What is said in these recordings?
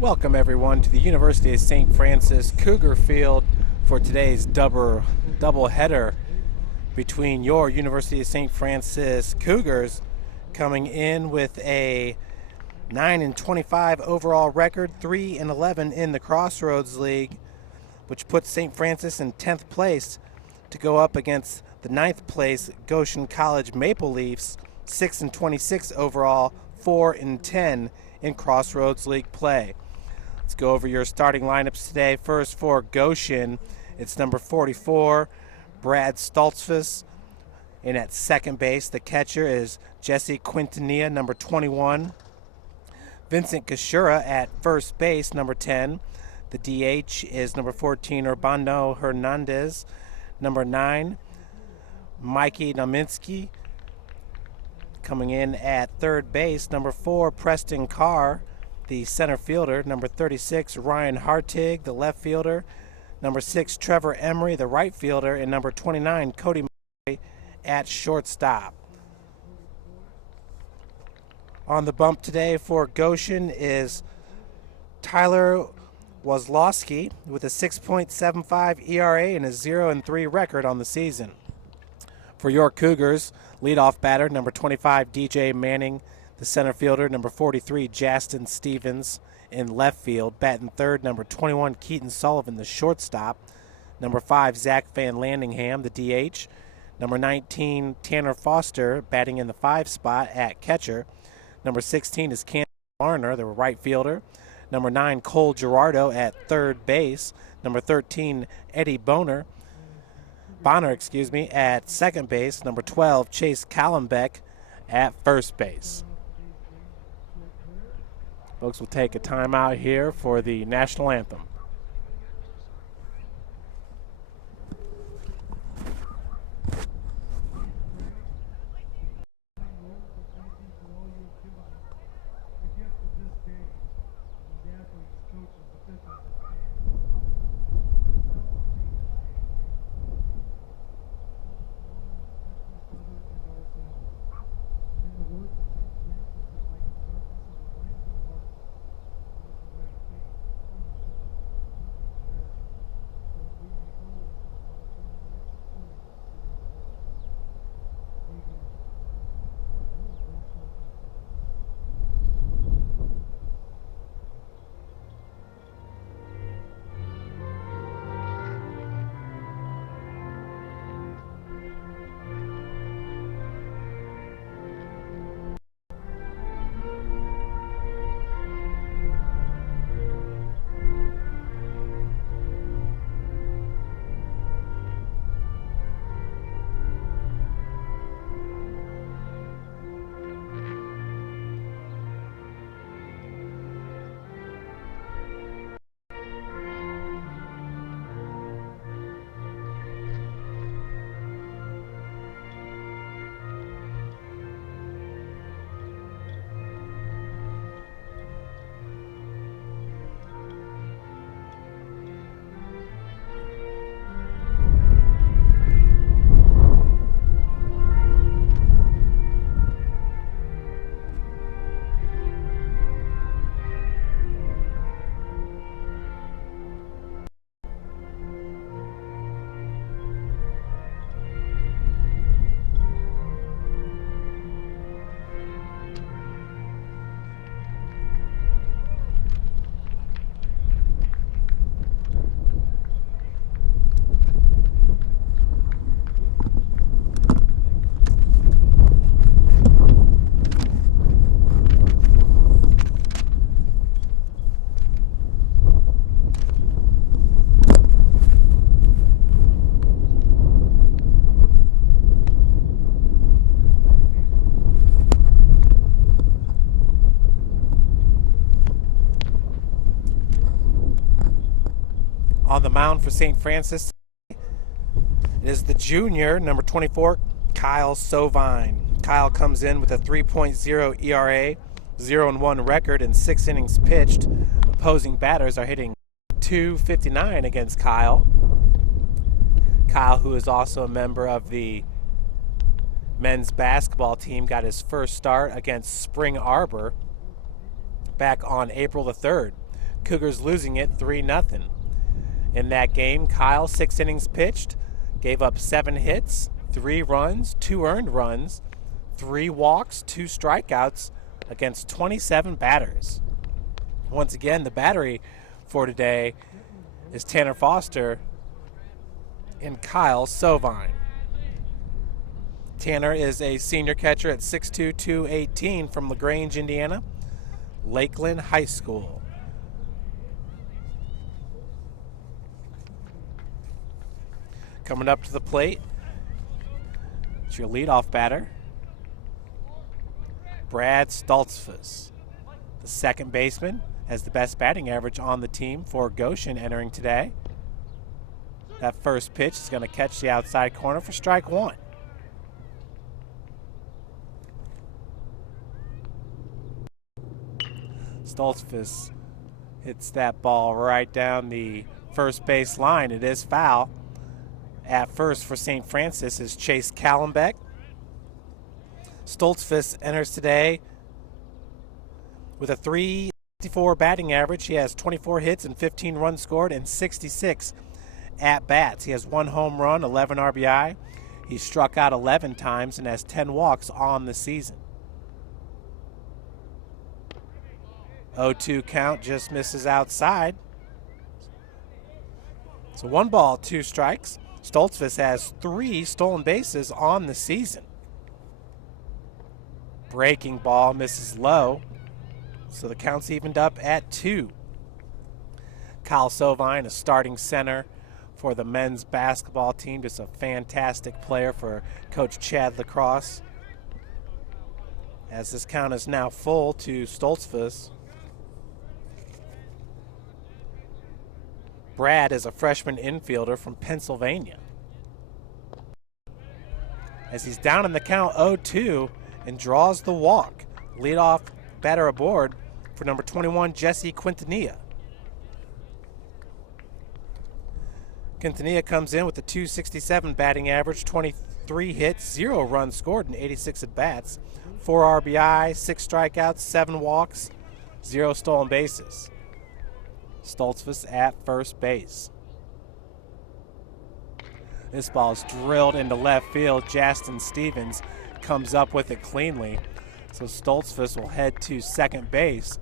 Welcome everyone to the University of St. Francis Cougar Field for today's double header between your University of St. Francis Cougars coming in with a 9-25 overall record, 3-11 in the Crossroads League, which puts St. Francis in 10th place to go up against the 9th place Goshen College Maple Leafs, 6-26 overall, 4-10 in Crossroads League play. Let's go over your starting lineups today. First for Goshen, it's number 44, Brad Stoltzfus. And at second base, the catcher is Jesse Quintanilla, number 21. Vincent Kashura at first base, number 10. The DH is number 14, Urbano Hernandez. Number 9, Mikey Nominski. Coming in at third base, number 4, Preston Carr, the center fielder. Number 36, Ryan Hartig, the left fielder. Number 6, Trevor Emery, the right fielder. And number 29, Cody Murray at shortstop. On the bump today for Goshen is Tyler Wozlowski with a 6.75 ERA and a 0-3 record on the season. For your Cougars, leadoff batter, number 25, DJ Manning, the center fielder. Number 43, Justin Stevens in left field. Batting third, number 21, Keaton Sullivan, the shortstop. Number 5, Zach Van Landingham, the DH. Number 19, Tanner Foster, batting in the 5 spot at catcher. Number 16 is Cam Larner, the right fielder. Number 9, Cole Gerardo at third base. Number 13, Eddie Bonner, at second base. Number 12, Chase Callenbeck at first base. Folks, will take a timeout here for the national anthem. On the mound for St. Francis, it is the junior, number 24, Kyle Sovine. Kyle comes in with a 3.0 ERA, 0-1 record, and 6 innings pitched. Opposing batters are hitting .259 against Kyle. Kyle, who is also a member of the men's basketball team, got his first start against Spring Arbor back on April the 3rd. Cougars losing it 3-0. In that game, Kyle, 6 innings pitched, gave up 7 hits, 3 runs, 2 earned runs, 3 walks, 2 strikeouts against 27 batters. Once again, the battery for today is Tanner Foster and Kyle Sovine. Tanner is a senior catcher at 6'2", 218 from LaGrange, Indiana, Lakeland High School. Coming up to the plate, it's your leadoff batter, Brad Stoltzfus. The second baseman has the best batting average on the team for Goshen entering today. That first pitch is going to catch the outside corner for strike 1. Stoltzfus hits that ball right down the first base line. It is foul. At first for St. Francis is Chase Callenbeck. Stoltzfus enters today with a .354 batting average. He has 24 hits and 15 runs scored and 66 at-bats. He has 1 home run, 11 RBI. He struck out 11 times and has 10 walks on the season. 0-2 count, just misses outside. So 1 ball, 2 strikes. Stoltzfus has 3 stolen bases on the season. Breaking ball misses low, so the count's evened up at 2. Kyle Sovine, a starting center for the men's basketball team, just a fantastic player for Coach Chad Lacrosse. As this count is now full to Stoltzfus. Brad is a freshman infielder from Pennsylvania. As he's down in the count 0-2 and draws the walk. Leadoff batter aboard for number 21, Jesse Quintanilla. Quintanilla comes in with a .267 batting average, 23 hits, 0 runs scored, and 86 at-bats. 4 RBI, 6 strikeouts, 7 walks, 0 stolen bases. Stoltzfus at first base. This ball is drilled into left field. Justin Stevens comes up with it cleanly. So Stoltzfus will head to second base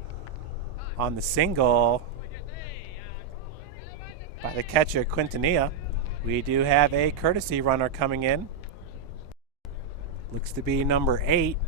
on the single by the catcher Quintanilla. We do have a courtesy runner coming in. Looks to be number 8.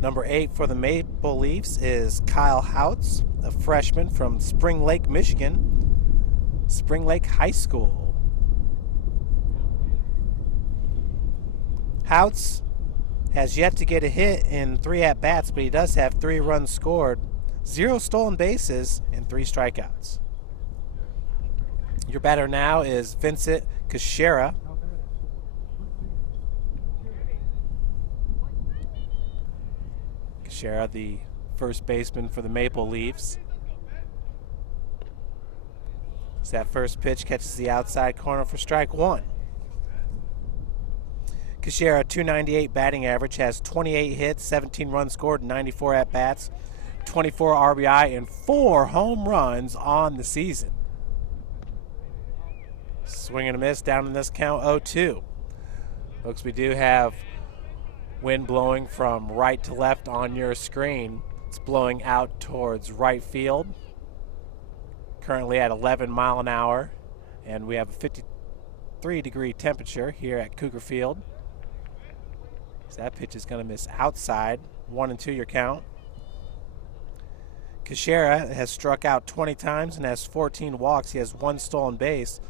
Number 8 for the Maple Leafs is Kyle Houts, a freshman from Spring Lake, Michigan, Spring Lake High School. Houts has yet to get a hit in 3 at-bats, but he does have 3 runs scored, 0 stolen bases, and 3 strikeouts. Your batter now is Vincent Cachera. Cachera, the first baseman for the Maple Leafs. As that first pitch catches the outside corner for strike 1. Cachera, .298 batting average, has 28 hits, 17 runs scored, 94 at-bats, 24 RBI, and 4 home runs on the season. Swing and a miss down in this count 0-2. Folks, we do have wind blowing from right to left on your screen. It's blowing out towards right field, currently at 11 mile an hour, and we have a 53-degree temperature here at Cougar Field. So that pitch is going to miss outside. 1-2 your count. Cachera has struck out 20 times and has 14 walks. He has 1 stolen base.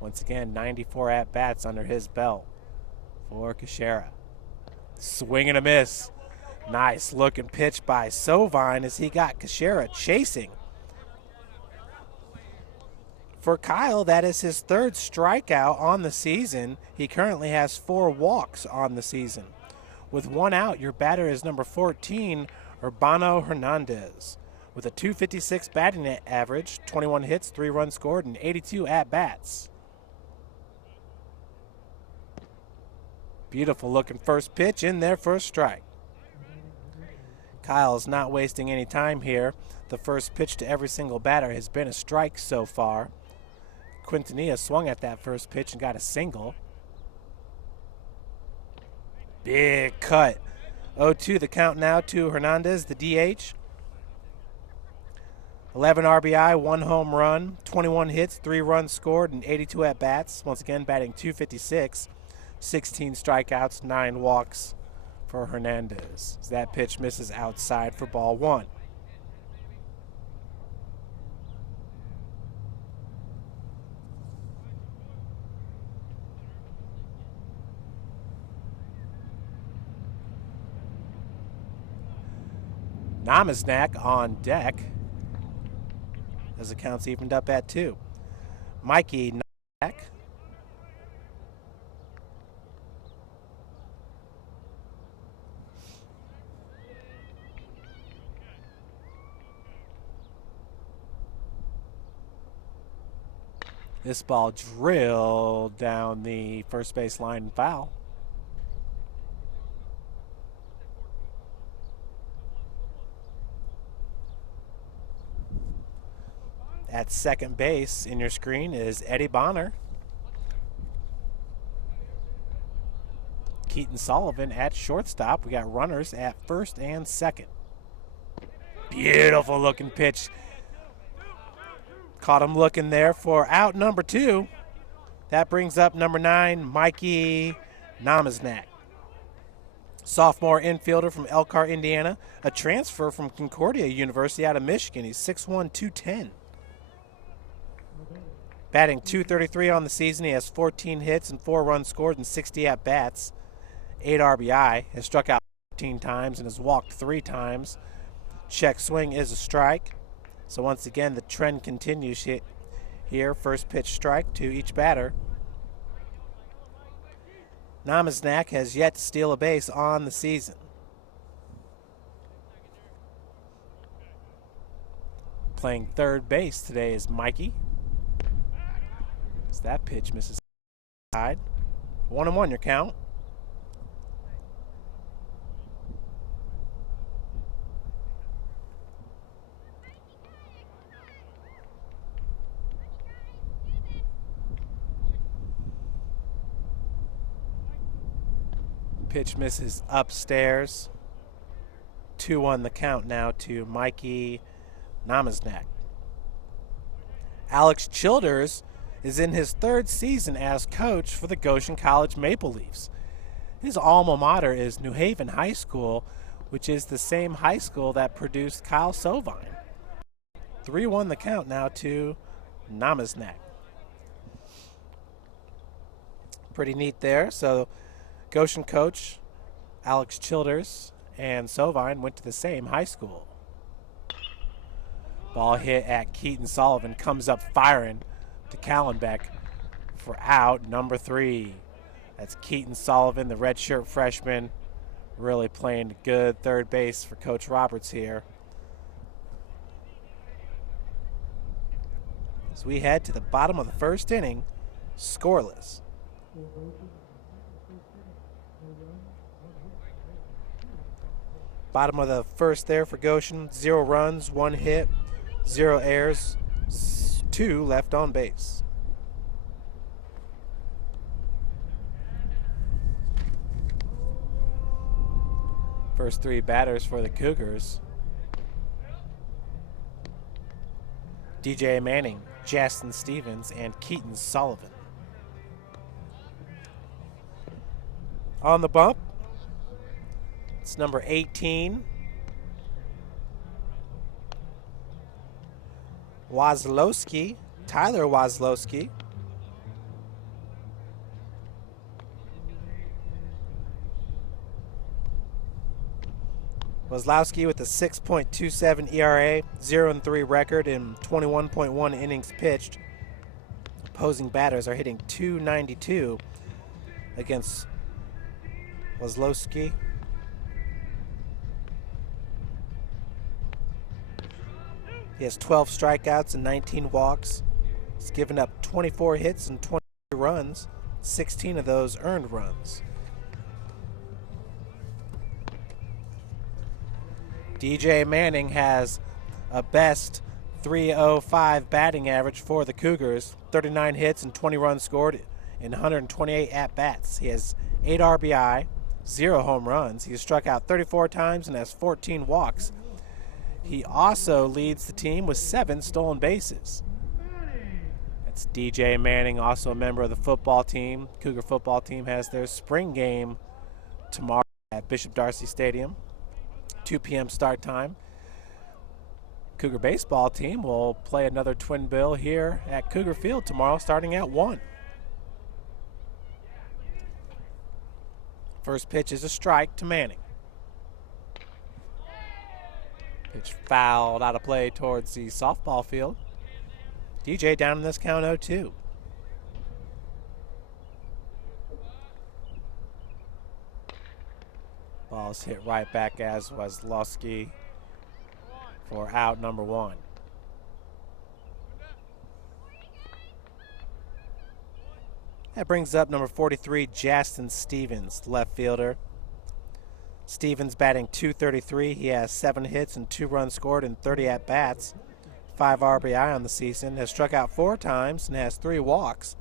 Once again, 94 at-bats under his belt for Cachera. Swing and a miss. Nice looking pitch by Sovine as he got Cachera chasing. For Kyle, that is his 3rd strikeout on the season. He currently has 4 walks on the season. With 1 out, your batter is number 14, Urbano Hernandez. with a 256 batting average, 21 hits, 3 runs scored, and 82 at-bats. Beautiful looking first pitch in there for a strike. Kyle's not wasting any time here. The first pitch to every single batter has been a strike so far. Quintanilla swung at that first pitch and got a single. Big cut. 0-2 the count now to Hernandez, the DH. 11 RBI, 1 home run, 21 hits, 3 runs scored, and 82 at-bats. Once again, batting .256, 16 strikeouts, 9 walks for Hernandez. That pitch misses outside for ball 1. Namaznak on deck as the count's evened up at 2. Mikey Namaznak. This ball drilled down the first base line and foul. At second base in your screen is Eddie Bonner. Keaton Sullivan at shortstop. We got runners at first and second. Beautiful looking pitch. Caught him looking there for out number 2. That brings up number 9, Mikey Namaznak. Sophomore infielder from Elkhart, Indiana. A transfer from Concordia University out of Michigan. He's 6'1", 210. Batting .233 on the season. He has 14 hits and 4 runs scored and 60 at-bats. 8 RBI. Has struck out 15 times and has walked 3 times. Check swing is a strike. So once again, the trend continues here. First pitch strike to each batter. Namaznak has yet to steal a base on the season. Playing third base today is Mikey. As that pitch misses side. 1-1 your count. Pitch misses upstairs. 2-1 the count now to Mikey Namaznak. Alex Childers is in his 3rd season as coach for the Goshen College Maple Leafs. His alma mater is New Haven High School, which is the same high school that produced Kyle Sovine. 3-1 the count now to Namaznak. Pretty neat there. So Goshen coach Alex Childers and Sovine went to the same high school. Ball hit at Keaton Sullivan, comes up firing to Callenbeck for out number 3. That's Keaton Sullivan, the redshirt freshman, really playing good third base for Coach Roberts here. As we head to the bottom of the first inning, scoreless. Bottom of the first there for Goshen. 0 runs, 1 hit, 0 errors, 2 left on base. First 3 batters for the Cougars. DJ Manning, Justin Stevens, and Keaton Sullivan. On the bump, it's number 18, Wazlowski, Tyler Wazlowski. Wazlowski with a 6.27 ERA, 0-3 record, and 21.1 innings pitched. Opposing batters are hitting .292 against Wazlowski. He has 12 strikeouts and 19 walks. He's given up 24 hits and 20 runs, 16 of those earned runs. DJ Manning has a best .305 batting average for the Cougars, 39 hits and 20 runs scored in 128 at-bats. He has 8 RBI, 0 home runs. He has struck out 34 times and has 14 walks. He also leads the team with 7 stolen bases. That's DJ Manning, also a member of the football team. Cougar football team has their spring game tomorrow at Bishop Darcy Stadium, 2 p.m. start time. Cougar baseball team will play another twin bill here at Cougar Field tomorrow starting at 1. First pitch is a strike to Manning. Pitch fouled out of play towards the softball field. DJ down in this count 0-2. Ball's hit right back as was Lusky for out number 1. That brings up number 43, Justin Stevens, left fielder. Stevens batting .233. He has 7 hits and 2 runs scored in 30 at-bats, 5 RBI on the season, has struck out 4 times and has 3 walks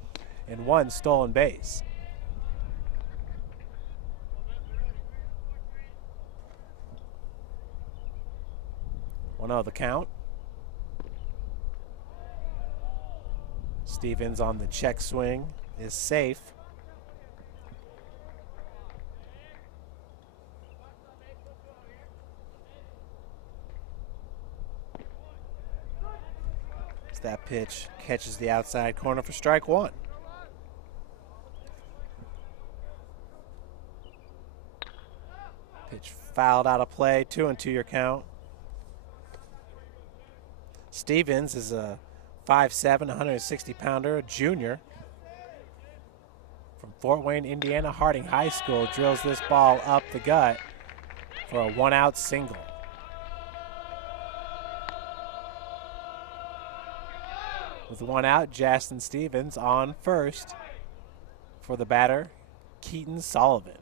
and 1 stolen base. One the count. Stevens on the check swing is safe. That pitch catches the outside corner for strike 1. Pitch fouled out of play, 2-2 your count. Stevens is a 5'7", 160-pounder, a junior from Fort Wayne, Indiana. Harding High School drills this ball up the gut for a 1-out single. With 1 out, Justin Stevens on first for the batter, Keaton Sullivan.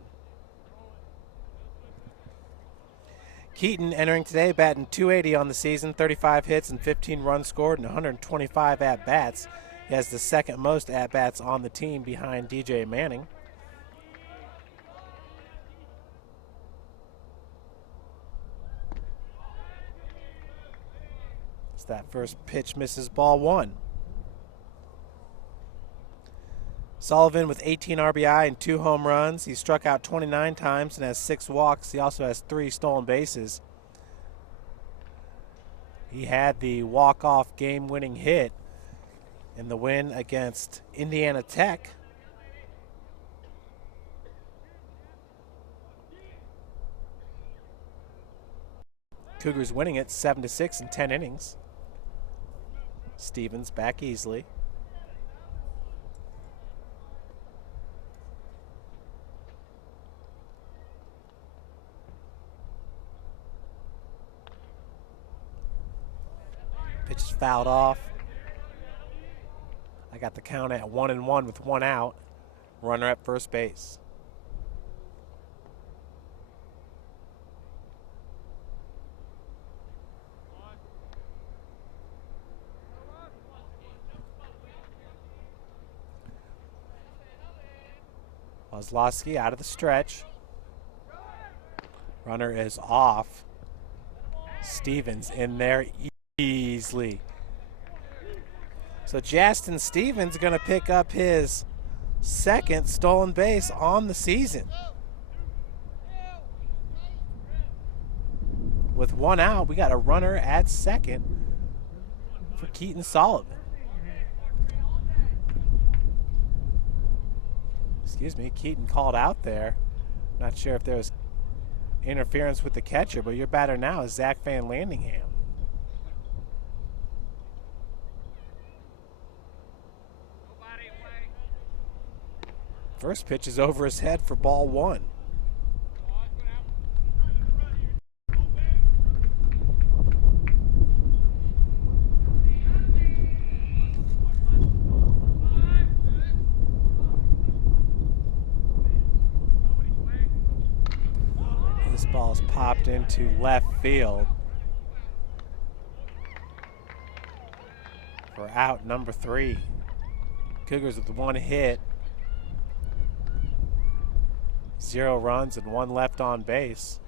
Keaton entering today batting .280 on the season, 35 hits and 15 runs scored and 125 at-bats. He has the second most at-bats on the team behind DJ Manning. As that first pitch misses ball 1. Sullivan with 18 RBI and 2 home runs. He struck out 29 times and has 6 walks. He also has 3 stolen bases. He had the walk-off game-winning hit in the win against Indiana Tech. Cougars winning it 7-6 in 10 innings. Stevens back easily. Pitch is fouled off. I got the count at 1-1 with 1 out. Runner at first base. Kozlowski out of the stretch. Runner is off. Stevens in there easily. So Justin Stevens going to pick up his second stolen base on the season. With 1 out, we got a runner at second for Keaton Sullivan. Excuse me, Keaton called out there. Not sure if there was interference with the catcher, but your batter now is Zach Van Landingham. First pitch is over his head for ball 1. Ball's popped into left field for out number 3. Cougars with 1 hit, 0 runs, and 1 left on base.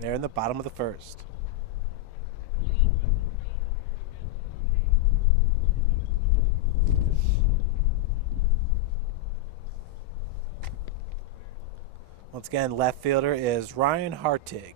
They're in the bottom of the first. Once again, left fielder is Ryan Hartig.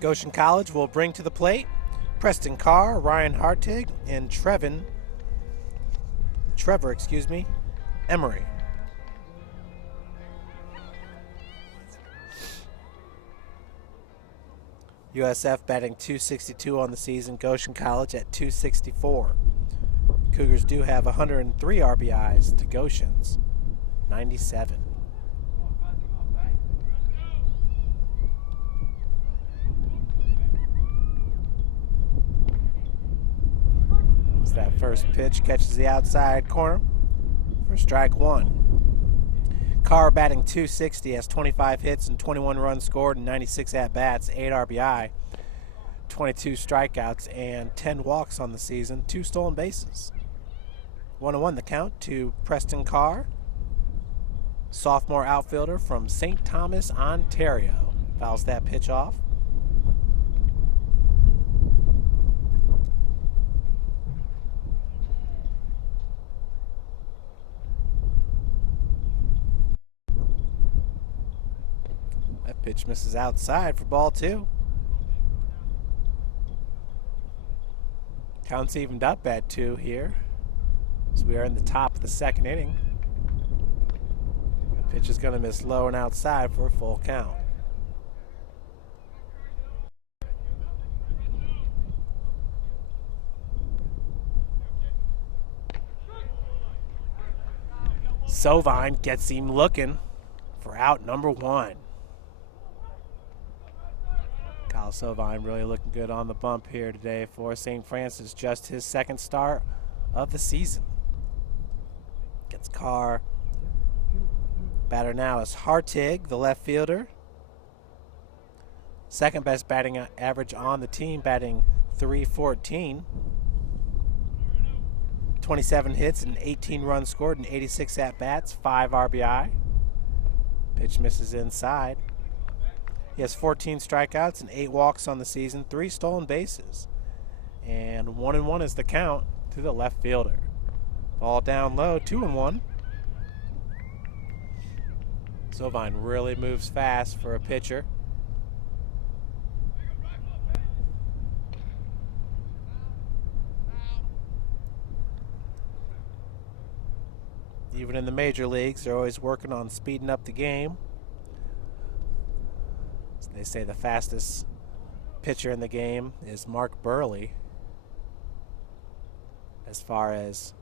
Goshen College will bring to the plate Preston Carr, Ryan Hartig, and Trevor Emery. USF batting .262 on the season, Goshen College at .264. Cougars do have 103 RBIs to Goshen's 97. As that first pitch catches the outside corner for strike 1. Carr batting .260, has 25 hits and 21 runs scored and 96 at-bats, 8 RBI, 22 strikeouts, and 10 walks on the season, 2 stolen bases. 1-1 the count to Preston Carr, sophomore outfielder from St. Thomas, Ontario. Fouls that pitch off. That pitch misses outside for ball 2. Count's evened up at 2 here, as we are in the top of the second inning. The pitch is going to miss low and outside for a full count. Sovine gets him looking for out number 1. Kyle Sovine really looking good on the bump here today for St. Francis. Just his second start of the season. Gets Carr. Batter now is Hartig, the left fielder. Second best batting average on the team, batting .314. 27 hits and 18 runs scored and 86 at-bats, 5 RBI. Pitch misses inside. He has 14 strikeouts and 8 walks on the season, 3 stolen bases. And 1-1 is the count to the left fielder. Ball down low, 2-1. Sovine really moves fast for a pitcher. Even in the major leagues, they're always working on speeding up the game. They say the fastest pitcher in the game is Mark Burley, as far as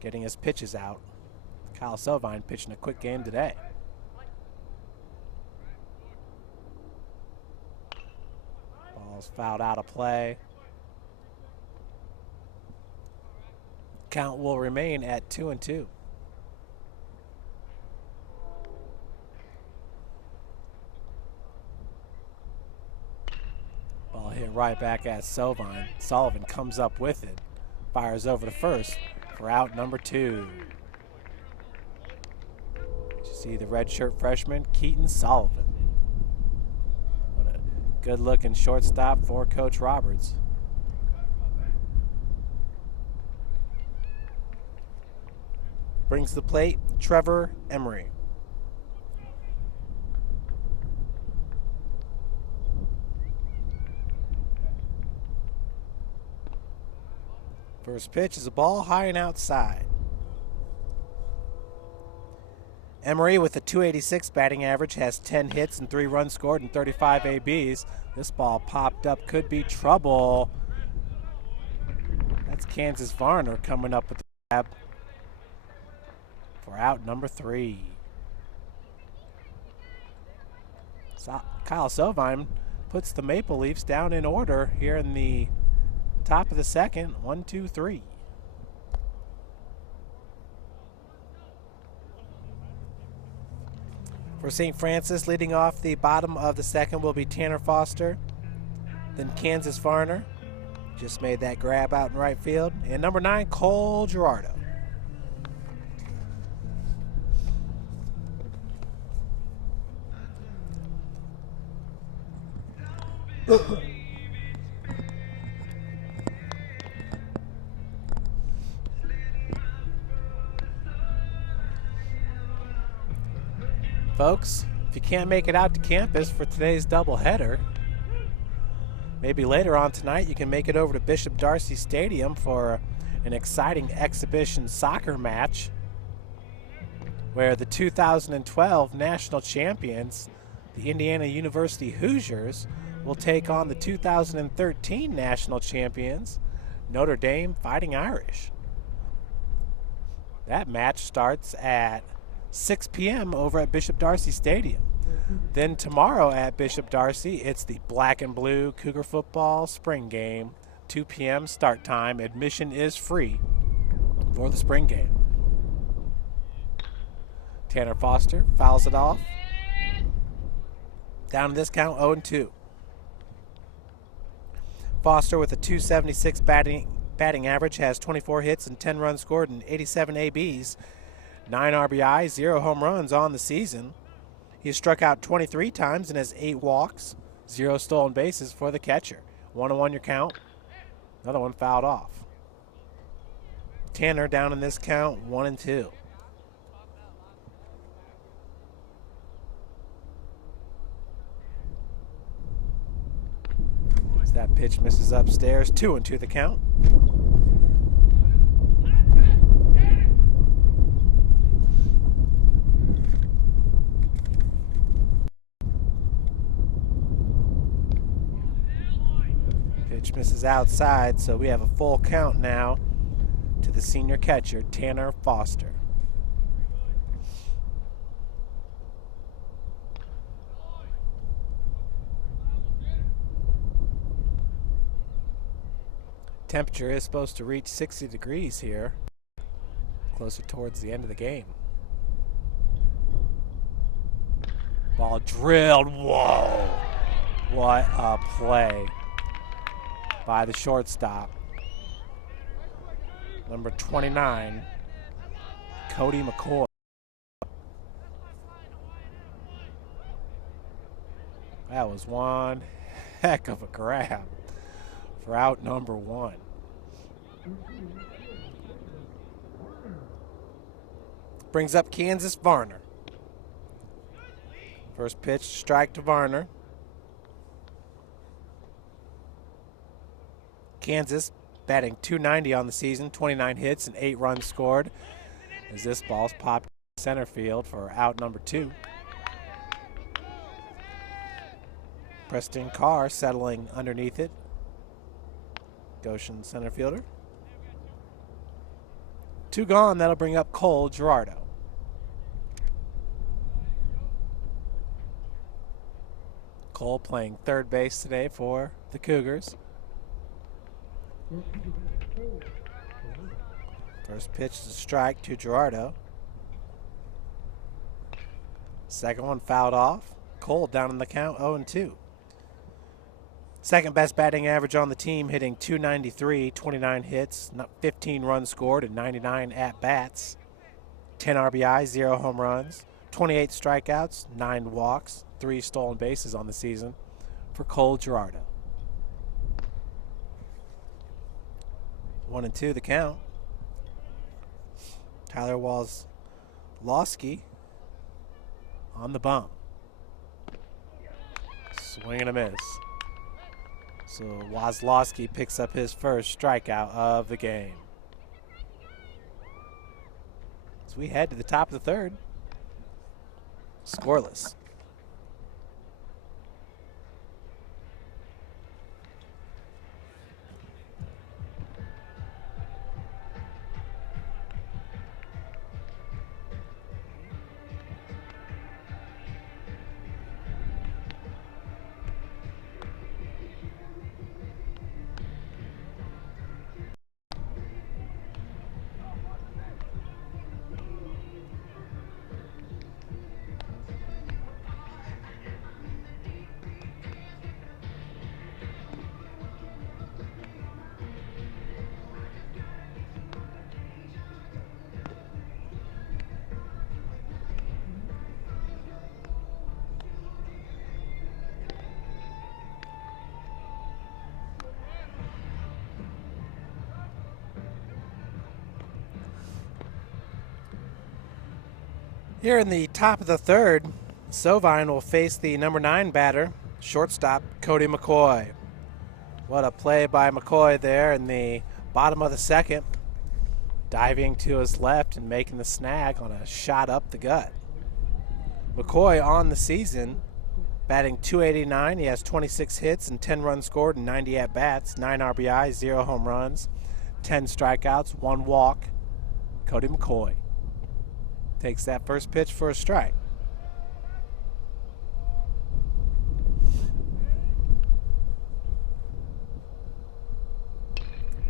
getting his pitches out. Kyle Sovine pitching a quick game today. Ball's fouled out of play. Count will remain at 2-2. Ball hit right back at Sovine. Sullivan comes up with it. Fires over to first for out number 2. You see the redshirt freshman, Keaton Sullivan. What a good looking shortstop for Coach Roberts. Brings to the plate Trevor Emery. First pitch is a ball high and outside. Emery with a .286 batting average has 10 hits and 3 runs scored and 35 ABs. This ball popped up, could be trouble. That's Kansas Varner coming up with the grab for out number 3. Kyle Sovine puts the Maple Leafs down in order here in the top of the second. 1, 2, 3. For St. Francis, leading off the bottom of the second will be Tanner Foster. Then Kansas Varner. Just made that grab out in right field. And number 9, Cole Girardo. Folks, if you can't make it out to campus for today's doubleheader, maybe later on tonight you can make it over to Bishop Darcy Stadium for an exciting exhibition soccer match where the 2012 national champions, the Indiana University Hoosiers, will take on the 2013 national champions, Notre Dame Fighting Irish. That match starts at 6 p.m. over at Bishop Darcy Stadium. Then tomorrow at Bishop Darcy, it's the Black and Blue Cougar football spring game. 2 p.m. start time. Admission is free for the spring game. Tanner Foster fouls it off. Down to this count, 0-2. Foster with a .276 batting average has 24 hits and 10 runs scored and 87 ABs. 9 RBIs, 0 home runs on the season. He has struck out 23 times and has 8 walks, 0 stolen bases for the catcher. 1-1 your count. Another one fouled off. Tanner down in this count, 1-2. As that pitch misses upstairs, 2-2 the count. Pitch misses outside, so we have a full count now to the senior catcher, Tanner Foster. Temperature is supposed to reach 60 degrees here, closer towards the end of the game. Ball drilled. Whoa! What a play by the shortstop. Number 29, Cody McCoy. That was one heck of a grab for out number 1. Brings up Kansas Varner. First pitch, strike to Varner. Kansas batting .290 on the season, 29 hits and 8 runs scored. As this ball's popped center field for out number 2. Preston Carr settling underneath it. Goshen center fielder. 2 gone, that'll bring up Cole Girardo. Cole playing third base today for the Cougars. First pitch is a strike to Girardo. Second one fouled off. Cole down in the count, 0-2. Second best batting average on the team, hitting .293, 29 hits, 15 runs scored, and 99 at-bats. 10 RBIs, 0 home runs, 28 strikeouts, 9 walks, 3 stolen bases on the season for Cole Girardo. 1-2 the count. Tyler Wozlowski on the bump. Swing and a miss. So Wozlowski picks up his first strikeout of the game. So we head to the top of the third. Scoreless. Here in the top of the third, Sovine will face the number 9 batter, shortstop Cody McCoy. What a play by McCoy there in the bottom of the second, diving to his left and making the snag on a shot up the gut. McCoy on the season, batting .289. He has 26 hits and 10 runs scored and 90 at-bats, 9 RBIs, 0 home runs, 10 strikeouts, 1 walk. Cody McCoy takes that first pitch for a strike.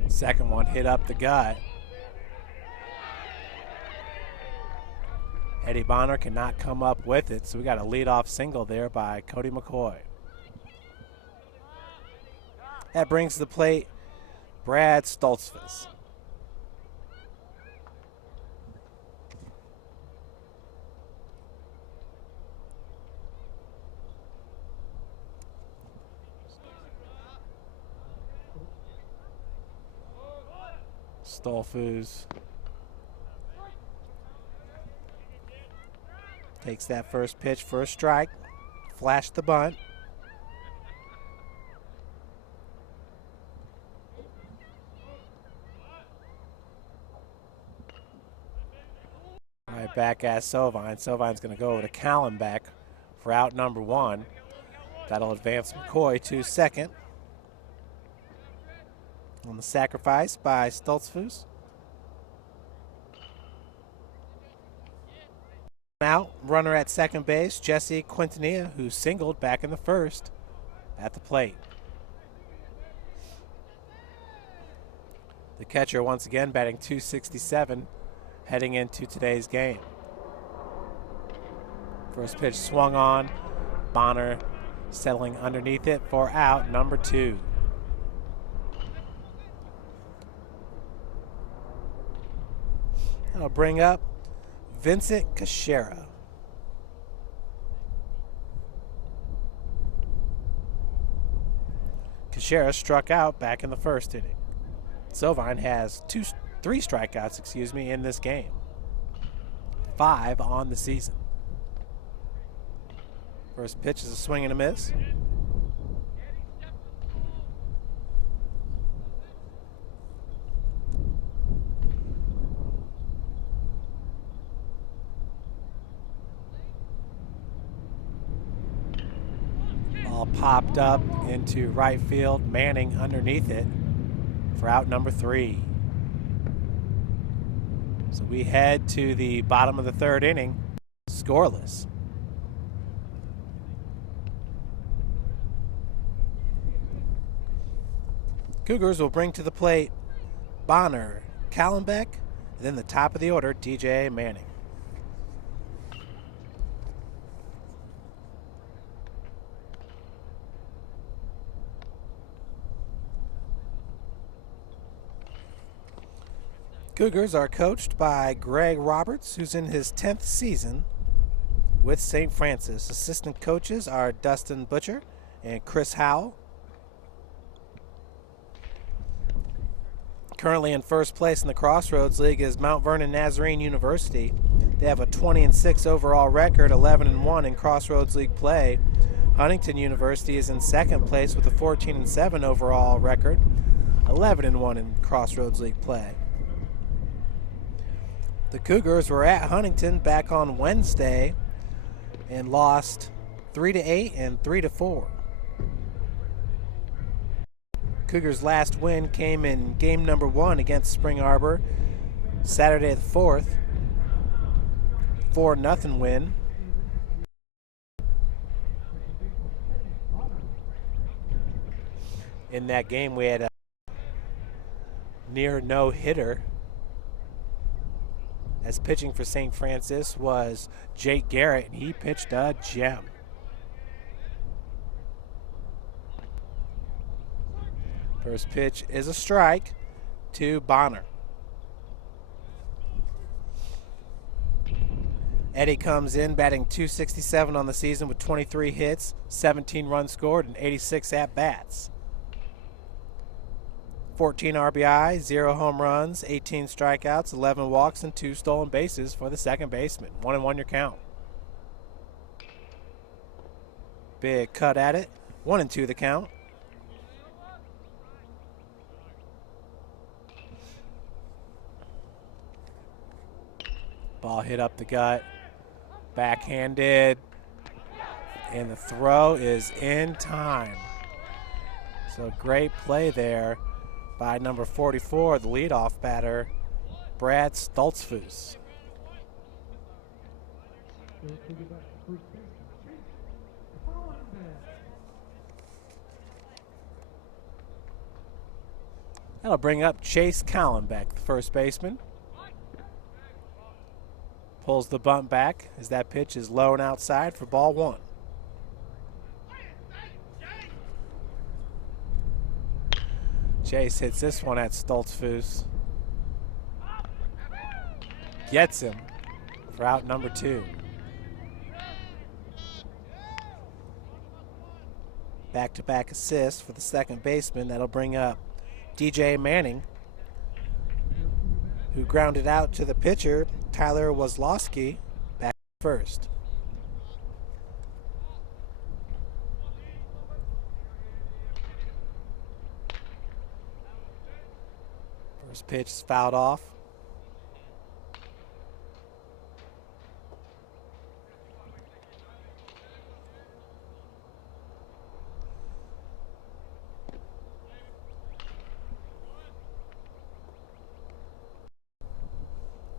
Second one hit up the gut. Eddie Bonner cannot come up with it, so we got a leadoff single there by Cody McCoy. That brings to the plate Brad Stoltzfus. Stoltzfus takes that first pitch for a strike. Flash the bunt. Right back at Sovine. Sovine's going to go over to Callenbeck for out number 1. That'll advance McCoy to second. On the sacrifice by Stoltzfus. Out, runner at second base, Jesse Quintanilla, who singled back in the first at the plate. The catcher once again batting .267 heading into today's game. First pitch swung on. Bonner settling underneath it for out number 2. That'll bring up Vincent Cachera. Cachera struck out back in the first inning. Sovine has three strikeouts, in this game. 5 on the season. First pitch is a swing and a miss. Ball popped up into right field. Manning underneath it for out number 3. So we head to the bottom of the third inning, scoreless. Cougars will bring to the plate Bonner, Callenbeck, and then the top of the order, DJ Manning. Cougars are coached by Greg Roberts, who's in his 10th season with St. Francis. Assistant coaches are Dustin Butcher and Chris Howell. Currently in first place in the Crossroads League is Mount Vernon Nazarene University. They have a 20-6 overall record, 11-1 in Crossroads League play. Huntington University is in second place with a 14-7 overall record, 11-1 in Crossroads League play. The Cougars were at Huntington back on Wednesday and lost 3-8 and 3-4. Cougars' last win came in game number 1 against Spring Arbor, Saturday the 4th, 4-0 win. In that game, we had a near no-hitter, as pitching for St. Francis was Jake Garrett, and he pitched a gem. First pitch is a strike to Bonner. Eddie comes in batting .267 on the season with 23 hits, 17 runs scored, and 86 at-bats. 14 RBI, 0 home runs, 18 strikeouts, 11 walks, and 2 stolen bases for the second baseman. 1-1 your count. Big cut at it. 1-2 the count. Ball hit up the gut. Backhanded. And the throw is in time. So great play there by number 44, the leadoff batter, Brad Stoltzfus. That'll bring up Chase Callenbeck, the first baseman. Pulls the bunt back as that pitch is low and outside for ball 1. Chase hits this one at Stoltzfus. Gets him for out number 2. Back-to-back assists for the second baseman. That'll bring up DJ Manning, who grounded out to the pitcher, Tyler Wazlowski, back first. First pitch is fouled off.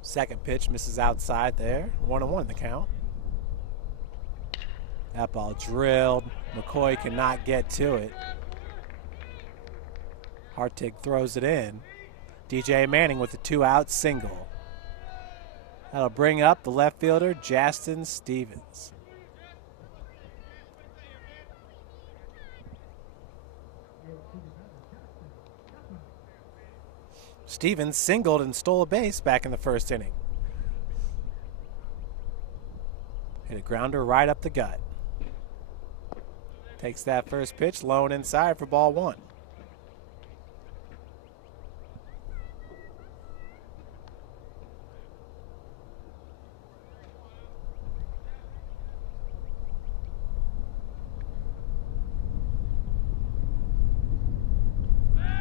Second pitch misses outside there. 1-1 the count. That ball drilled. McCoy cannot get to it. Hartig throws it in. DJ Manning with a 2-out single. That'll bring up the left fielder, Justin Stevens. Stevens singled and stole a base back in the first inning. Hit a grounder right up the gut. Takes that first pitch low and inside for ball 1.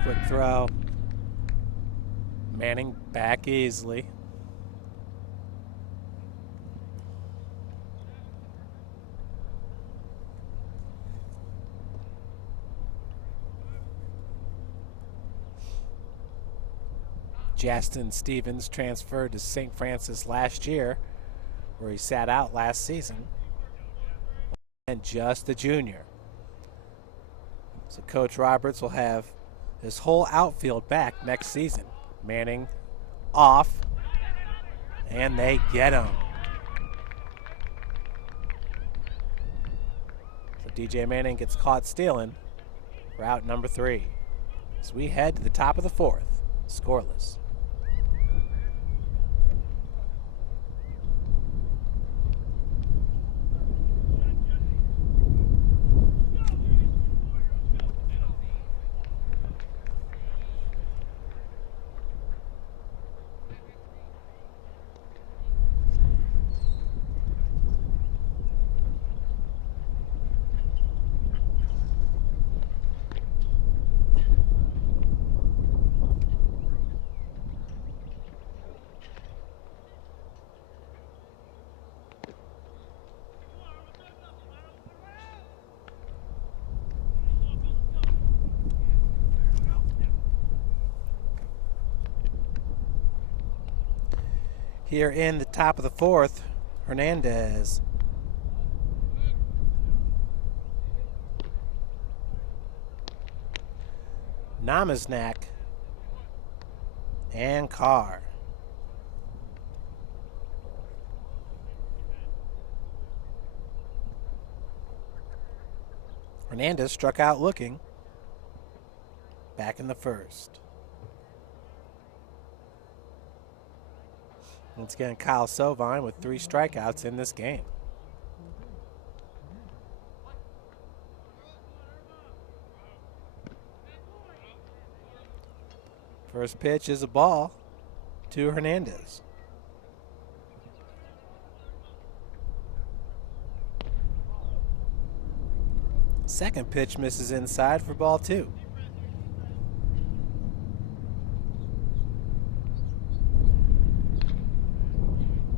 Quick throw. Manning back easily. Justin Stevens transferred to St. Francis last year, where he sat out last season, and just a junior. So Coach Roberts will have his whole outfield back next season. Manning off, and they get him. So DJ Manning gets caught stealing for out number 3. So we head to the top of the 4th, scoreless. here in the top of the fourth. Hernandez. Namaznak. And Carr. Hernandez struck out looking. Back in the first. Once again, Kyle Sovine with 3 strikeouts in this game. First pitch is a ball to Hernandez. Second pitch misses inside for ball 2.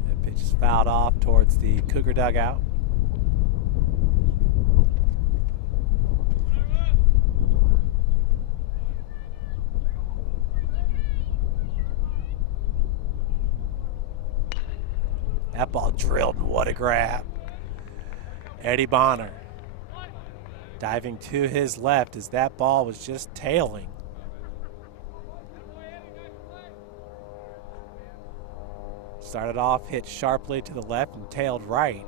That pitch is fouled off towards the Cougar dugout. That ball drilled, and what a grab. Eddie Bonner diving to his left as that ball was just tailing. Started off, hit sharply to the left and tailed right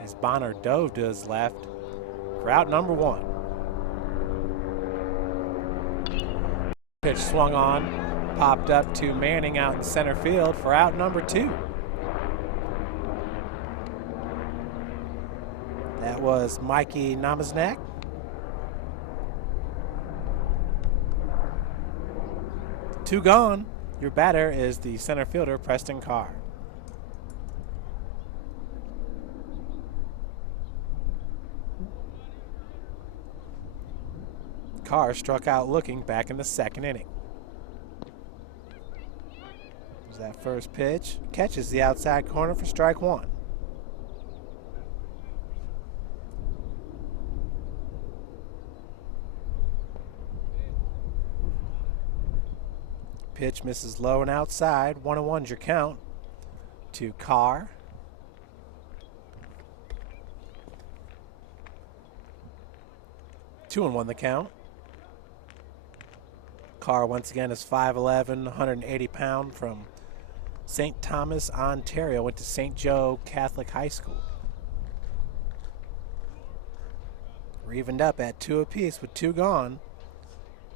as Bonner dove to his left for out number 1. Pitch swung on, popped up to Manning out in center field for out number 2. That was Mikey Namaznak. Two gone. Your batter is the center fielder, Preston Carr. Carr struck out looking back in the second inning. There's that first pitch. Catches the outside corner for strike 1. Pitch misses low and outside. 1-1's your count to Carr. Two and 1 the count. Carr once again is 5'11", 180 pound from St. Thomas, Ontario. Went to St. Joe Catholic High School. We're evened up at 2 apiece with 2 gone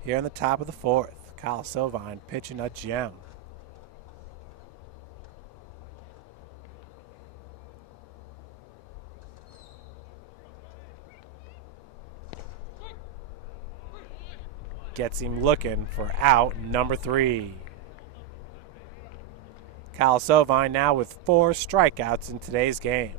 here in the top of the fourth. Kyle Sovine pitching a gem. Gets him looking for out number 3. Kyle Sovine now with 4 strikeouts in today's game.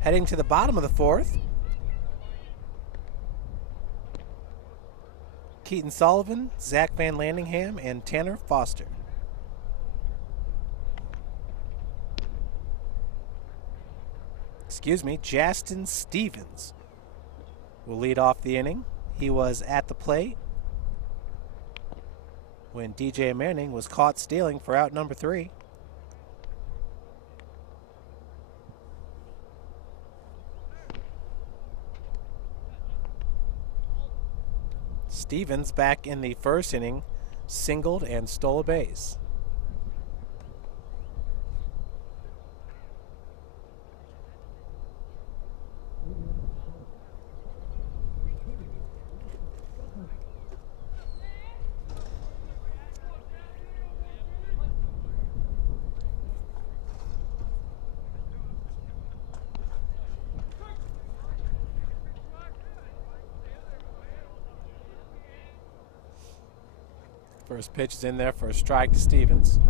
Heading to the bottom of the fourth, Keaton Sullivan, Zach Van Landingham, and Tanner Foster. Justin Stevens will lead off the inning. He was at the plate when DJ Manning was caught stealing for out number 3. Stevens back in the first inning, singled and stole a base. First pitch is in there for a strike to Stevens.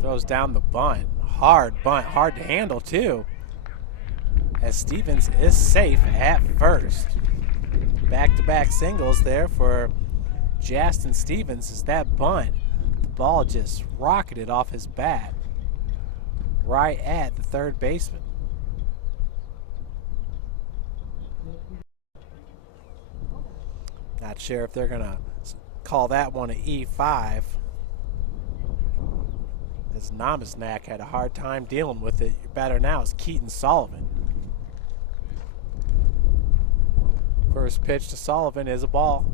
Throws down the bunt. Hard bunt, hard to handle too, as Stevens is safe at first. Back-to-back singles there for Justin Stevens as that bunt. The ball just rocketed off his bat right at the third baseman. Not sure if they're going to call that one an E5. As Namasnak had a hard time dealing with it. Your batter now is Keaton Sullivan. First pitch to Sullivan is a ball.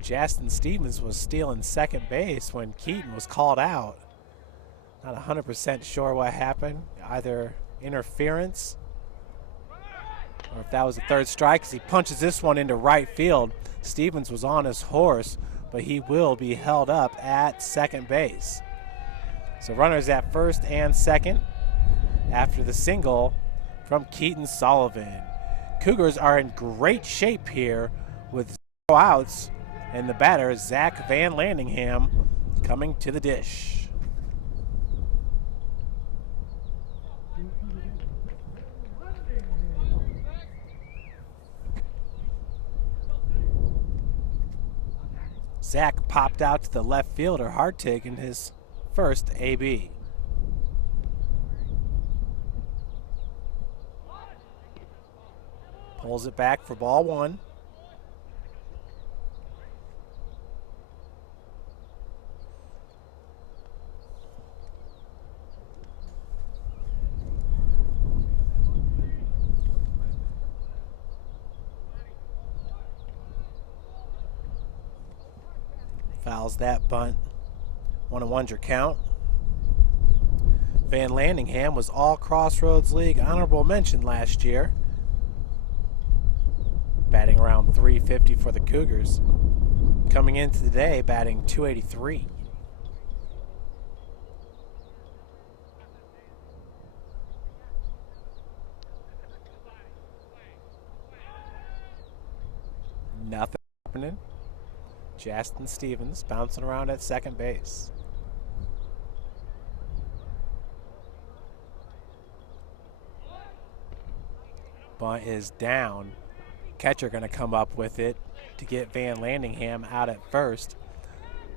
Justin Stevens was stealing second base when Keaton was called out. Not 100% sure what happened. Either interference or if that was the third strike, as he punches this one into right field. Stevens was on his horse, but he will be held up at second base. So runners at first and second after the single from Keaton Sullivan. Cougars are in great shape here with 0 outs, and the batter, Zach Van Landingham, coming to the dish. Zach popped out to the left fielder, Hartig, in his first AB. Pulls it back for ball one. Fouls that bunt. 1-1's your count. Van Landingham was all Crossroads League honorable mention last year. Batting around .350 for the Cougars. Coming into today, batting .283. Nothing happening. Justin Stevens bouncing around at second base. Bunt is down. Catcher going to come up with it to get Van Landingham out at first.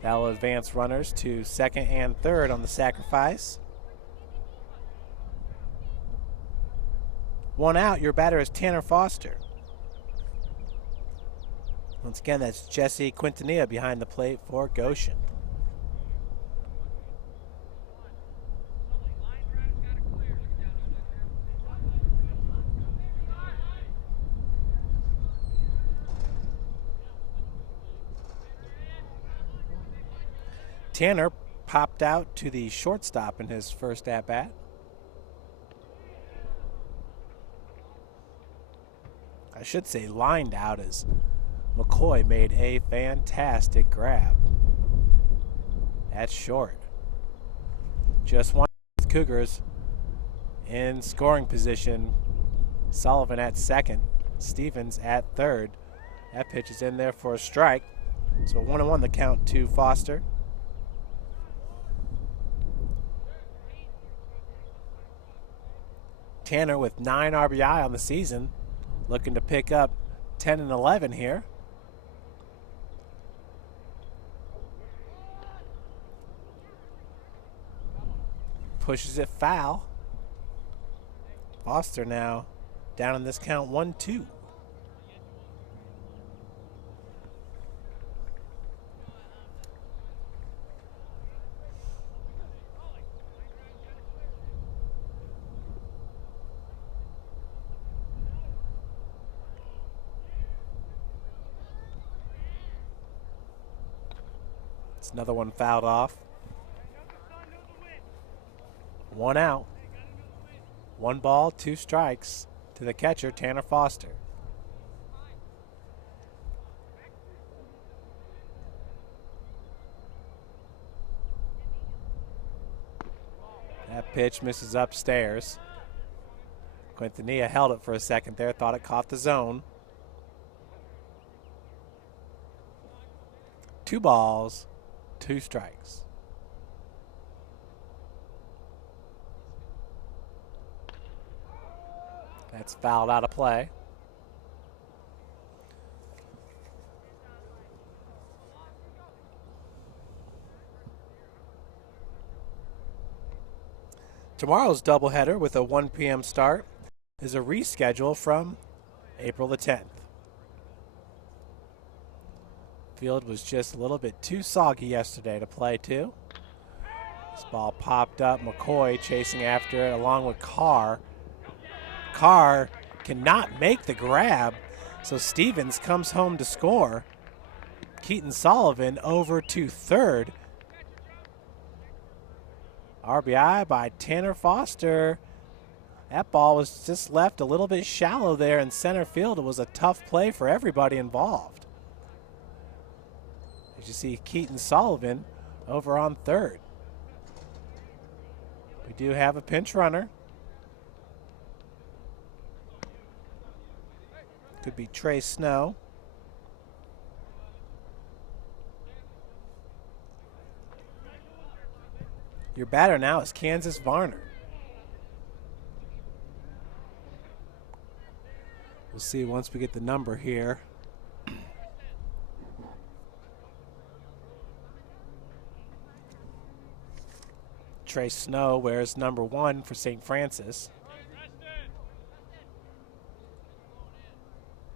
That will advance runners to second and third on the sacrifice. 1 out, your batter is Tanner Foster. Once again, that's Jesse Quintanilla behind the plate for Goshen. Tanner popped out to the shortstop in his first at-bat. I should say lined out, as McCoy made a fantastic grab. That's short. Just one Cougars in scoring position. Sullivan at second, Stevens at third. That pitch is in there for a strike. So 1-1 the count to Foster. Tanner with 9 RBI on the season, looking to pick up 10 and 11 here. Pushes it foul. Foster now down in this count 1-2. It's another one fouled off. 1 out. 1 ball, 2 strikes to the catcher, Tanner Foster. That pitch misses upstairs. Quintanilla held it for a second there, thought it caught the zone. 2 balls, 2 strikes. That's fouled out of play. Tomorrow's doubleheader with a 1 p.m. start is a reschedule from April the 10th. Field was just a little bit too soggy yesterday to play to. This ball popped up. McCoy chasing after it along with Carr. Carr cannot make the grab, so Stevens comes home to score. Keaton Sullivan over to third. RBI by Tanner Foster. That ball was just left a little bit shallow there in center field. It was a tough play for everybody involved. As you see Keaton Sullivan over on third. We do have a pinch runner. Could be Trey Snow. Your batter now is Kansas Varner. We'll see once we get the number here. Trey Snow wears number 1 for St. Francis.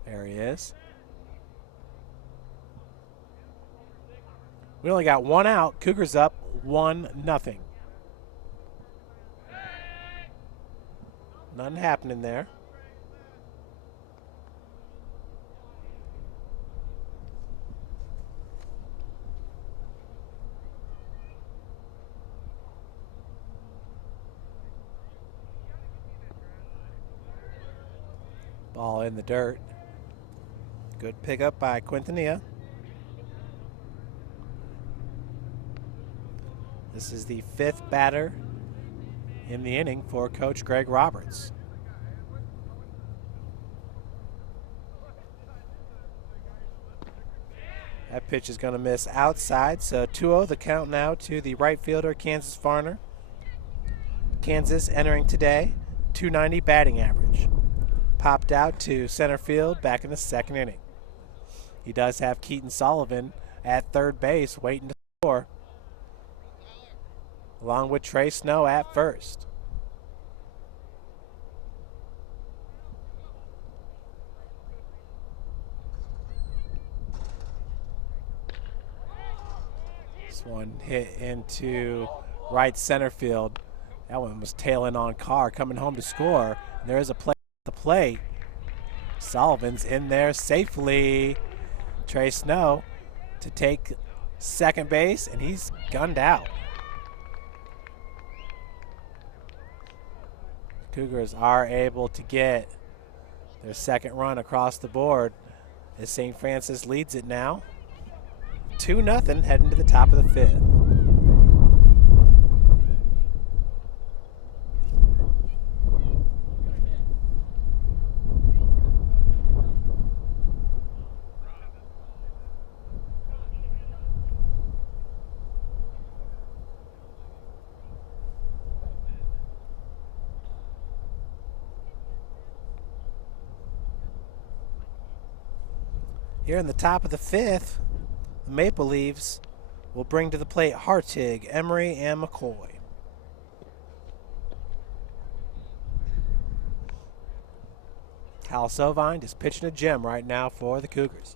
There he is. We only got 1 out. Cougars up 1-0. Nothing happening there. Ball in the dirt. Good pickup by Quintanilla. This is the 5th batter in the inning for Coach Greg Roberts. That pitch is going to miss outside, so 2-0 the count now to the right fielder, Kansas Varner. Kansas entering today, .290 batting average. Popped out to center field back in the 2nd inning. He does have Keaton Sullivan at third base waiting to score, along with Trey Snow at first. This one hit into right center field. That one was tailing on Carr, coming home to score. There is a play at the plate. Sullivan's in there safely. Trey Snow to take second base, and he's gunned out. Cougars are able to get their second run across the board as St. Francis leads it now. 2-0 heading to the top of the 5th. Here in the top of the 5th, the Maple Leafs will bring to the plate Hartig, Emery, and McCoy. Cal Sovine is pitching a gem right now for the Cougars.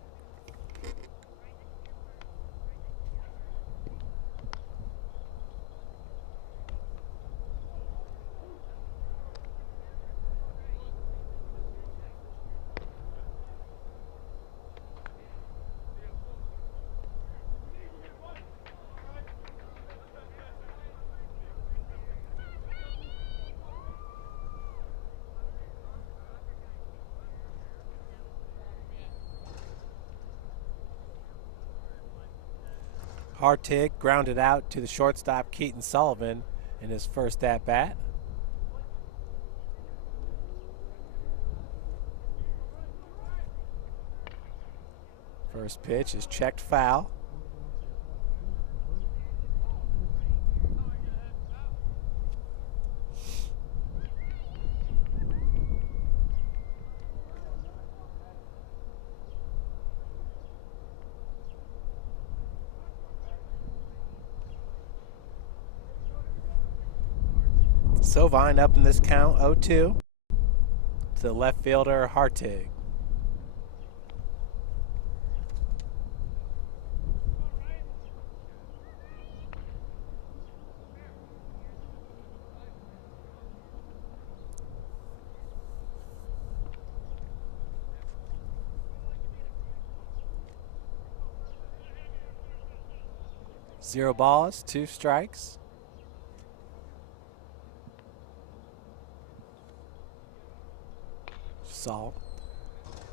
Hartig grounded out to the shortstop Keaton Sullivan in his first at-bat. First pitch is checked foul. Sovine up in this count, 0-2 to the left fielder, Hartig. Zero balls, 2 strikes. Saw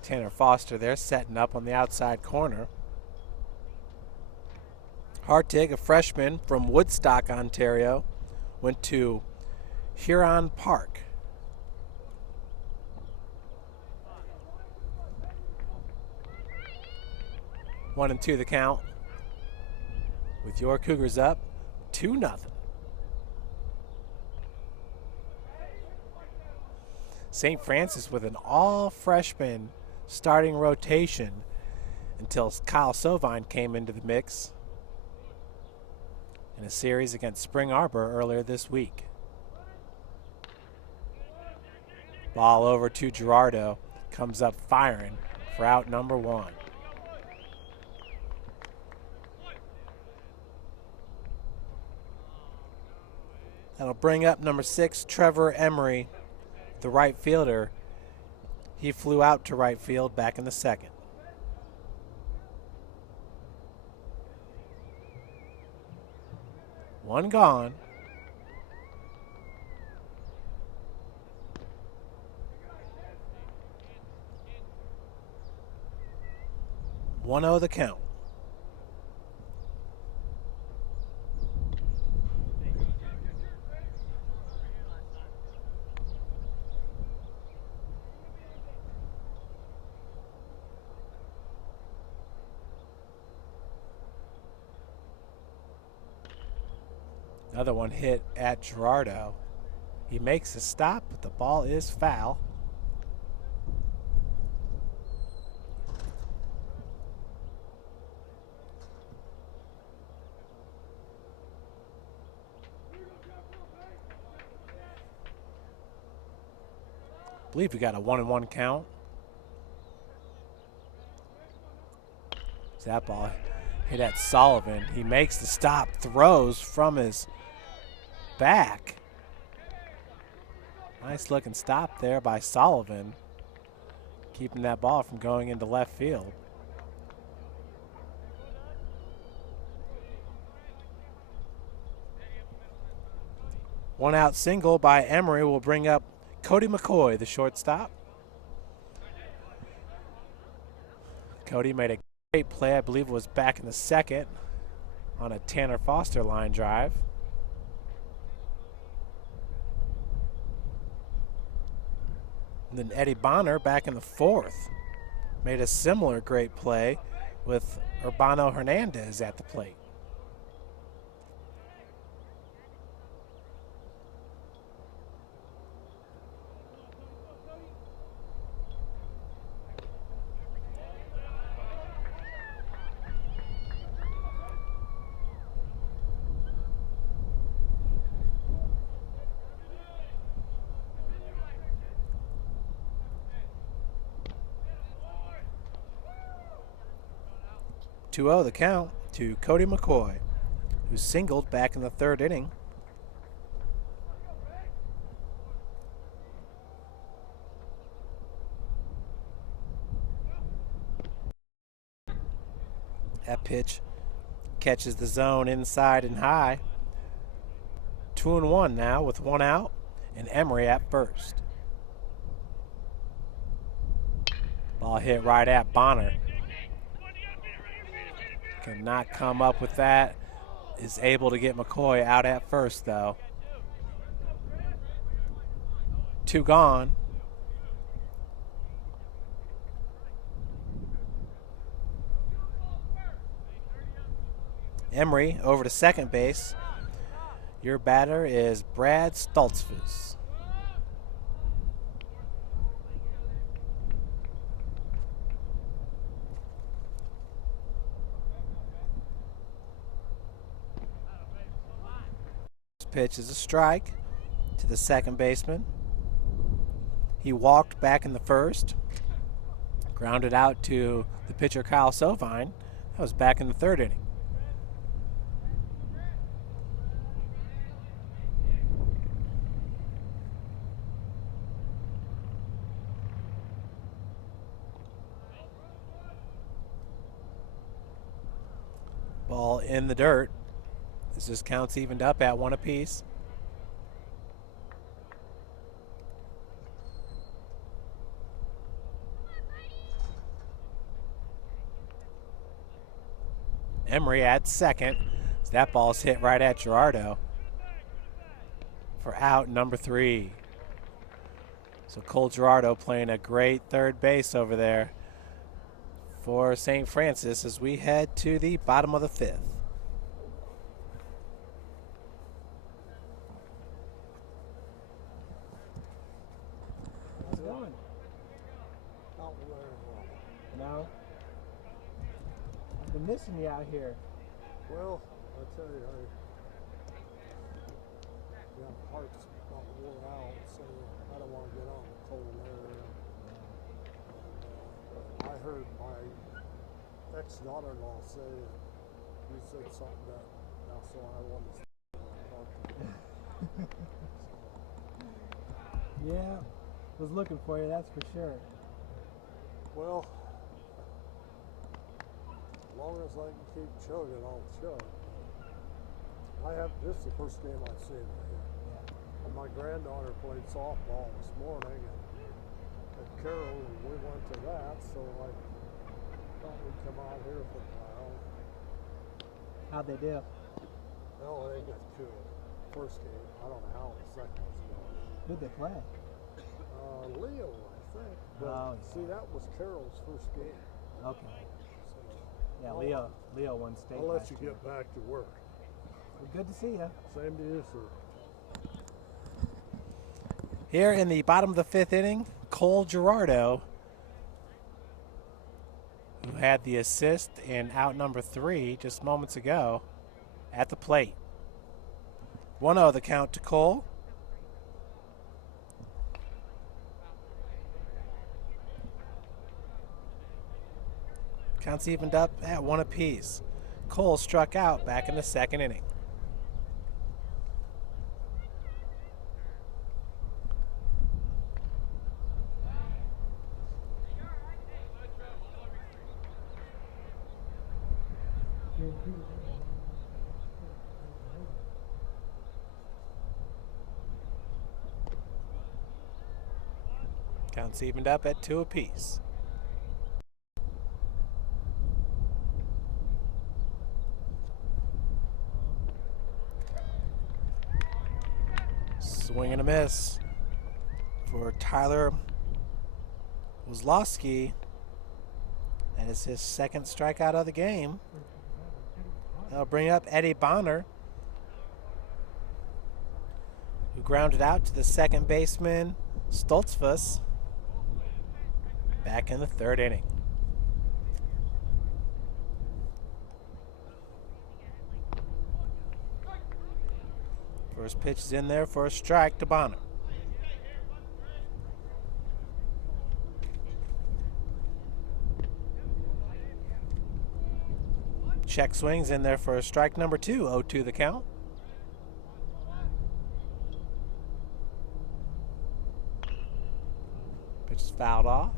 Tanner Foster there setting up on the outside corner. Hartig, a freshman from Woodstock, Ontario, went to Huron Park. One and two the count. With your Cougars up 2-0. St. Francis with an all-freshman starting rotation until Kyle Sovine came into the mix in a series against Spring Arbor earlier this week. Ball over to Gerardo, comes up firing for out number 1. That'll bring up number 6, Trevor Emery, the right fielder. He flew out to right field back in the second. One gone. 1-0 the count. Another one hit at Gerardo. He makes a stop, but the ball is foul. I believe we got a 1-1 count. That ball hit at Sullivan. He makes the stop, throws from his back. Nice looking stop there by Sullivan, keeping that ball from going into left field. One out single by Emery will bring up Cody McCoy, the shortstop. Cody made a great play, I believe it was back in the second, on a Tanner Foster line drive. And then Eddie Bonner back in the fourth made a similar great play with Urbano Hernandez at the plate. Two-0 the count to Cody McCoy, who singled back in the third inning. That pitch catches the zone inside and high. 2-1 now with one out and Emery at first. Ball hit right at Bonner. Cannot come up with that. Is able to get McCoy out at first though. 2 gone. Emery over to second base. Your batter is Brad Stoltzfus. Pitch is a strike to the second baseman. He walked back in the first, grounded out to the pitcher Kyle Sovine. That was back in the third inning. Ball in the dirt. This just counts evened up at 1 apiece. Emery at second. So that ball's hit right at Gerardo for out number 3. So Cole Gerardo playing a great third base over there for St. Francis as we head to the bottom of the 5th. How's it going? Not very well. No? I've been missing you out here. Well, I tell you, my heart's about wore out, so I don't want to get on the cold air. I heard my ex-daughter-in-law say you said something that now, so I wanted to talk to you. Yeah, was looking for you, that's for sure. Well, as long as I can keep chugging, I'll chug. This is the first game I've seen right here. Yeah. And my granddaughter played softball this morning at Carroll, and we went to that, so I thought we'd come out here for a while. How'd they do? Well, they got to it. First game. I don't know how the second was going. Who'd they play? Leo, I think. But see, that was Carroll's first game. Okay. So, Yeah, Leo won state. I'll let you get back to work. Well, good to see you. Same to you, sir. Here in the bottom of the 5th inning, Cole Gerardo, who had the assist in out number 3 just moments ago, at the plate. 1-0 the count to Cole. Counts evened up at 1 apiece. Cole struck out back in the second inning. Counts evened up at 2 apiece. Swing and a miss for Tyler Wozlowski. That is his second strikeout of the game. That'll bring up Eddie Bonner, who grounded out to the second baseman, Stoltzfus, back in the third inning. First pitch is in there for a strike to Bonner. Check swings in there for a strike number 2, 0-2 the count. Pitch is fouled off.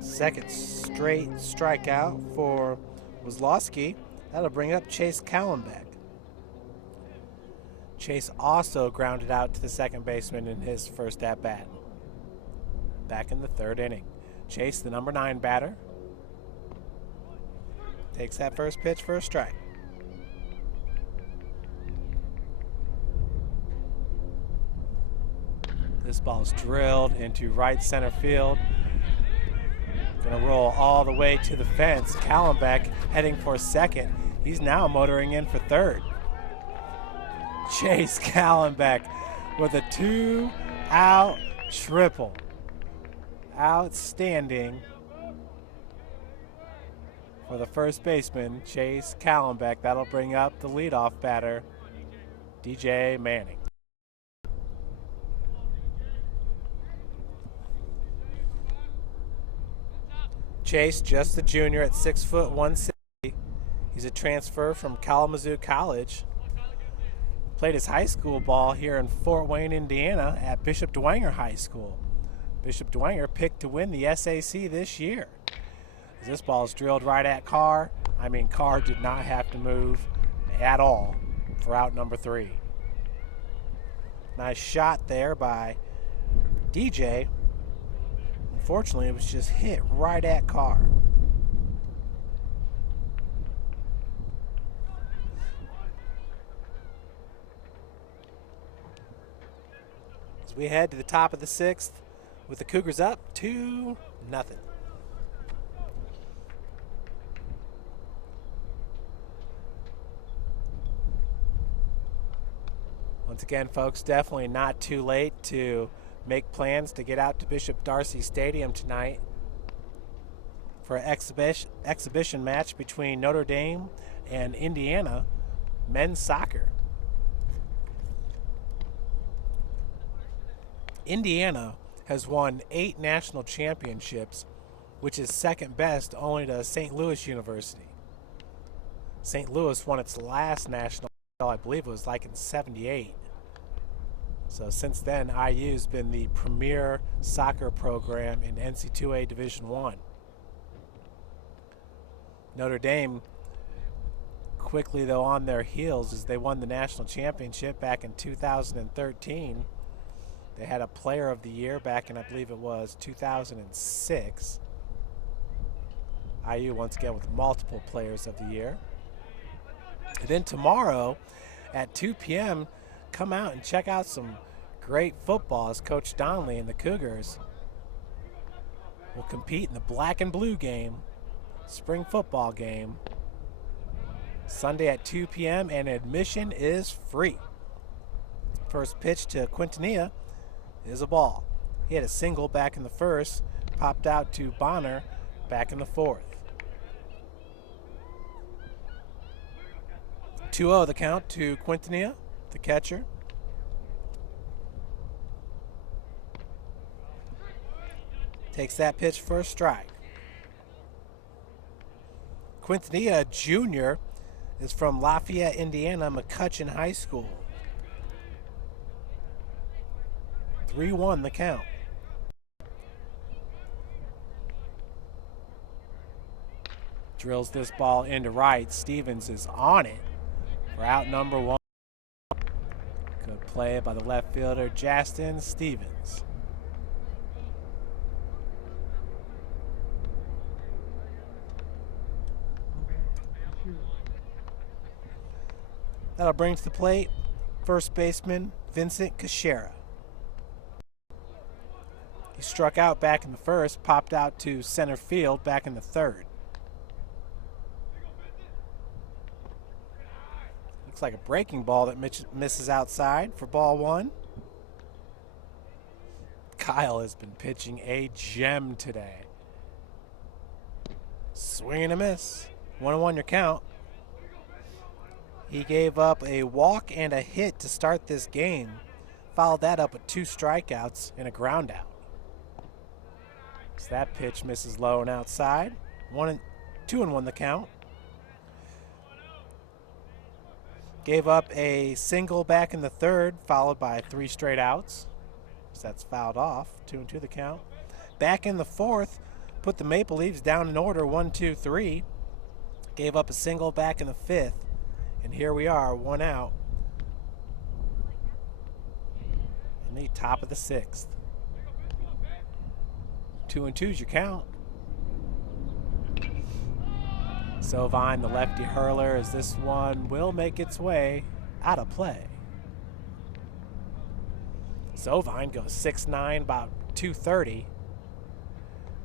Second straight strikeout for Wozlowski. That'll bring up Chase Callenbeck. Chase also grounded out to the second baseman in his first at-bat. Back in the third inning. Chase, the number 9 batter, takes that first pitch for a strike. This ball's drilled into right center field. Gonna roll all the way to the fence. Callenbeck heading for second. He's now motoring in for third. Chase Callenbeck with a 2-out triple. outstanding for the first baseman, Chase Callenbeck. That'll bring up the leadoff batter, DJ Manning. Chase, just a junior at 6 foot 160. He's a transfer from Kalamazoo College. Played his high school ball here in Fort Wayne, Indiana at Bishop Dwenger High School. Bishop Dwenger picked to win the SAC this year. This ball is drilled right at Carr. I mean, Carr did not have to move at all for out number 3. Nice shot there by DJ. Unfortunately, it was just hit right at Carr. As we head to the top of the 6th with the Cougars up 2-0. Once again, folks, definitely not too late to make plans to get out to Bishop Darcy Stadium tonight for an exhibition match between Notre Dame and Indiana men's soccer. Indiana has won 8 national championships, which is second best only to St. Louis University. St. Louis won its last national, I believe it was like in '78. So since then, IU's been the premier soccer program in NC2A Division I. Notre Dame quickly, though, on their heels as they won the national championship back in 2013. They had a player of the year back in, I believe it was 2006. IU once again with multiple players of the year. And then tomorrow at 2 p.m., come out and check out some great football as Coach Donnelly and the Cougars will compete in the black and blue game, spring football game, Sunday at 2 p.m., and admission is free. First pitch to Quintanilla is a ball. He had a single back in the first, popped out to Bonner back in the fourth. 2-0 the count to Quintanilla, the catcher. Takes that pitch for a strike. Quintanilla Jr. is from Lafayette, Indiana, McCutcheon High School. 3-1 the count. Drills this ball into right. Stevens is on it for out number 1. Good play by the left fielder, Justin Stevens. That'll bring to the plate first baseman Vincent Cachera. He struck out back in the first, popped out to center field back in the third. Looks like a breaking ball that misses outside for ball 1. Kyle has been pitching a gem today. Swing and a miss. 1-1 your count. He gave up a walk and a hit to start this game. Followed that up with 2 strikeouts and a ground out. So that pitch misses low and outside. 2-1 the count. Gave up a single back in the third, followed by 3 straight outs. So that's fouled off. 2-2 the count. Back in the fourth, put the Maple Leafs down in order, 1-2-3. Gave up a single back in the fifth. And here we are, 1 out. In the top of the 6th. 2-2's your count. Sovine, the lefty hurler, as this one will make its way out of play. Sovine goes 6'9", about 230.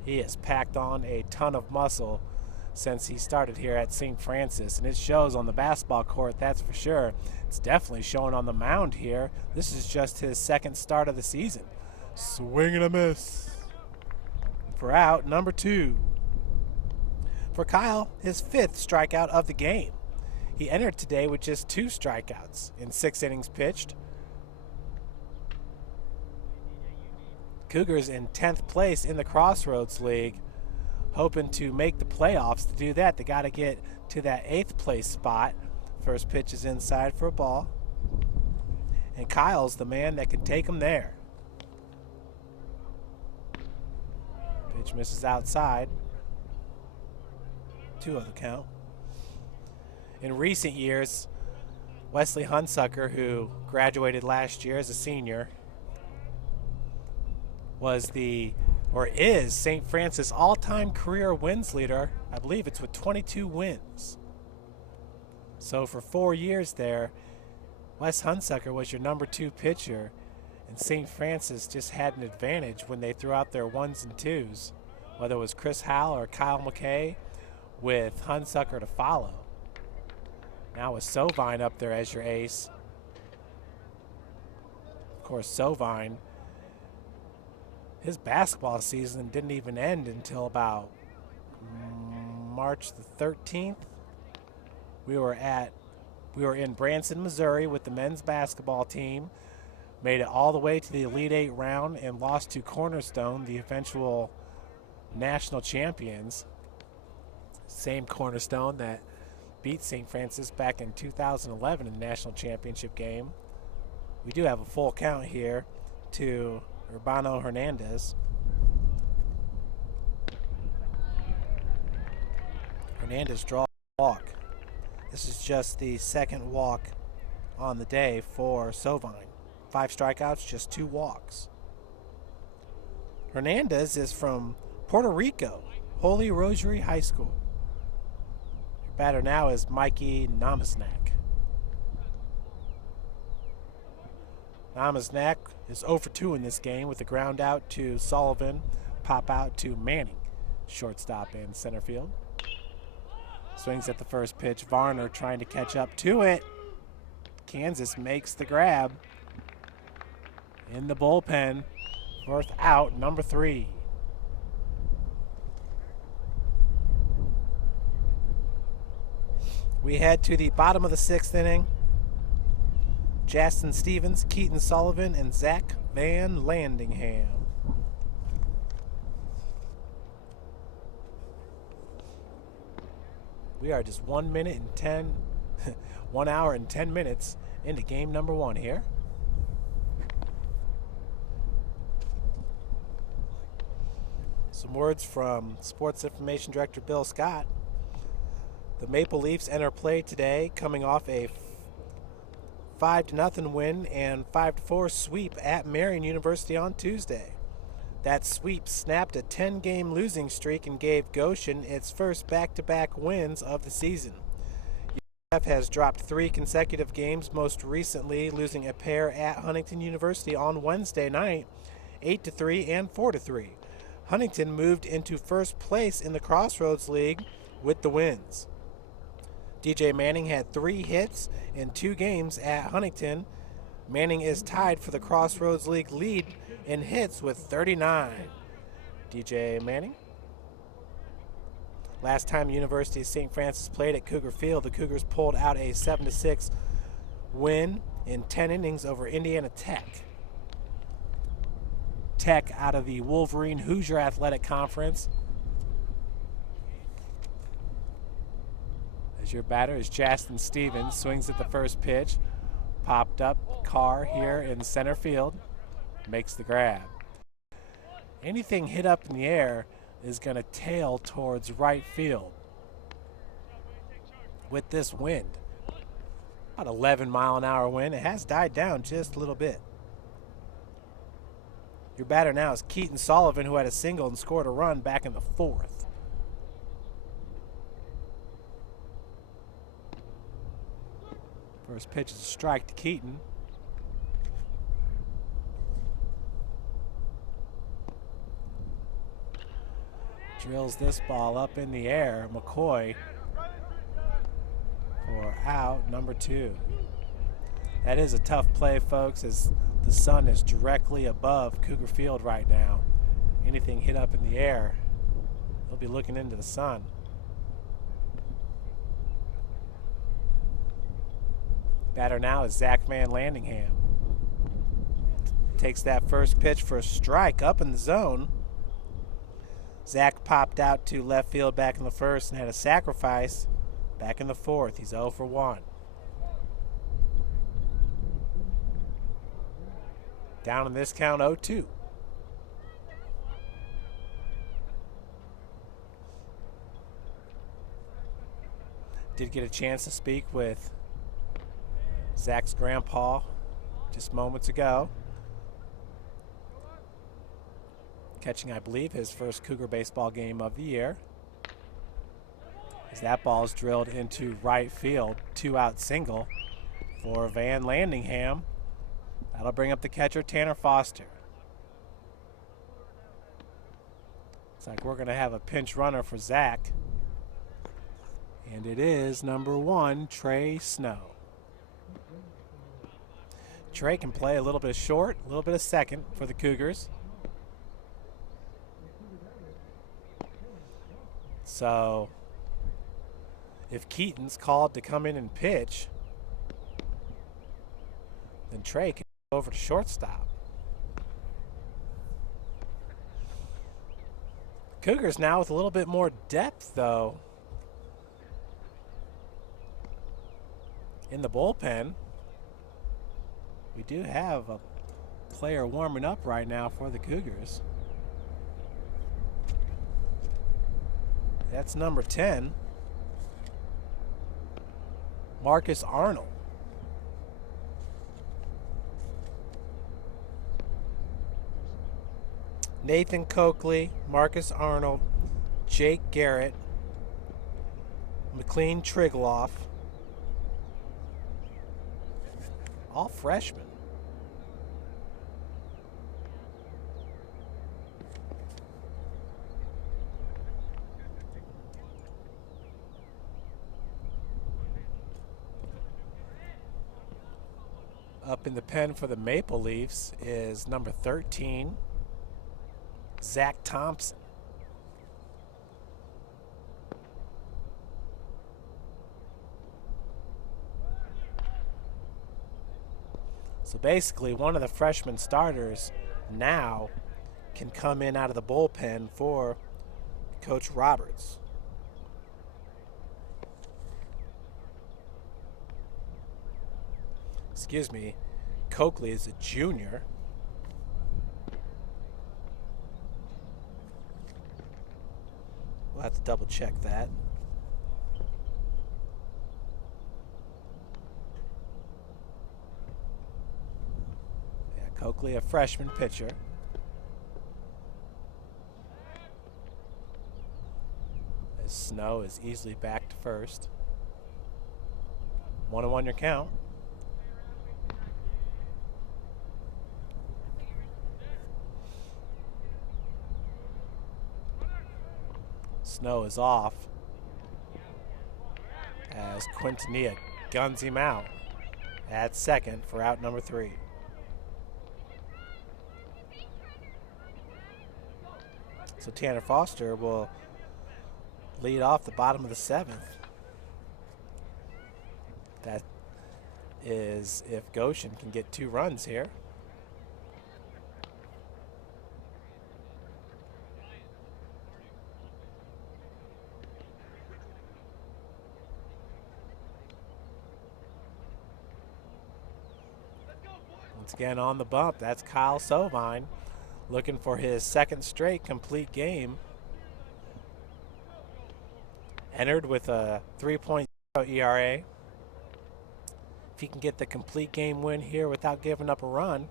He has packed on a ton of muscle since he started here at St. Francis, and it shows on the basketball court, that's for sure. It's definitely showing on the mound here. This is just his second start of the season. Swing and a miss. for out number 2. For Kyle, his 5th strikeout of the game. He entered today with just 2 strikeouts in 6 innings pitched. Cougars in 10th place in the Crossroads League, hoping to make the playoffs. To do that, they got to get to that 8th place spot. First pitch is inside for a ball. And Kyle's the man that can take them there. Pitch misses outside. 2 of the count. In recent years, Wesley Hunsucker, who graduated last year as a senior, is St. Francis all-time career wins leader. I believe it's with 22 wins. So for 4 years there, Wes Hunsucker was your number 2 pitcher, and St. Francis just had an advantage when they threw out their 1s and 2s, whether it was Chris Howell or Kyle McKay, with Hunsucker to follow. Now with Sovine up there as your ace. Of course, Sovine, his basketball season didn't even end until about March the 13th. We were in Branson, Missouri with the men's basketball team, made it all the way to the Elite 8 round and lost to Cornerstone, the eventual national champions. Same Cornerstone that beat St. Francis back in 2011 in the national championship game. We do have a full count here to Urbano Hernandez. Hernandez draws a walk. This is just the 2nd walk on the day for Sovine. 5 strikeouts, just 2 walks. Hernandez is from Puerto Rico, Holy Rosary High School. Your batter now is Mikey Namasnak. Namasnak is 0 for 2 in this game with a ground out to Sullivan, pop out to Manning, shortstop in center field. Swings at the first pitch. Varner trying to catch up to it. Kansas makes the grab. In the bullpen. 4th out, number 3. We head to the bottom of the 6th inning. Justin Stevens, Keaton Sullivan, and Zach Van Landingham. We are just 1 hour and 10 minutes into game number 1 here. Some words from Sports Information Director Bill Scott. The Maple Leafs enter play today coming off a 5-0 win and 5-4 sweep at Marian University on Tuesday. That sweep snapped a 10-game losing streak and gave Goshen its first back-to-back wins of the season. UF has dropped 3 consecutive games, most recently losing a pair at Huntington University on Wednesday night, 8-3 and 4-3. Huntington moved into first place in the Crossroads League with the wins. DJ Manning had 3 hits in 2 games at Huntington. Manning is tied for the Crossroads League lead in hits with 39. DJ Manning. Last time University of St. Francis played at Cougar Field, the Cougars pulled out a 7-6 win in 10 innings over Indiana Tech. Tech out of the Wolverine Hoosier Athletic Conference. As your batter is Justin Stevens, swings at the first pitch. Popped up Carr here in center field, makes the grab. Anything hit up in the air is going to tail towards right field with this wind. About 11-mile-an-hour wind. It has died down just a little bit. Your batter now is Keaton Sullivan, who had a single and scored a run back in the 4th. First pitch is a strike to Keaton. Drills this ball up in the air. McCoy for out number 2. That is a tough play, folks, as the sun is directly above Cougar Field right now. anything hit up in the air, he'll be looking into the sun. Batter now is Zach Van Landingham. Takes that first pitch for a strike up in the zone. Zach popped out to left field back in the first and had a sacrifice back in the fourth. He's 0 for 1. Down in this count, 0-2. Did get a chance to speak with Zach's grandpa just moments ago. Catching, I believe, his first Cougar baseball game of the year. As that ball is drilled into right field, 2-out single for Van Landingham. That'll bring up the catcher, Tanner Foster. Looks like we're going to have a pinch runner for Zach. And it is number 1, Trey Snow. Trey can play a little bit of short, a little bit of second for the Cougars. So if Keaton's called to come in and pitch, then Trey can go over to shortstop. Cougars now with a little bit more depth, though, in the bullpen. We do have a player warming up right now for the Cougars. That's number 10, Marcus Arnold. Nathan Coakley, Marcus Arnold, Jake Garrett, McLean Trigloff, all freshmen. Up in the pen for the Maple Leafs is number 13, Zach Thompson. So basically, one of the freshman starters now can come in out of the bullpen for Coach Roberts. Excuse me, Coakley is a junior. We'll have to double check that. Yeah, Coakley, a freshman pitcher. As Snow is easily back to first. 1-1 your count. Snow is off as Quintanilla guns him out at second for out number 3. So Tanner Foster will lead off the bottom of the 7th. That is if Goshen can get 2 runs here. Once again on the bump, that's Kyle Sovine looking for his 2nd straight complete game. Entered with a 3.0 ERA. If he can get the complete game win here without giving up a run,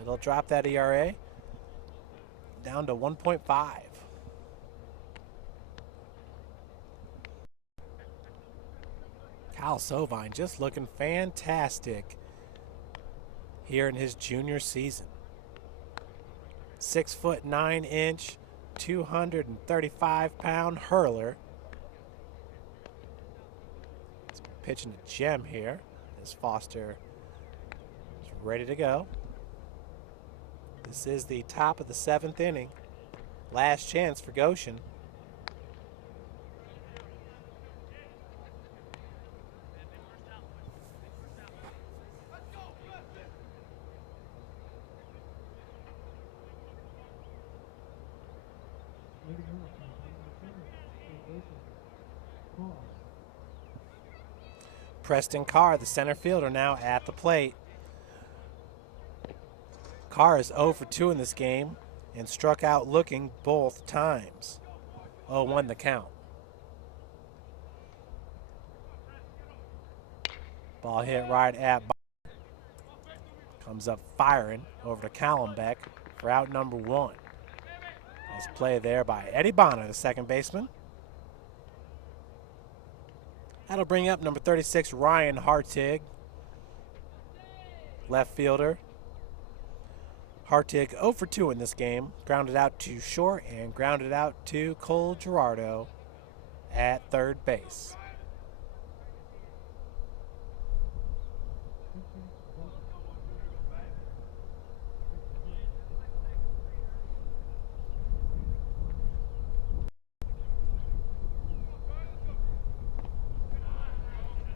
it'll drop that ERA down to 1.5. Kyle Sovine just looking fantastic here in his junior season. 6'9", 235-pound hurler. He's pitching a gem here as Foster is ready to go. This is the top of the 7th inning. Last chance for Goshen. Preston Carr, the center fielder, now at the plate. Carr is 0 for 2 in this game and struck out looking both times. 0-1 the count. Ball hit right at Bonner. Comes up firing over to Callenbeck for out number 1. Nice play there by Eddie Bonner, the second baseman. That'll bring up number 36, Ryan Hartig, left fielder. Hartig 0 for 2 in this game. Grounded out to short and grounded out to Cole Gerardo at third base.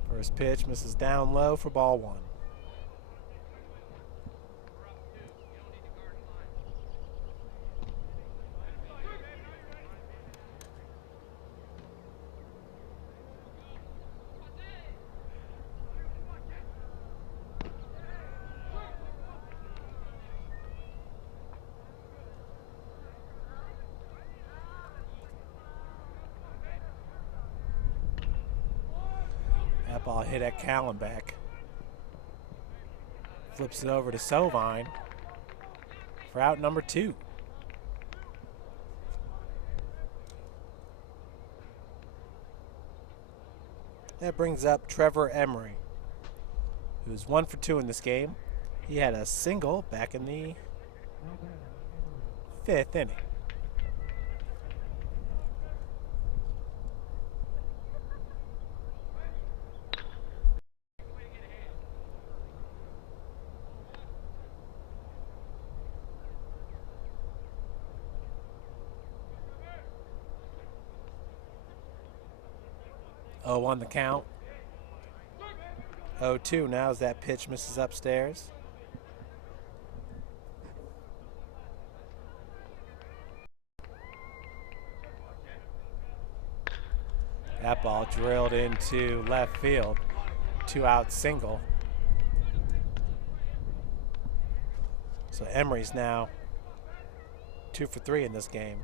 First pitch misses down low for ball 1. That ball hit at Callenbeck. Flips it over to Sovine for out number 2. That brings up Trevor Emery, who's 1 for 2 in this game. He had a single back in the 5th inning. Oh, on the count. 0-2 now as that pitch misses upstairs. That ball drilled into left field. 2-out single. So Emery's now 2 for 3 in this game.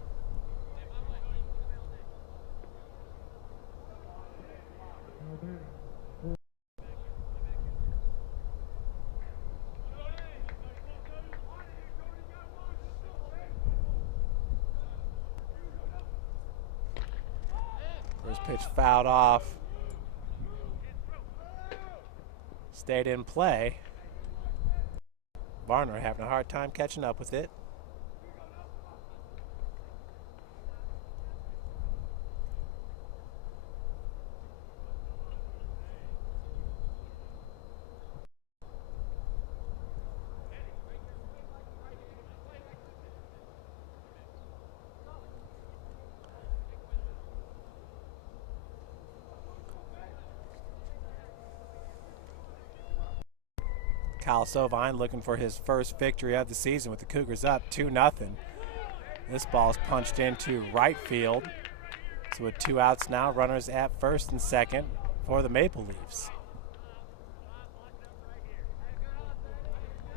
First pitch fouled off. Stayed in play. Varner having a hard time catching up with it. Kyle Sovine looking for his first victory of the season with the Cougars up 2-0. This ball is punched into right field. So with 2 outs now, runners at first and second for the Maple Leafs.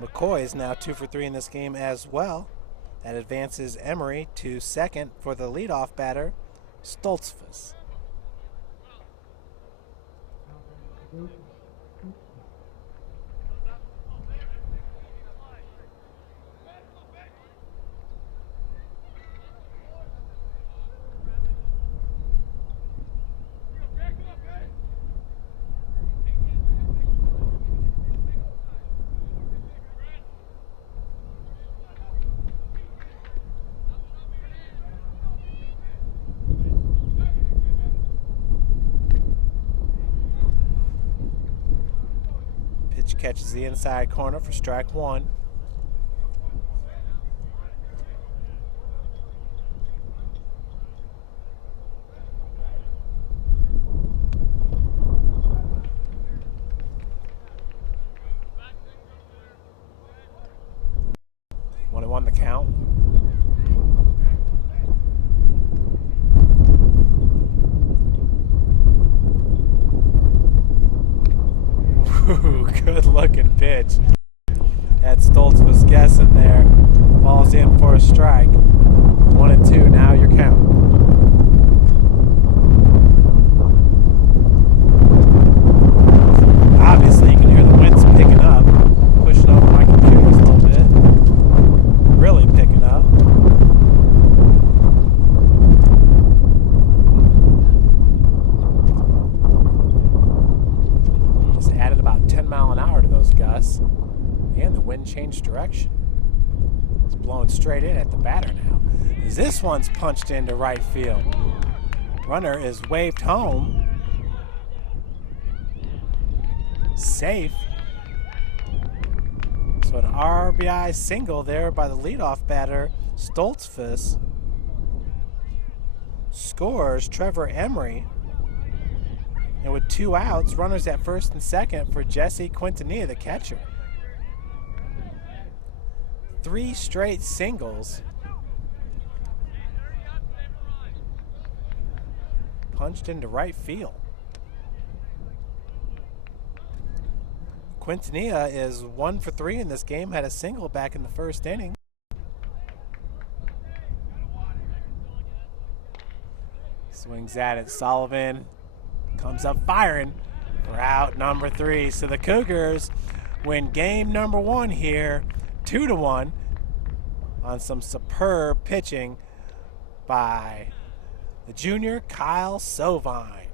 McCoy is now 2 for 3 in this game as well. That advances Emery to second for the leadoff batter, Stoltzfus. Catches the inside corner for strike 1. 2-1 the count. Ooh, good looking pitch. Ed Stoltz was guessing there. Ball's in for a strike. 1-2, now your count. Obviously, you can hear the winds picking up. Pushing over my computers a little bit. Really picking up. Just added about 10 mile an hour to those gusts. And the wind changed direction. It's blowing straight in at the batter now. This one's punched into right field. Runner is waved home. Safe. So an RBI single there by the leadoff batter, Stoltzfus. Scores Trevor Emery. And with 2 outs, runners at first and second for Jesse Quintanilla, the catcher. 3 straight singles. Punched into right field. Quintanilla is 1 for 3 in this game, had a single back in the first inning. Swings at it, Sullivan comes up firing for out number 3. So the Cougars win game number 1 here, 2-1 on some superb pitching by the junior Kyle Sovine.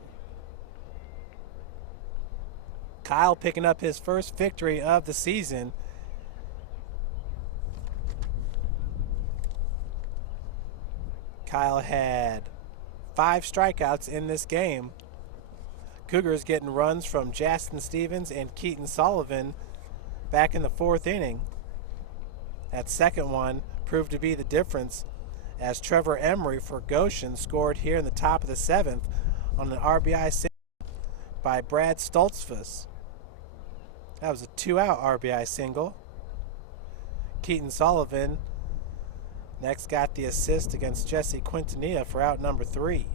Kyle picking up his first victory of the season. Kyle had 5 strikeouts in this game. Cougars getting runs from Justin Stevens and Keaton Sullivan back in the 4th inning. That second one proved to be the difference as Trevor Emery for Goshen scored here in the top of the 7th on an RBI single by Brad Stoltzfus. That was a 2-out RBI single. Keaton Sullivan next got the assist against Jesse Quintanilla for out number 3.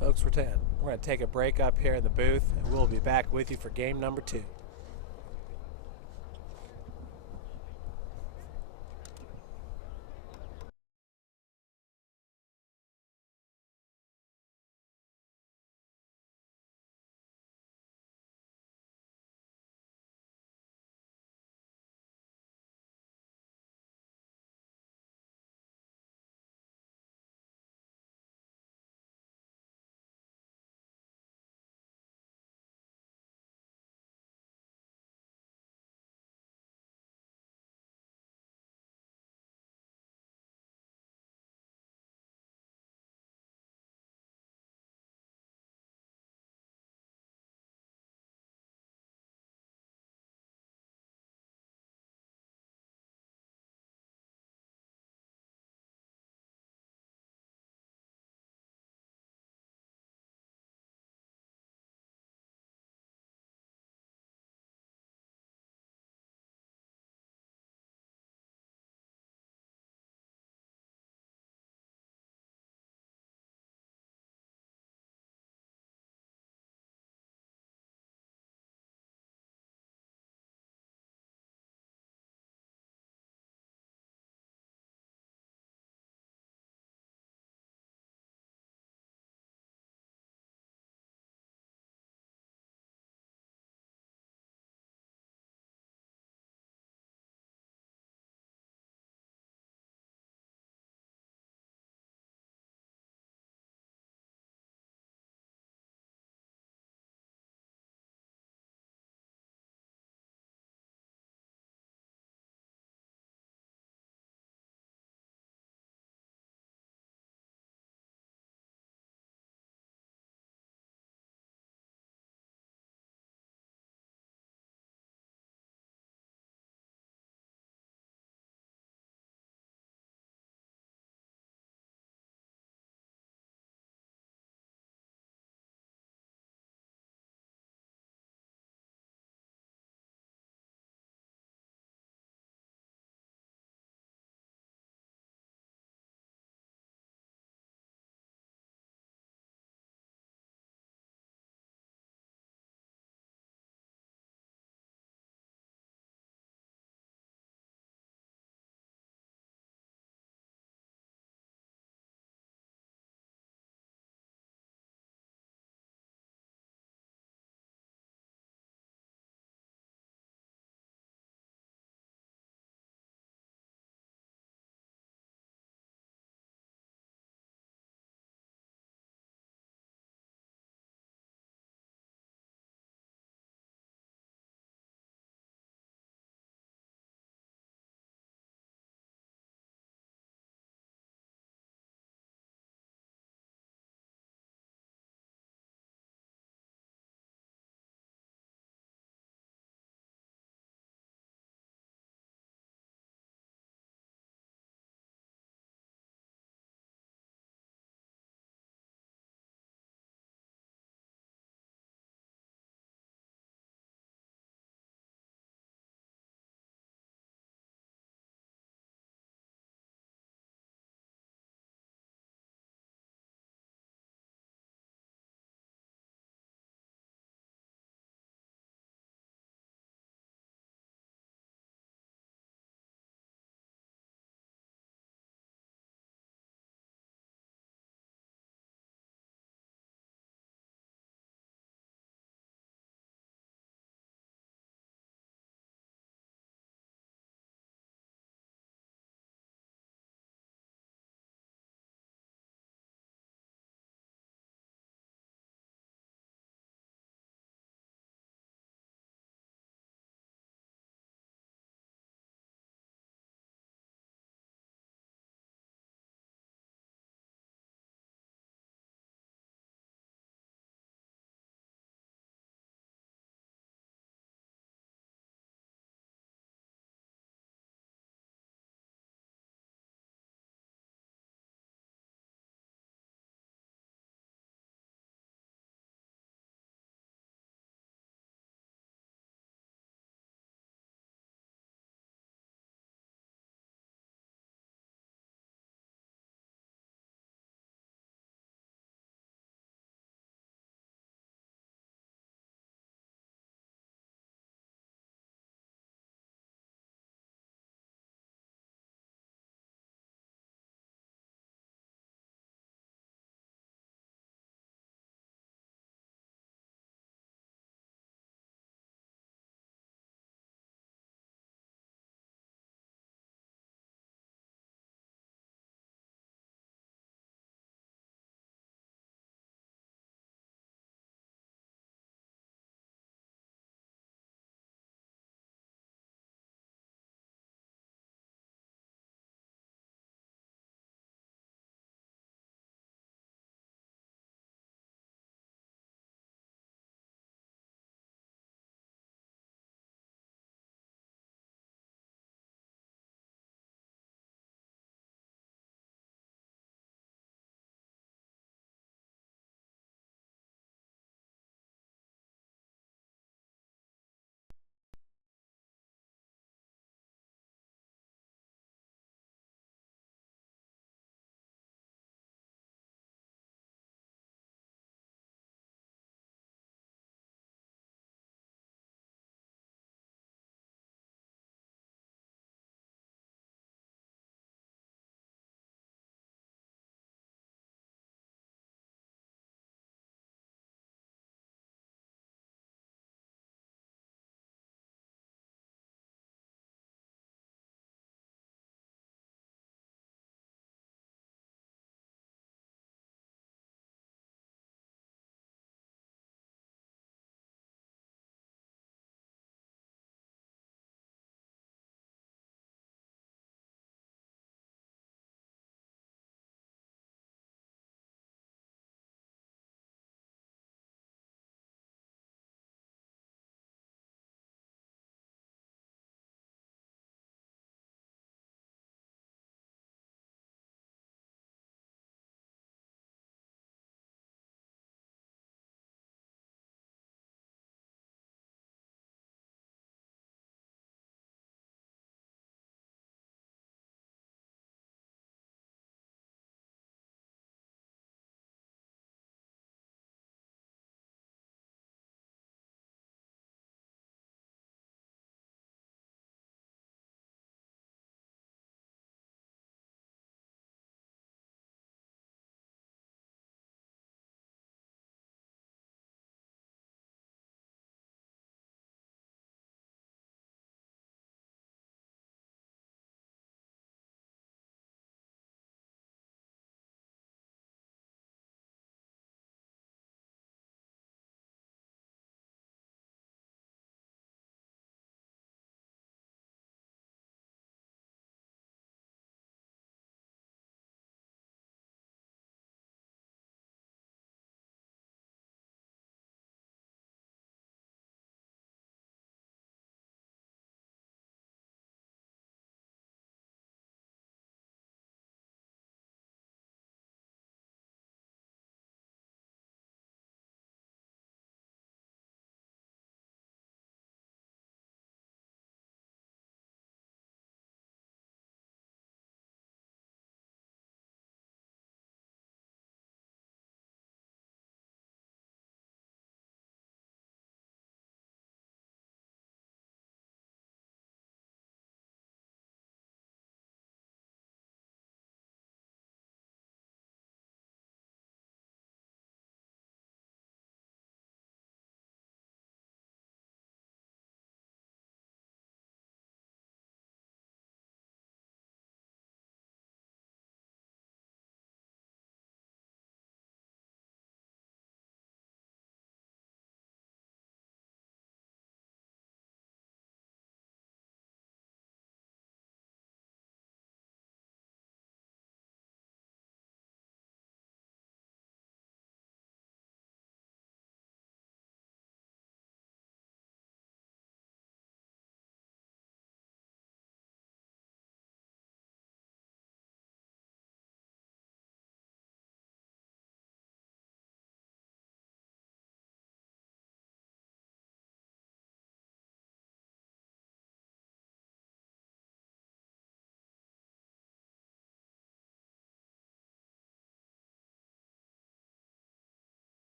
Folks, we're going to take a break up here in the booth, and we'll be back with you for game number 2.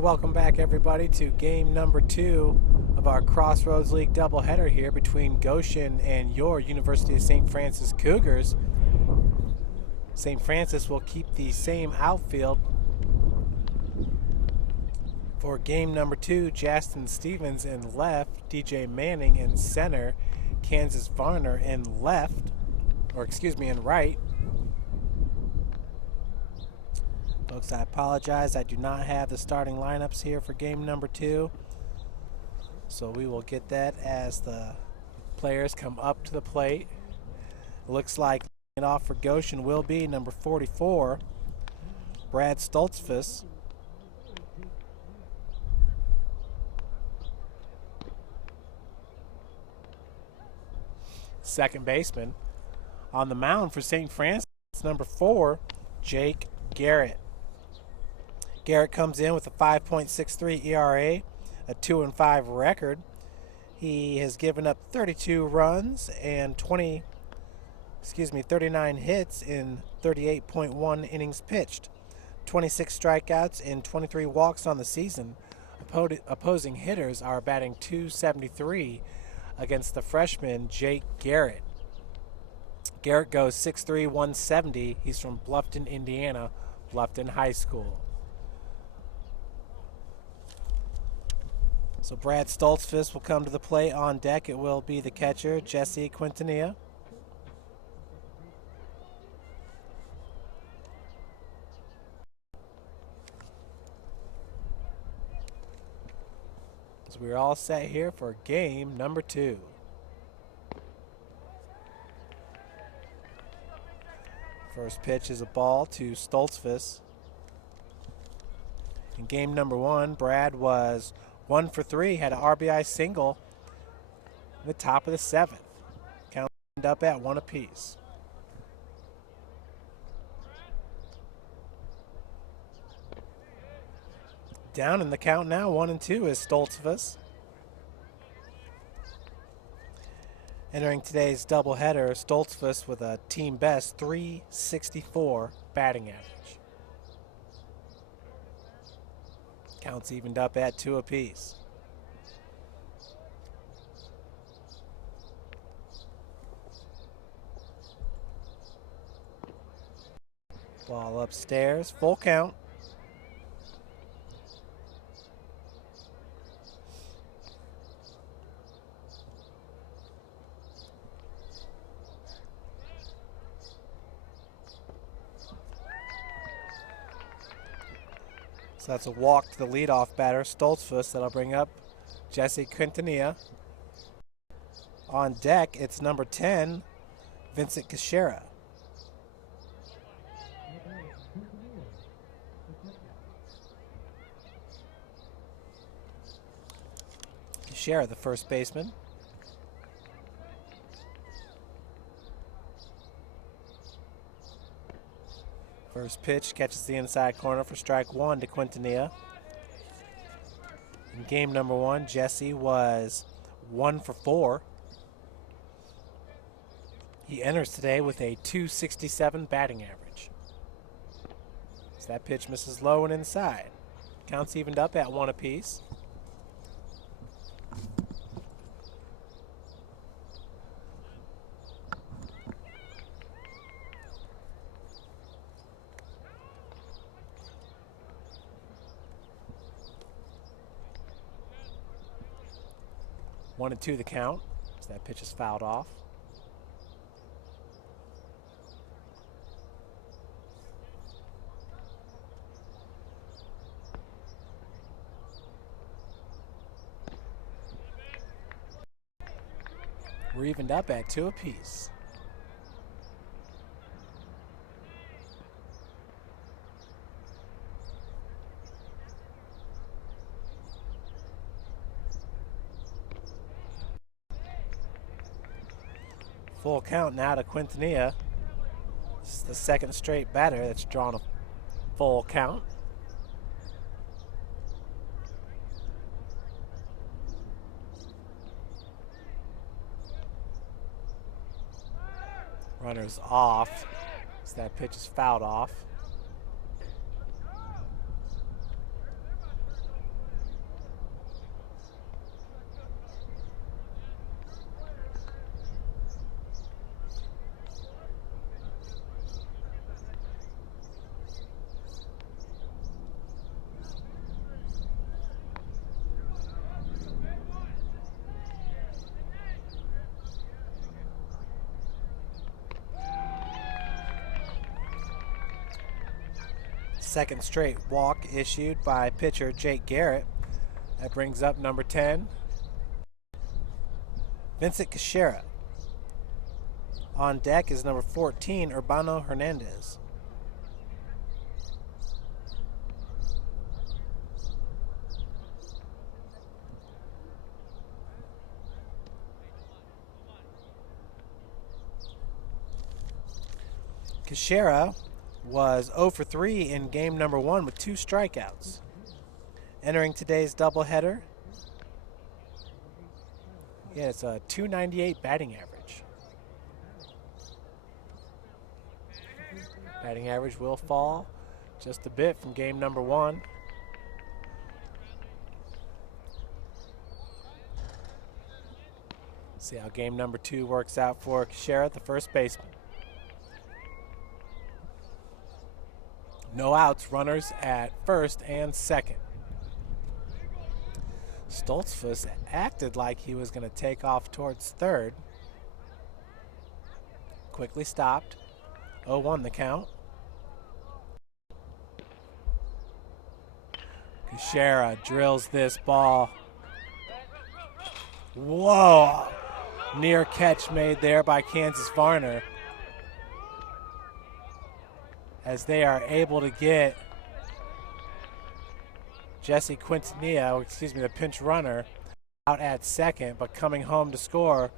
And welcome back, everybody, to game number 2 of our Crossroads League doubleheader here between Goshen and your University of St. Francis Cougars. St. Francis will keep the same outfield for game number 2. Justin Stevens in left, DJ Manning in center, Kansas Varner in in right. Folks, I apologize. I do not have the starting lineups here for game number 2. So we will get that as the players come up to the plate. It looks like it off for Goshen will be number 44, Brad Stoltzfus. Second baseman. On the mound for St. Francis, number 4, Jake Garrett. Garrett comes in with a 5.63 ERA, a 2-5 record. He has given up 32 runs and 39 hits in 38.1 innings pitched, 26 strikeouts and 23 walks on the season. Opposing hitters are batting .273 against the freshman Jake Garrett. Garrett goes 6'3", 170. He's from Bluffton, Indiana, Bluffton High School. So Brad Stoltzfus will come to the plate. On deck it will be the catcher, Jesse Quintanilla. So we're all set here for game number 2. First pitch is a ball to Stoltzfus. In game number 1, Brad was 1 for 3, had an RBI single in the top of the 7th. Count up at 1 apiece. Down in the count now, 1-2 is Stoltzfus. Entering today's doubleheader, Stoltzfus with a team best .364 batting average. Counts evened up at 2 apiece. Ball upstairs, full count. So that's a walk to the leadoff batter, Stoltzfus. That'll bring up Jesse Quintanilla. On deck, it's number 10, Vincent Kashera. Kashera, the first baseman. First pitch catches the inside corner for strike 1 to Quintanilla. In game number 1, Jesse was 1 for 4. He enters today with a .267 batting average. So that pitch misses low and inside. Counts evened up at 1 apiece. One and 2 the count, so that pitch is fouled off. We're evened up at 2 apiece. Full count now to Quintanilla. This is the second straight batter that's drawn a full count. Runner's off, so that pitch is fouled off. Second straight walk issued by pitcher Jake Garrett. That brings up number 10, Vincent Cachera. On deck is number 14, Urbano Hernandez. Cachera was 0 for 3 in game number 1 with 2 strikeouts. Entering today's doubleheader, it's a .298 batting average. Batting average will fall just a bit from game number 1. See how game number 2 works out for Cachera, the first baseman. No outs, runners at first and second. Stoltzfus acted like he was going to take off towards third. Quickly stopped. 0-1 the count. Cachera drills this ball. Whoa! Near catch made there by Kansas Varner, as they are able to get Jesse Quintanilla, the pinch runner, out at second, but coming home to score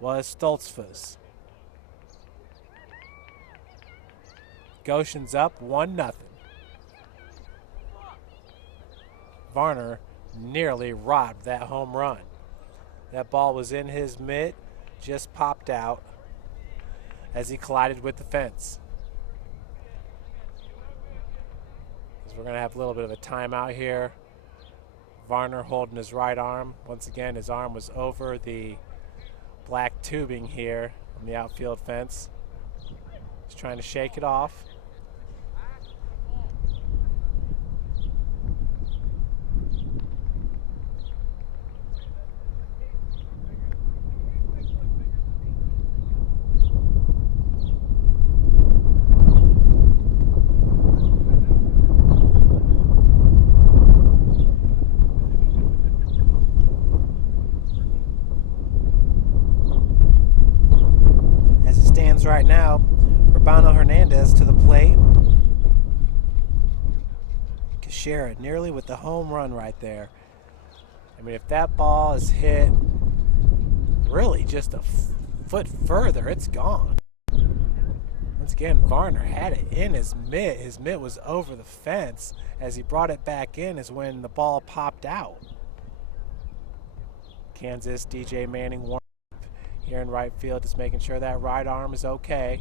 was Stoltzfus. Goshen's up 1-0. Varner nearly robbed that home run. That ball was in his mitt, just popped out as he collided with the fence. We're going to have a little bit of a timeout here. Varner holding his right arm. Once again, his arm was over the black tubing here on the outfield fence. He's trying to shake it off. Right now, Urbano Hernandez to the plate. Cachera nearly with the home run right there. I mean, if that ball is hit really just a foot further, it's gone. Once again, Varner had it in his mitt. His mitt was over the fence. As he brought it back in is when the ball popped out. Kansas, DJ Manning warning here in right field, just making sure that right arm is okay.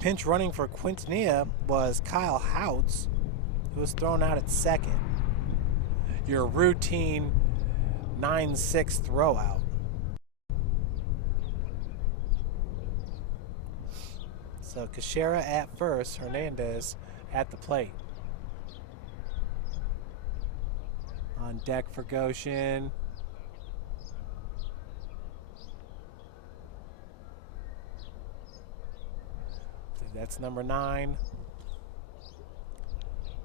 Pinch running for Quintanilla was Kyle Houts, who was thrown out at second. Your routine 9-6 throw out. So Cachera at first, Hernandez at the plate. On deck for Goshen. That's number 9.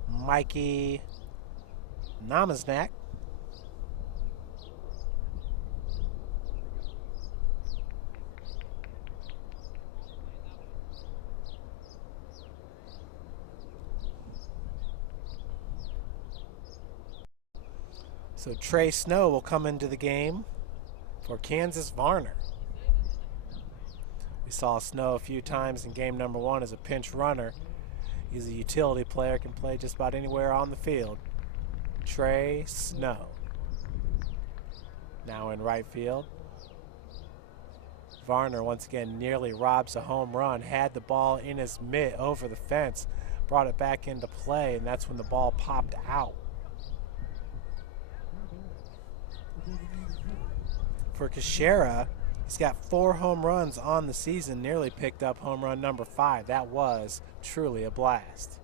Mikey Namaznak. So Trey Snow will come into the game for Kansas Varner. We saw Snow a few times in game number 1 as a pinch runner. He's a utility player, can play just about anywhere on the field. Trey Snow. Now in right field. Varner once again nearly robs a home run, had the ball in his mitt over the fence, brought it back into play, and that's when the ball popped out. For Cachera, he's got 4 home runs on the season, nearly picked up home run number 5. That was truly a blast.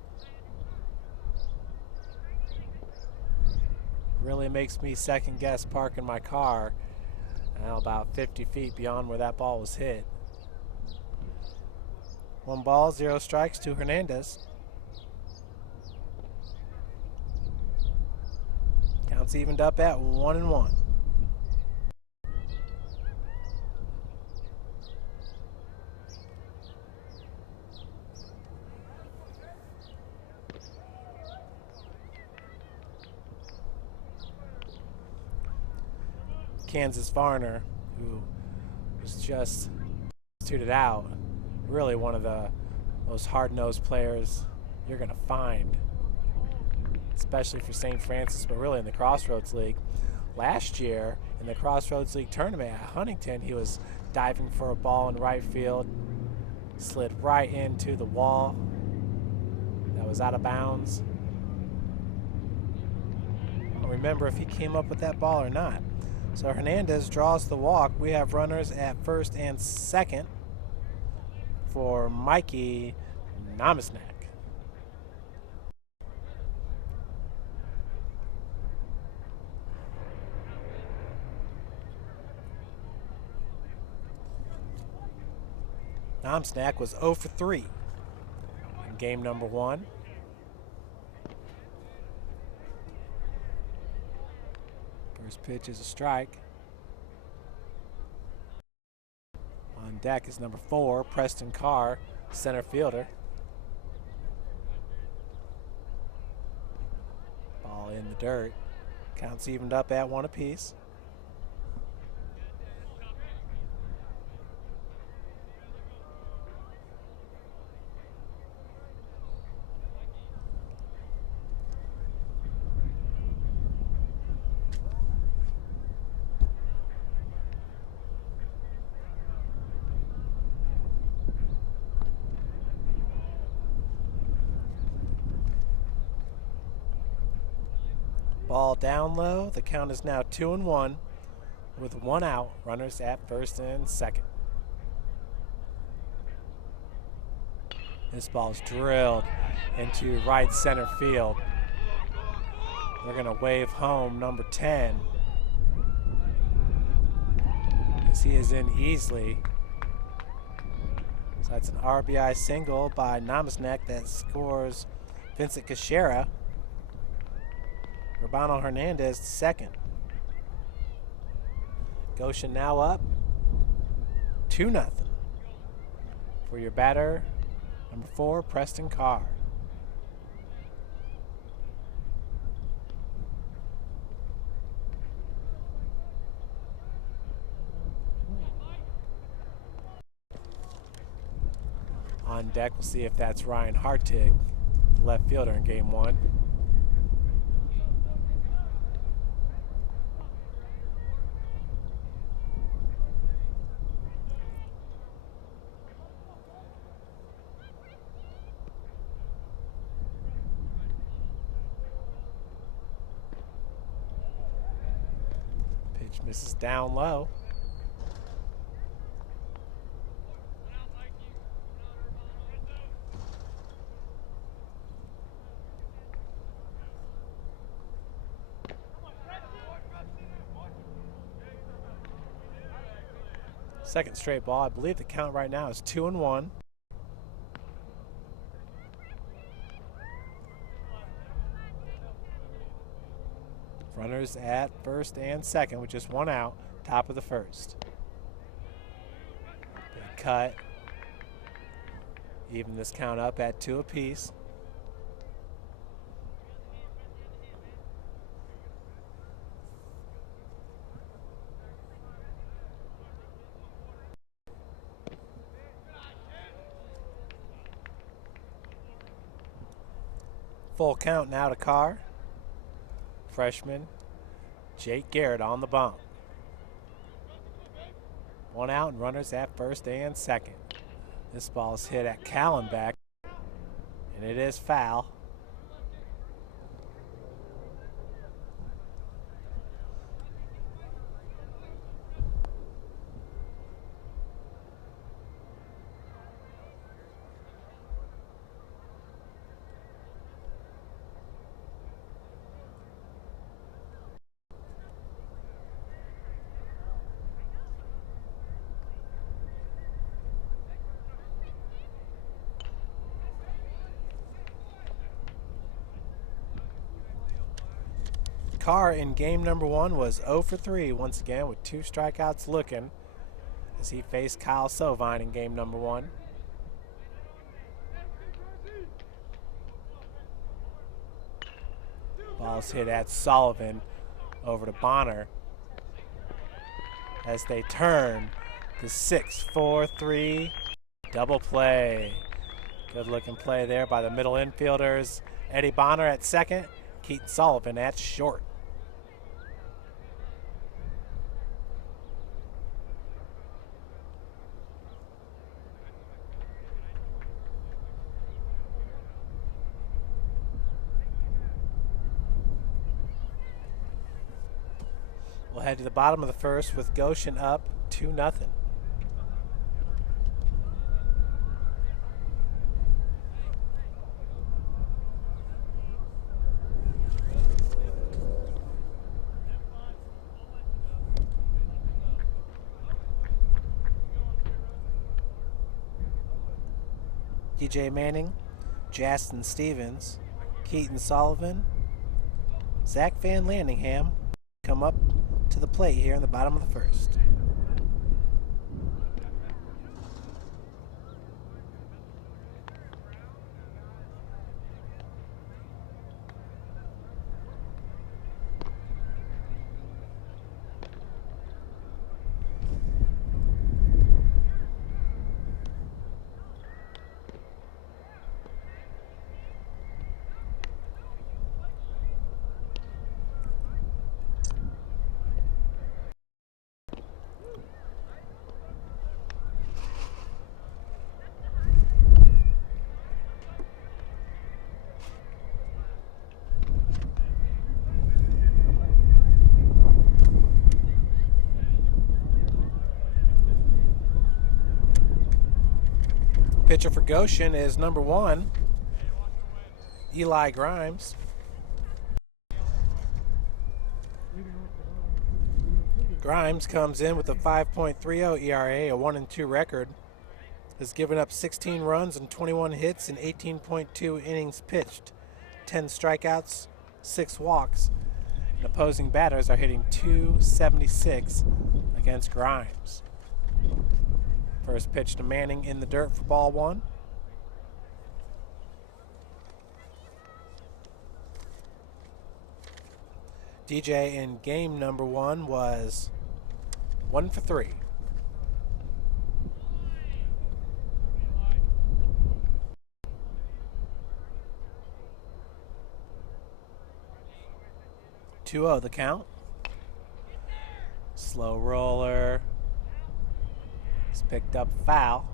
Really makes me second guess parking my car about 50 feet beyond where that ball was hit. 1 ball, 0 strikes to Hernandez. Counts evened up at 1-1. Kansas Varner, who was just suited out, really one of the most hard-nosed players you're going to find, especially for St. Francis, but really in the Crossroads League. Last year in the Crossroads League tournament at Huntington, he was diving for a ball in right field, slid right into the wall that was out of bounds. I don't remember if he came up with that ball or not. So Hernandez draws the walk. We have runners at first and second for Mikey Namasnak. Namasnak was 0 for 3 in game number 1. First pitch is a strike. On deck is number 4, Preston Carr, center fielder. Ball in the dirt. Counts evened up at 1 apiece. Ball down low. The count is now 2-1 with 1 out. Runners at first and second. This ball's drilled into right center field. They're going to wave home number 10 as he is in easily. So that's an RBI single by Namasnak that scores Vincent Cachera. Urbano Hernandez second. Goshen now up 2-0 for your batter, number 4, Preston Carr. On deck, we'll see if that's Ryan Hartig, the left fielder in game 1. Pitch misses down low. Second straight ball. I believe the count right now is 2-1. Runners at first and second with just 1 out, top of the first. Big cut. Even this count up at 2 apiece. Full count now to Carr. Freshman Jake Garrett on the bump. 1 out and runners at first and second. This ball is hit at Callenbeck, and it is foul. Carr in game number 1 was 0 for 3 once again with 2 strikeouts looking as he faced Kyle Sovine in game number 1. Ball's hit at Sullivan over to Bonner as they turn the 6-4-3 double play. Good looking play there by the middle infielders. Eddie Bonner at second, Keaton Sullivan at short. We'll head to the bottom of the first with Goshen up 2-0. DJ Manning, Justin Stevens, Keaton Sullivan, Zach Van Landingham come up to the plate here in the bottom of the first. Pitcher for Goshen is number 1, Eli Grimes. Grimes comes in with a 5.30 ERA, a 1-2 record. Has given up 16 runs and 21 hits in 18.2 innings pitched, 10 strikeouts, 6 walks. And opposing batters are hitting .276 against Grimes. First pitch to Manning in the dirt for ball 1. DJ in game number 1 was 1 for 3. (2-0) the count. Slow roller. Picked up foul.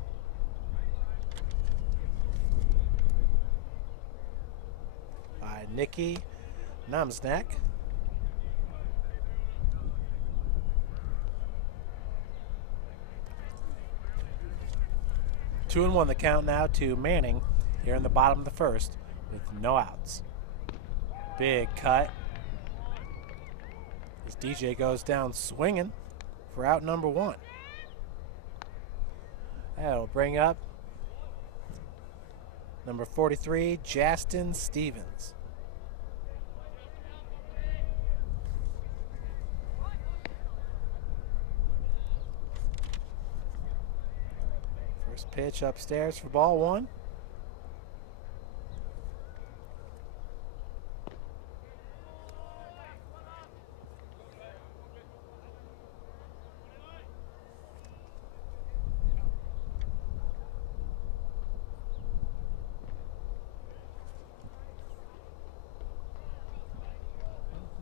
By Nicky Namsnak. Two and 1 the count now to Manning here in the bottom of the first with no outs. Big cut as DJ goes down swinging for out number 1. That'll bring up number 43, Justin Stevens. First pitch upstairs for ball 1.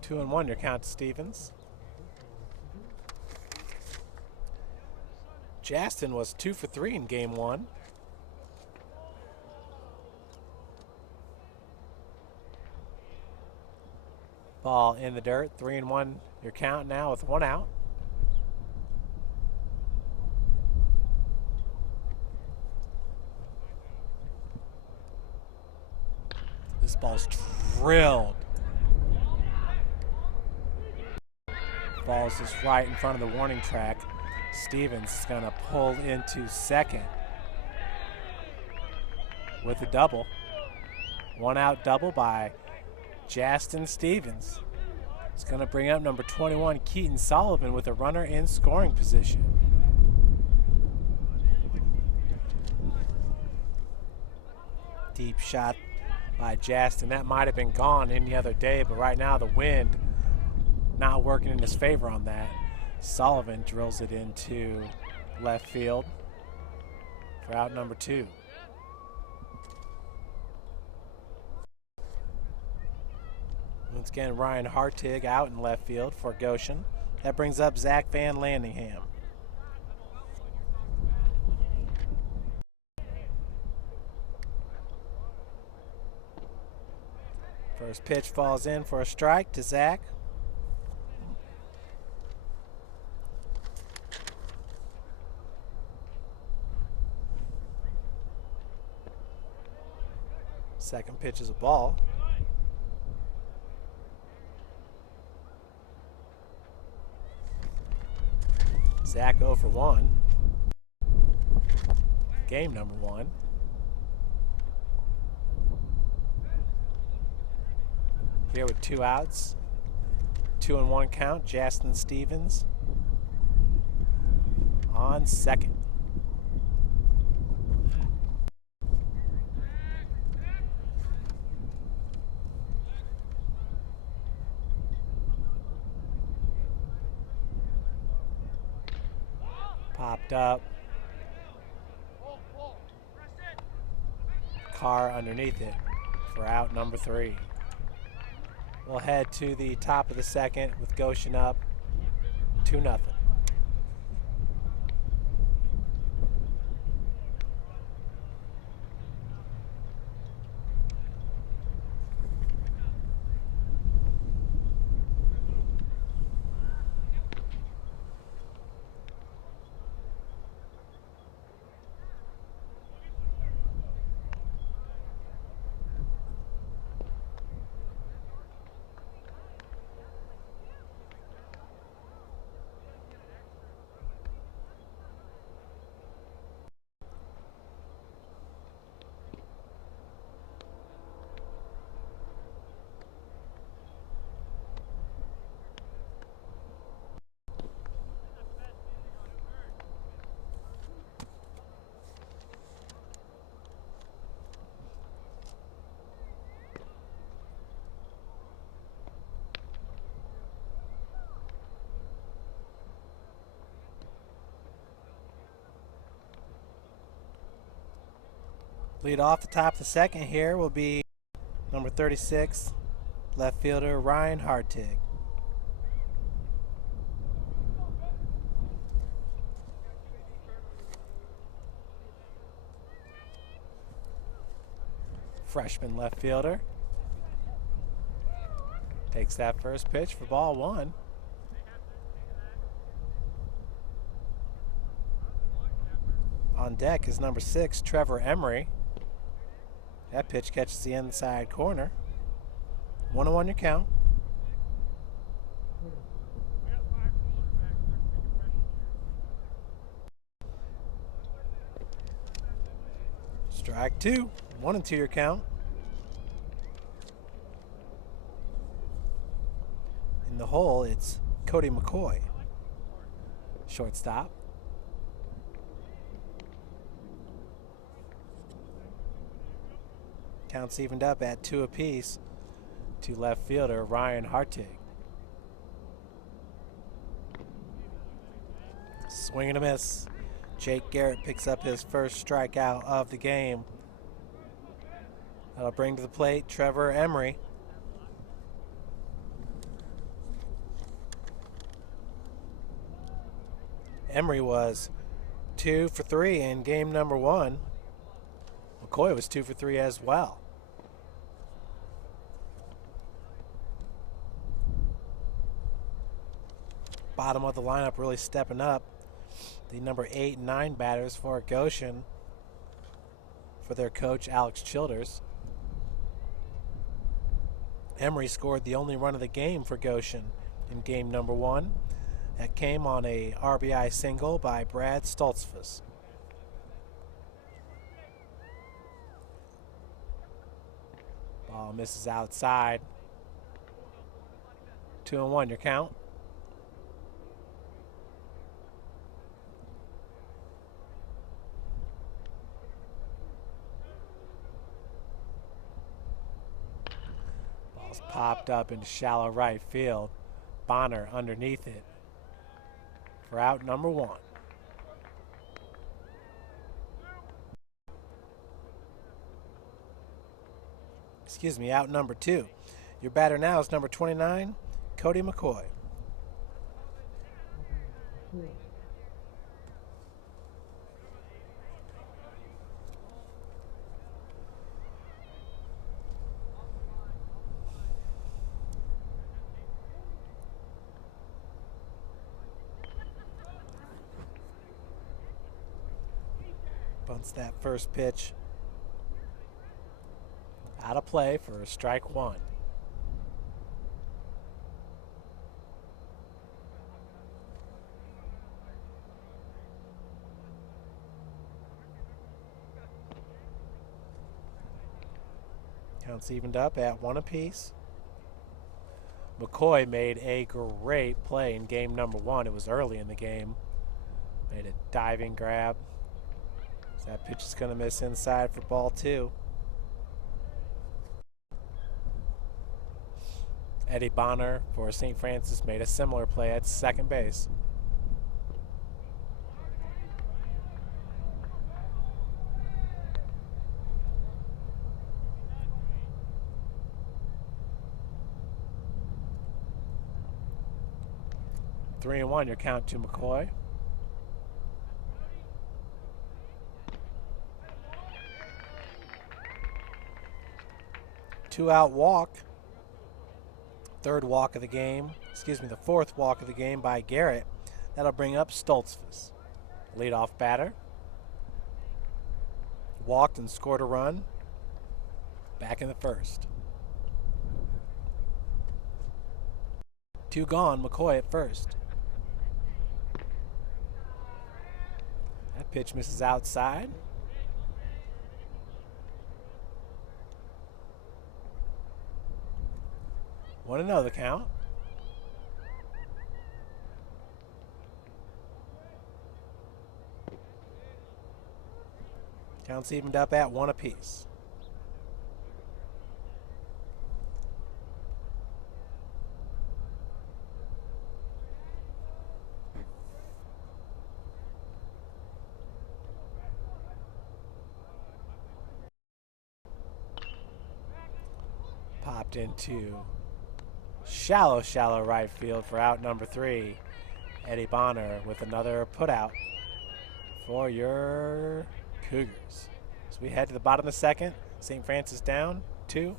Two and 1 your count to Stevens. Justin was 2 for 3 in game 1. Ball in the dirt, 3 and 1 your count now with 1 out. This ball's drilled. Ball's just right in front of the warning track. Stevens is going to pull into second with a double. 1 out double by Justin Stevens. It's going to bring up number 21, Keaton Sullivan, with a runner in scoring position. Deep shot by Justin. That might have been gone any other day, but right now the wind not working in his favor on that. Sullivan drills it into left field for out number 2. Once again, Ryan Hartig out in left field for Goshen. That brings up Zach Van Landingham. First pitch falls in for a strike to Zach. Second pitch is a ball. Zach 0 for 1. Game number 1. Here with 2 outs. 2-1 count. Justin Stevens on second. Popped up. Carr underneath it for out number 3. We'll head to the top of the second with Goshen up 2-0. Lead off the top of the second here will be number 36, left fielder Ryan Hartig. Freshman left fielder. Takes that first pitch for ball 1. On deck is number 6, Trevor Emery. That pitch catches the inside corner. 1-1 your count. Strike 2. 1-2 your count. In the hole, it's Cody McCoy. Shortstop. Counts evened up at 2 apiece to left fielder Ryan Hartig. Swing and a miss. Jake Garrett picks up his first strikeout of the game. That'll bring to the plate Trevor Emery. Emery was 2 for 3 in game number 1. McCoy was 2 for 3 as well. Bottom of the lineup really stepping up. The number 8 and 9 batters for Goshen for their coach Alex Childers. Emery scored the only run of the game for Goshen in game number 1. That came on a RBI single by Brad Stoltzfus. Ball misses outside 2-1 your count. Ball's popped up into shallow right field. Bonner underneath it for out number 1. Excuse me, out number 2. Your batter now is number 29, Cody McCoy. Bunts that first pitch out of play for strike 1. Counts evened up at 1 apiece. McCoy made a great play in game number 1. It was early in the game. Made a diving grab. So that pitch is going to miss inside for ball 2. Eddie Bonner for St. Francis made a similar play at second base. Three and 1 your count to McCoy. Two-out walk. Third walk of the game. Excuse me, the fourth walk of the game by Garrett. That'll bring up Stoltzfus. Leadoff batter. Walked and scored a run. Back in the first. 2 gone, McCoy at first. That pitch misses outside. 1-0 the count. Counts evened up at 1 apiece. Popped into shallow right field for out number 3. Eddie Bonner with another putout for your Cougars. So we head to the bottom of the second. St. Francis down 2-0.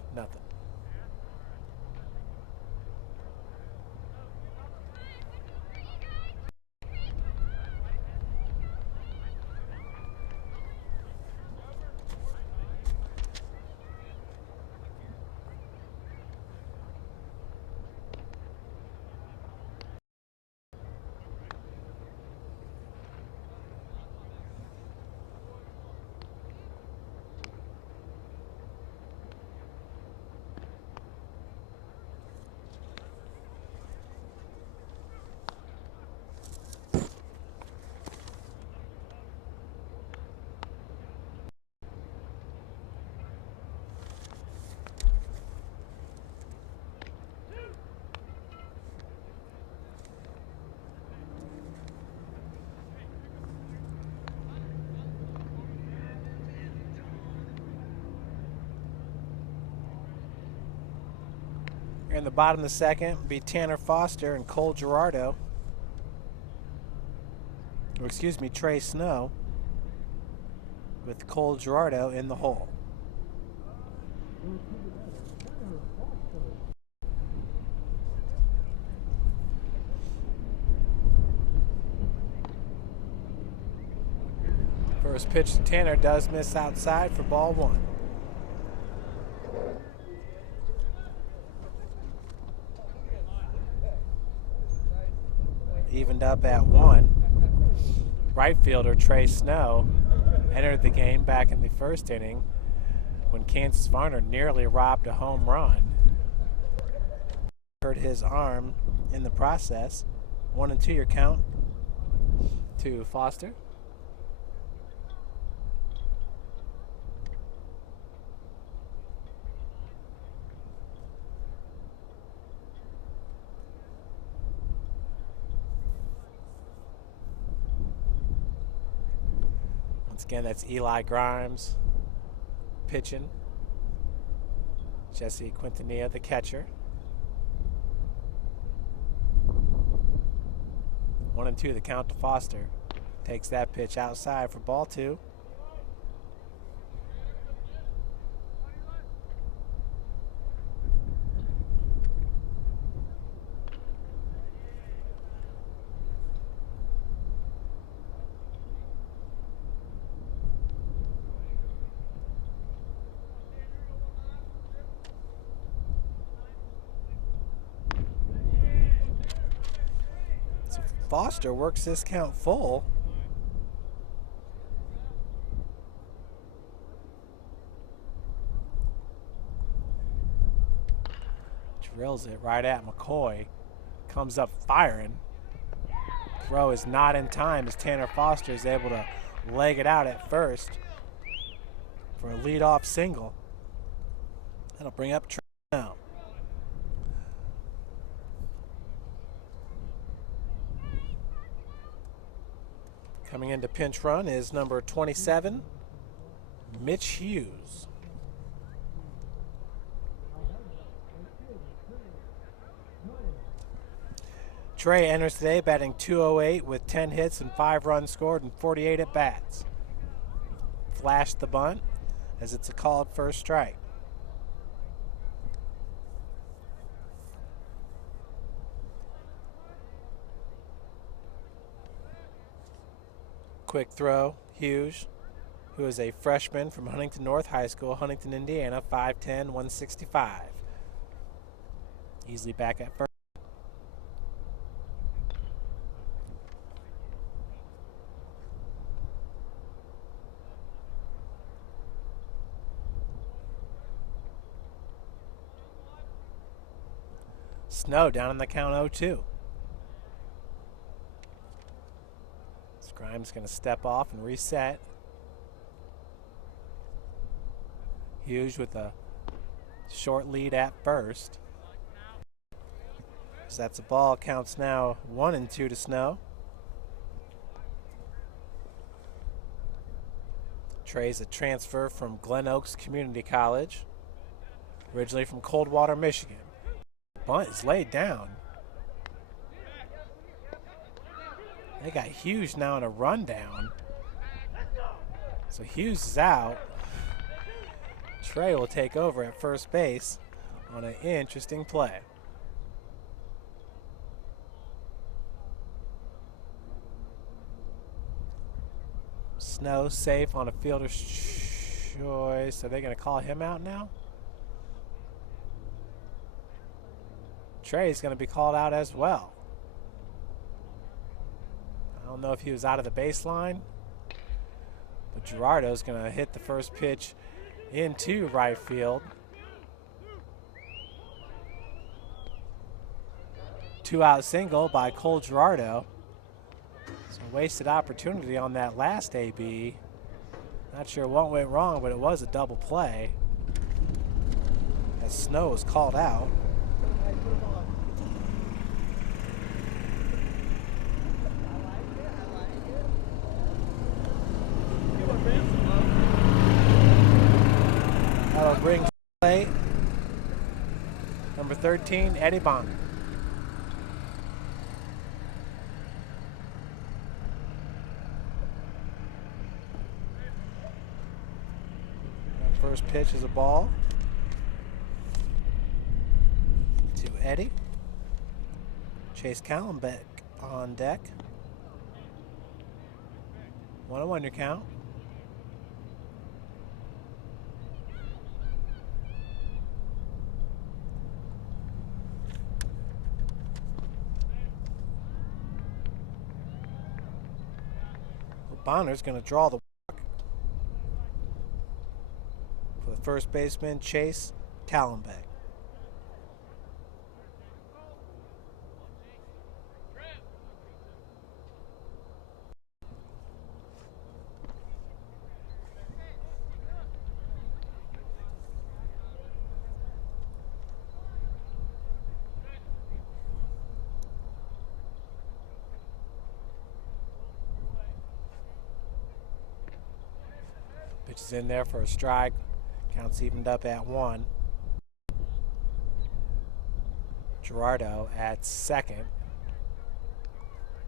In the bottom of the second will be Tanner Foster and Cole Gerardo. Or excuse me, Trey Snow with Cole Gerardo in the hole. First pitch to Tanner does miss outside for ball 1. Evened up at 1. Right fielder Trey Snow entered the game back in the first inning when Kansas Varner nearly robbed a home run. hurt his arm in the process. 1-2 your count to Foster. Once again, that's Eli Grimes pitching. Jesse Quintanilla, the catcher. 1-2 the count to Foster. Takes that pitch outside for ball 2. Foster works this count full. Drills it right at McCoy. Comes up firing. Throw is not in time as Tanner Foster is able to leg it out at first for a leadoff single. That'll bring up Trey now. Coming into pinch run is number 27, Mitch Hughes. Trey enters today batting .208 with 10 hits and 5 runs scored and 48 at bats. Flashed the bunt as it's a called first strike. Quick throw, Hughes, who is a freshman from Huntington North High School, Huntington, Indiana, 5'10", 165. Easily back at first. Snow down in the count 0-2. Grimes going to step off and reset. Hughes with a short lead at first. So that's a ball. Counts now 1-2 to Snow. Trey's a transfer from Glen Oaks Community College, originally from Coldwater, Michigan. Bunt is laid down. They got Hughes now in a rundown. So Hughes is out. Trey will take over at first base on an interesting play. Snow safe on a fielder's choice. Are they going to call him out now? Trey's going to be called out as well. I don't know if he was out of the baseline, but Gerardo's going to hit the first pitch into right field. 2-out single by Cole Gerardo. So wasted opportunity on that last AB. Not sure what went wrong, but it was a double play as Snow was called out. That'll bring play number 13, Eddie Bonner. First pitch is a ball to Eddie. Chase Callenbeck on deck. 1-1 your count. Bonner's going to draw the walk for the first baseman, Chase Callenbeck. Pitch is in there for a strike. Count's evened up at 1. Gerardo at second.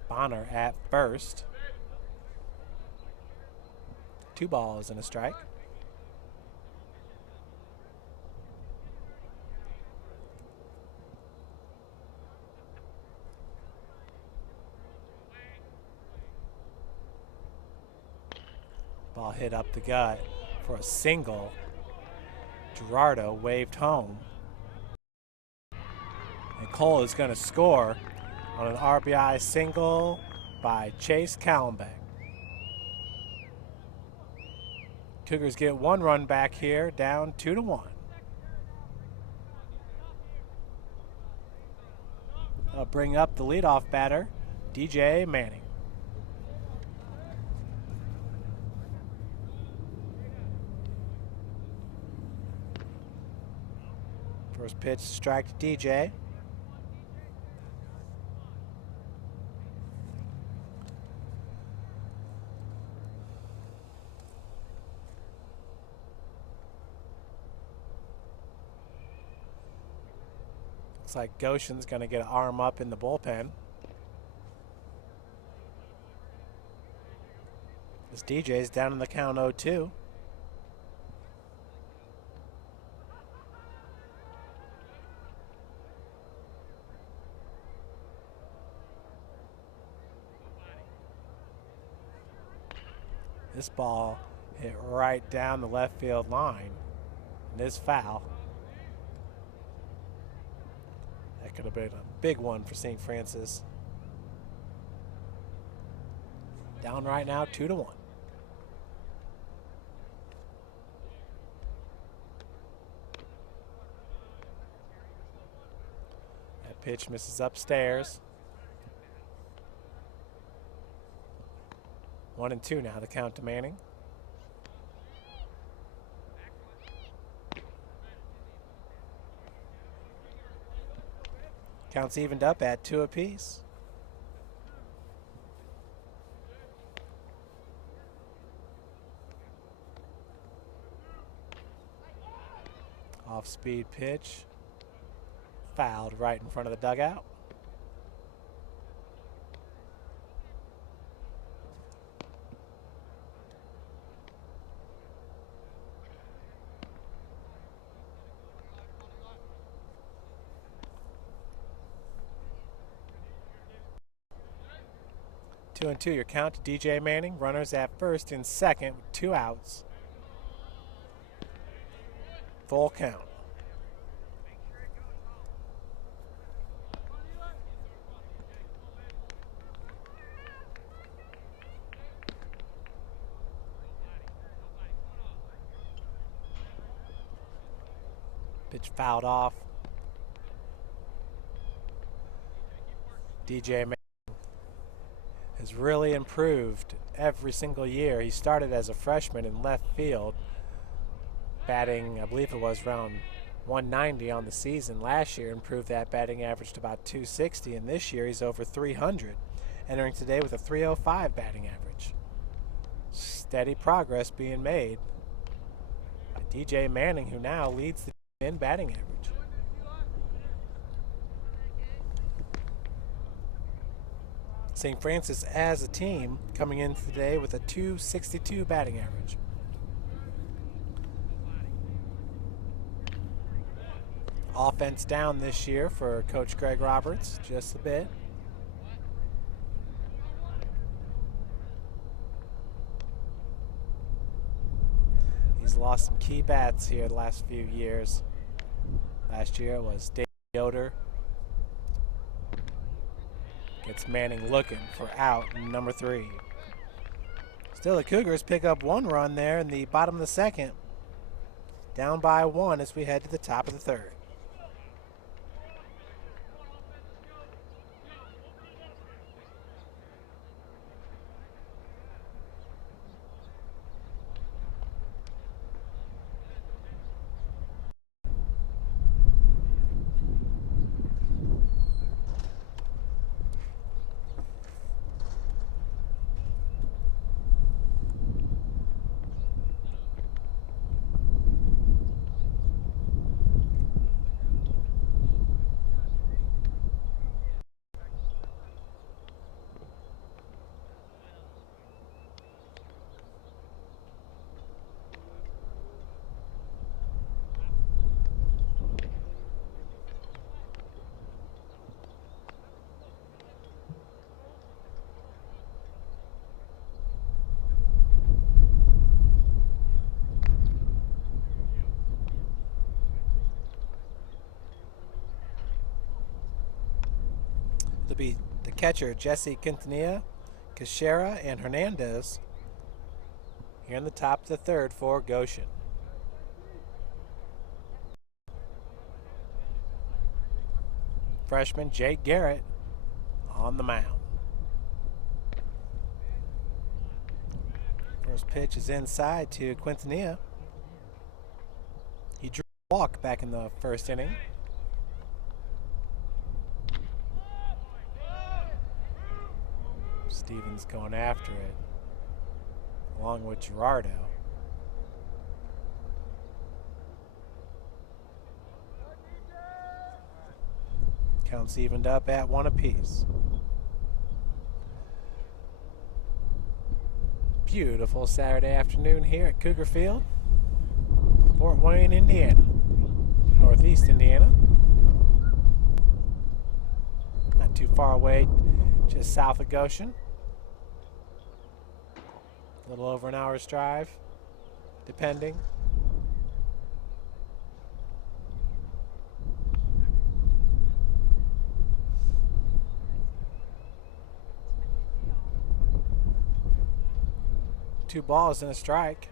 Bonner at first. 2 balls and a strike. Ball hit up the gut for a single. Gerardo waved home. And Cole is going to score on an RBI single by Chase Callenbeck. Cougars get 1 run back here, down 2-1. I'll bring up the leadoff batter, DJ Manning. First pitch, strike to DJ. Looks like Goshen's going to get an arm up in the bullpen. This DJ's down in the count 0-2. This ball hit right down the left field line and is foul. That could have been a big one for St. Francis. Down right now 2-1. That pitch misses upstairs. 1-2 now, the count to Manning. Count's evened up at 2 apiece. Off-speed pitch. Fouled right in front of the dugout. Two and 2, your count to DJ Manning. Runners at first and second with 2 outs. Full count. Pitch fouled off. DJ Manning has really improved every single year. He started as a freshman in left field, batting, I believe it was around 190 on the season. Last year improved that batting average to about 260, and this year he's over 300, entering today with a 305 batting average. Steady progress being made by DJ Manning, who now leads the team in batting average. St. Francis as a team coming in today with a 262 batting average. Offense down this year for Coach Greg Roberts, just a bit. He's lost some key bats here the last few years. Last year it was Dave Yoder. Gets Manning looking for out number 3. Still, the Cougars pick up 1 run there in the bottom of the second. Down by 1 as we head to the top of the third. It'll be the catcher, Jesse Quintanilla, Cachera, and Hernandez here in the top of the third for Goshen. Freshman Jake Garrett on the mound. First pitch is inside to Quintanilla. He drew a walk back in the first inning. Stevens going after it, along with Gerardo. Counts evened up at 1 apiece. Beautiful Saturday afternoon here at Cougar Field, Fort Wayne, Indiana, Northeast Indiana. Not too far away, just south of Goshen. A little over an hour's drive, depending. Two balls and a strike.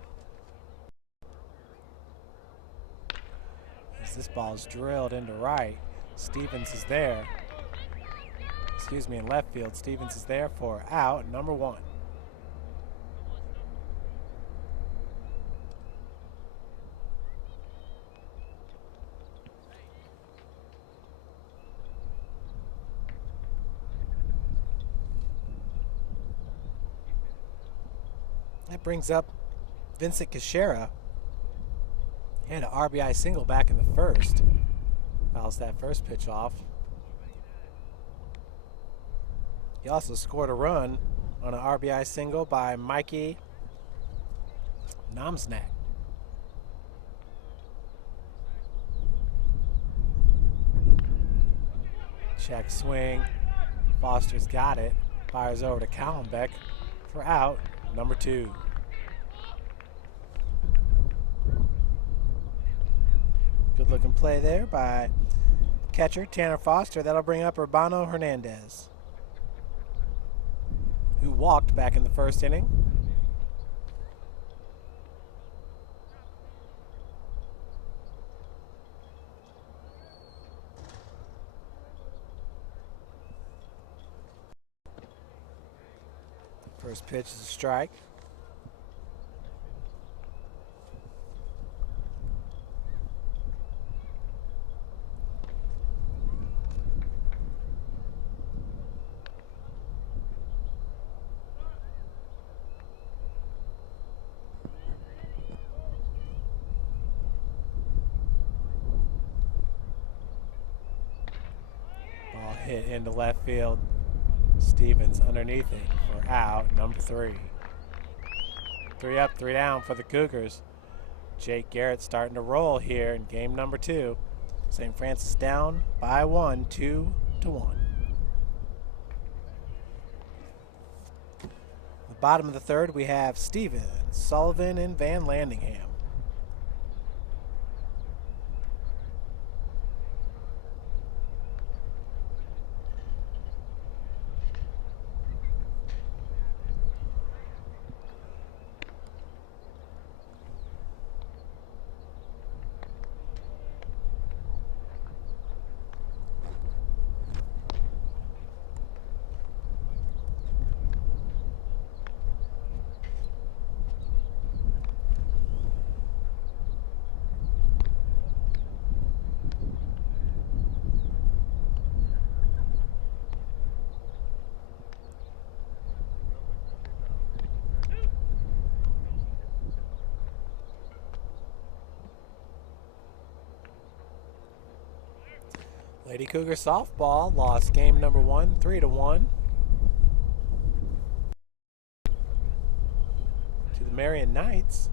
As this ball is drilled into right, Stevens is there. Excuse me, in left field. Stevens is there for out number 1. That brings up Vincent Cachera. He had an RBI single back in the first. Fouls that first pitch off. He also scored a run on an RBI single by Mikey Namsnak. Check swing. Foster's got it. Fires over to Callenbeck for out number 2. Good looking play there by catcher Tanner Foster. That'll bring up Urbano Hernandez, who walked back in the first inning. First pitch is a strike. Ball hit into left field. Stevens underneath it for out number 3. 3 up, 3 down for the Cougars. Jake Garrett starting to roll here in game number 2. St. Francis down by 1, 2-1. The bottom of the third, we have Stevens, Sullivan, and Van Landingham. Lady Cougar softball lost game number 1, 3-1 to the Marion Knights.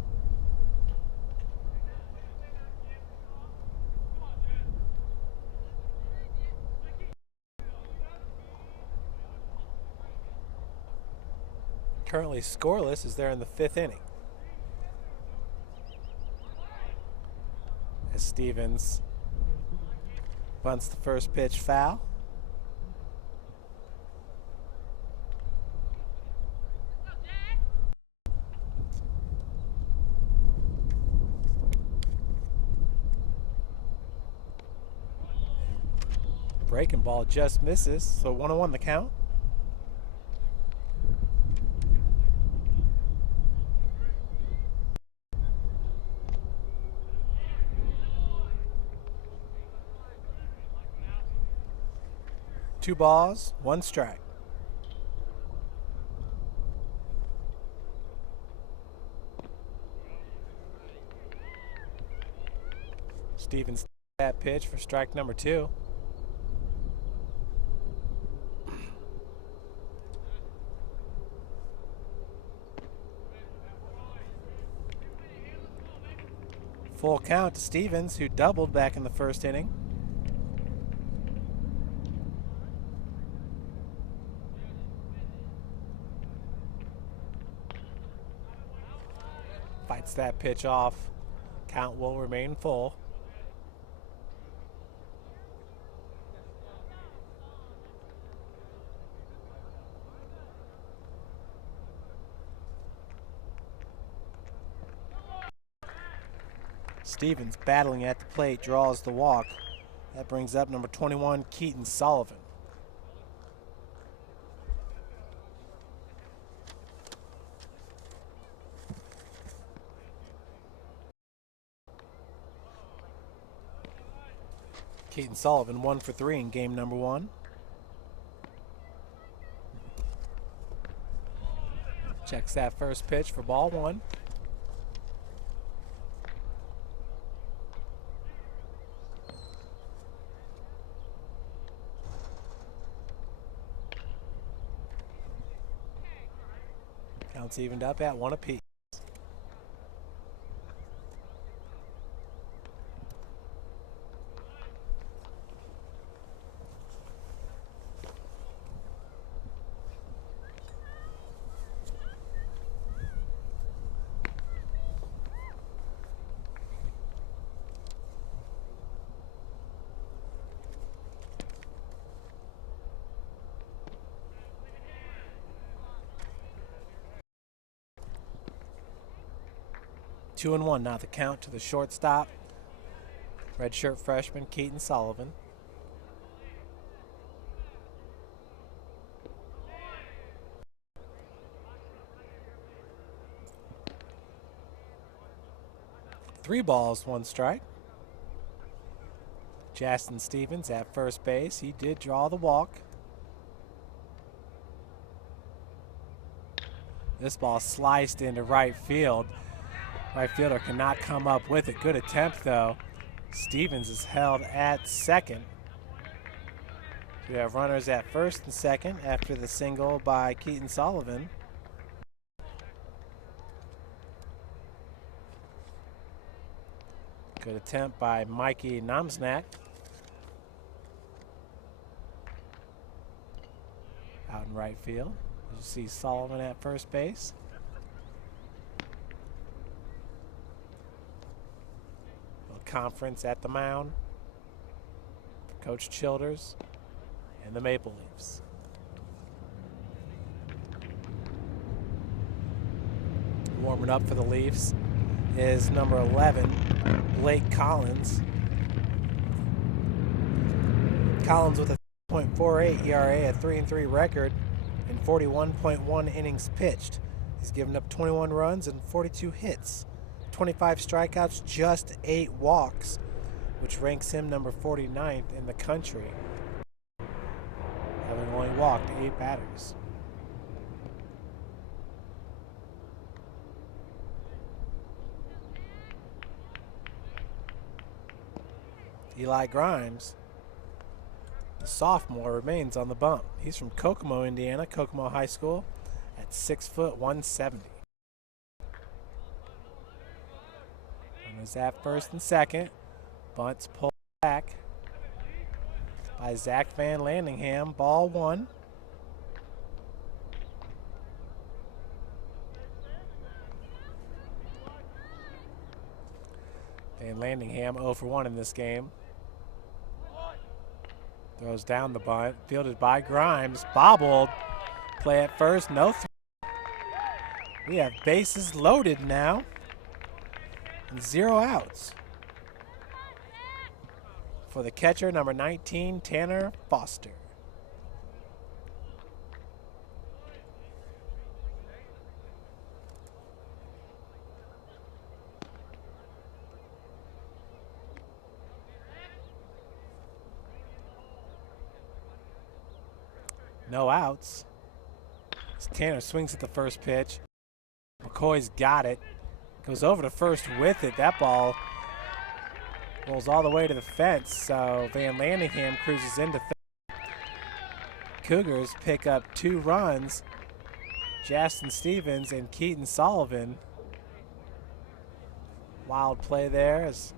Currently scoreless as they're in the 5th inning. As Stevens bunts the first pitch foul. Breaking ball just misses, so 1-1 the count. Two balls, one strike. Stevens that pitch for strike number 2. Full count to Stevens, who doubled back in the first inning. Fights that pitch off. Count will remain full. Stevens battling at the plate, draws the walk. That brings up number 21, Keaton Sullivan. Keaton Sullivan 1 for 3 in game number 1. Checks that first pitch for ball 1. Counts evened up at 1 apiece. Two and one now the count to the shortstop, redshirt freshman Keaton Sullivan. Three balls, one strike. Justin Stevens at first base. He did draw the walk. This ball sliced into right field. Right fielder cannot come up with it. Good attempt, though. Stevens is held at second. We have runners at first and second after the single by Keaton Sullivan. Good attempt by Mikey Namsnak. Out in right field. You see Sullivan at first base. Conference at the mound. Coach Childers and the Maple Leafs. Warming up for the Leafs is number 11, Blake Collins. Collins with a 0.48 ERA, a 3-3 record, and 41.1 innings pitched. He's given up 21 runs and 42 hits. 25 strikeouts, just 8 walks, which ranks him number 49th in the country, having only walked 8 batters. Eli Grimes, the sophomore, remains on the bump. He's from Kokomo, Indiana, Kokomo High School, at 6 foot 170. Is at first and second. Bunts pulled back by Zach Van Landingham. Ball 1. Van Landingham 0 for 1 in this game. Throws down the bunt. Fielded by Grimes. Bobbled. Play at first. No throw. We have bases loaded now. And 0 outs. for the catcher, number 19, Tanner Foster. No outs. As Tanner swings at the first pitch. McCoy's got it. Goes over to first with it. That ball rolls all the way to the fence. So Van Landingham cruises into third. Cougars pick up 2 runs. Justin Stevens and Keaton Sullivan. Wild play there as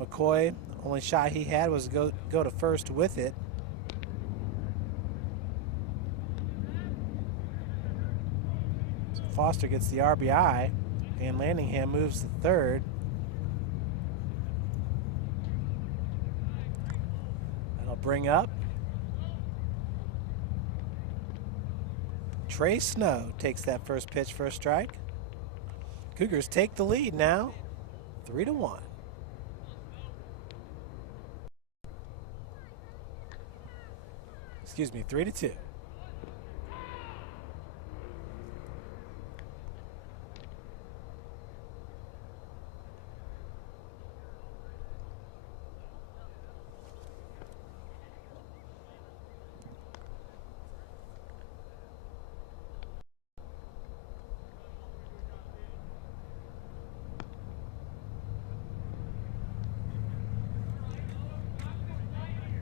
McCoy, only shot he had was go to first with it. So Foster gets the RBI. Van Landingham moves to third. That'll bring up Trey Snow. Takes that first pitch for a strike. Cougars take the lead now, 3-1. Excuse me, 3-2.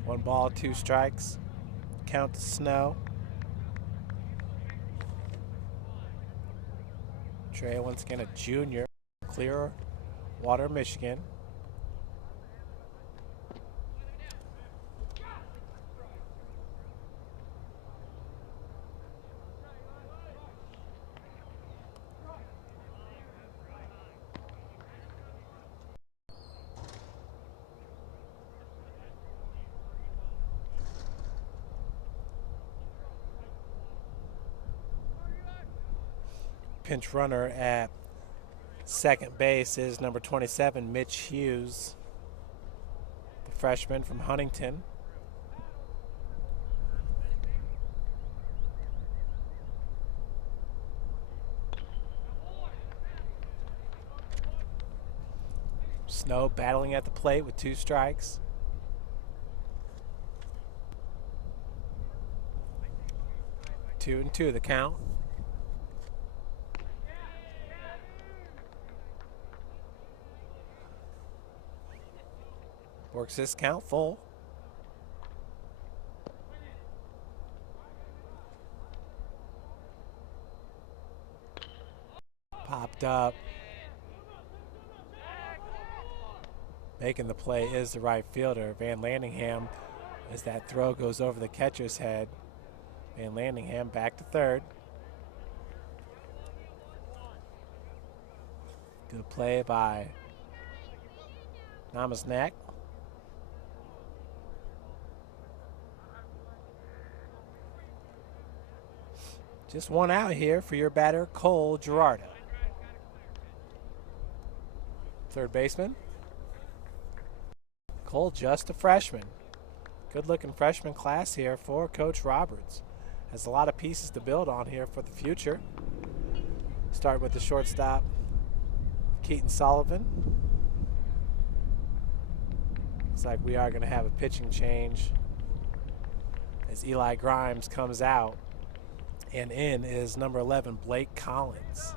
One ball, 2 strikes. Count to Snow. Trey, once again, a junior, Clearwater, Michigan. Pinch runner at second base is number 27, Mitch Hughes, the freshman from Huntington. Snow battling at the plate with 2 strikes. Two and two the count. Works this count full. Popped up. Making the play is the right fielder, Van Landingham, as that throw goes over the catcher's head. Van Landingham back to third. Good play by Namasnak. Just one out here for your batter, Cole Girardo. Third baseman, Cole, just a freshman. Good looking freshman class here for Coach Roberts. Has a lot of pieces to build on here for the future. Start with the shortstop, Keaton Sullivan. Looks like we are going to have a pitching change as Eli Grimes comes out. And in is number 11, Blake Collins.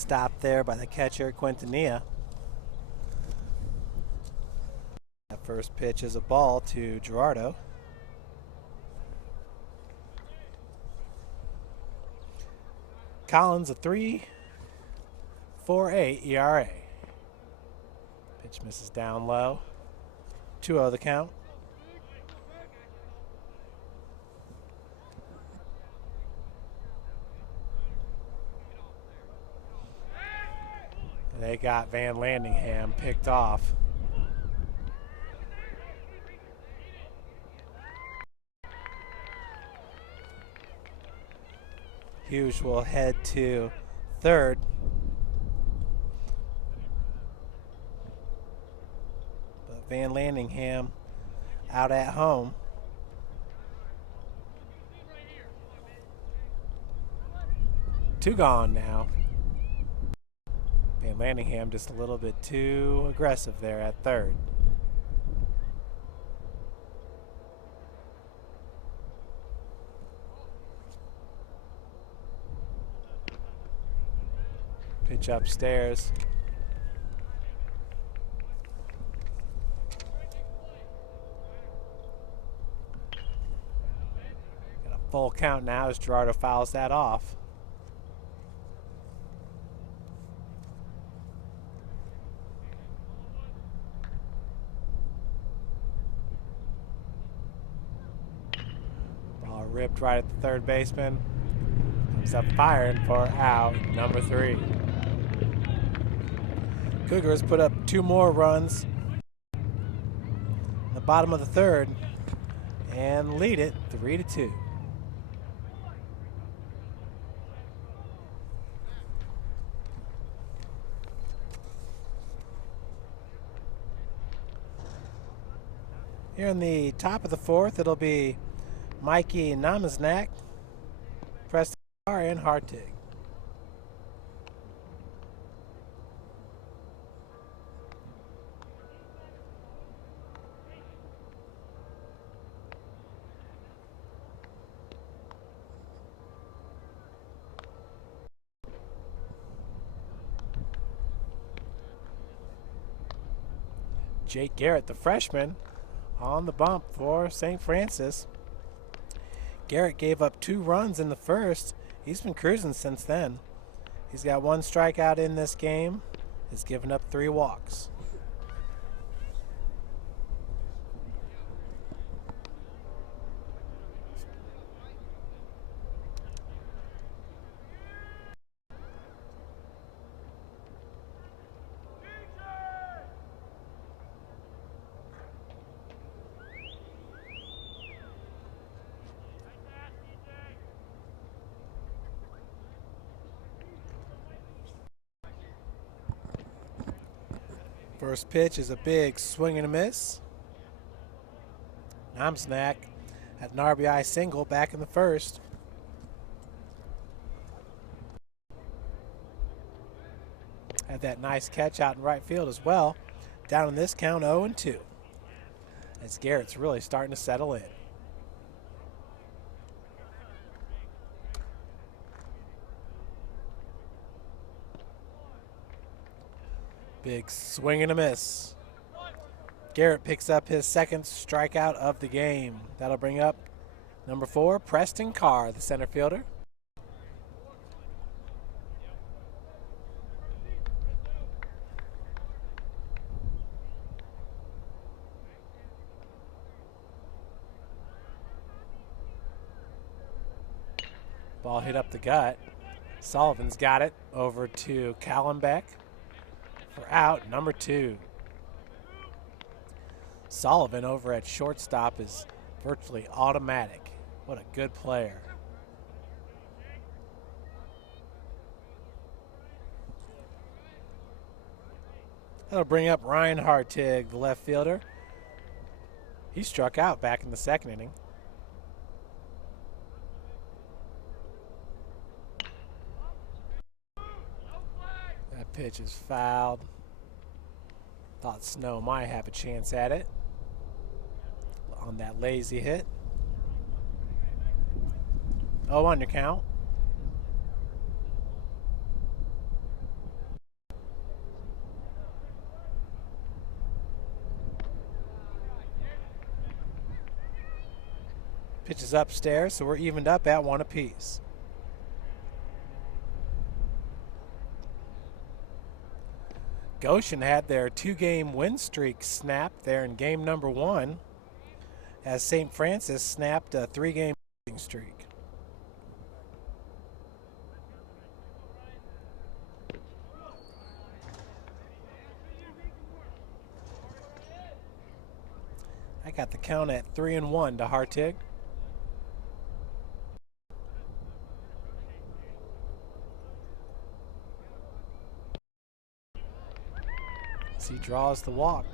stop there by the catcher, Quintanilla. That first pitch is a ball to Gerardo. Collins, a 3.48 ERA. Pitch misses down low. 2-0 the count. They got Van Landingham picked off. Hughes will head to third. But Van Landingham out at home. Two gone now. Van Landingham just a little bit too aggressive there at third. Pitch upstairs. Got a full count now as Gerardo fouls that off. Ball ripped right at the third baseman. Comes up firing for out number 3. Cougars put up 2 more runs in the bottom of the third and lead it 3-2. Here in the top of the fourth, it'll be Mikey Namaznak, Preston Carr, and Hartig. Jake Garrett, the freshman, on the bump for St. Francis. Garrett gave up 2 runs in the first. He's been cruising since then. He's got 1 strikeout in this game. Has given up 3 walks. First pitch is a big swing and a miss. Namsnak had an RBI single back in the first. Had that nice catch out in right field as well. Down in this count, 0-2. As Garrett's really starting to settle in. Big swing and a miss. Garrett picks up his second strikeout of the game. That'll bring up number 4, Preston Carr, the center fielder. Ball hit up the gut. Sullivan's got it over to Callenbeck for out number 2. Sullivan over at shortstop is virtually automatic. What a good player. That'll bring up Ryan Hartig, the left fielder. He struck out back in the second inning. That pitch is fouled. Thought Snow might have a chance at it on that lazy hit. 0-1 your count. pitches upstairs, so we're evened up at 1 apiece. Goshen had their 2-game win streak snapped there in game number 1, as St. Francis snapped a 3-game losing streak. I got the count at 3-1 to Hartig. As he draws the walk.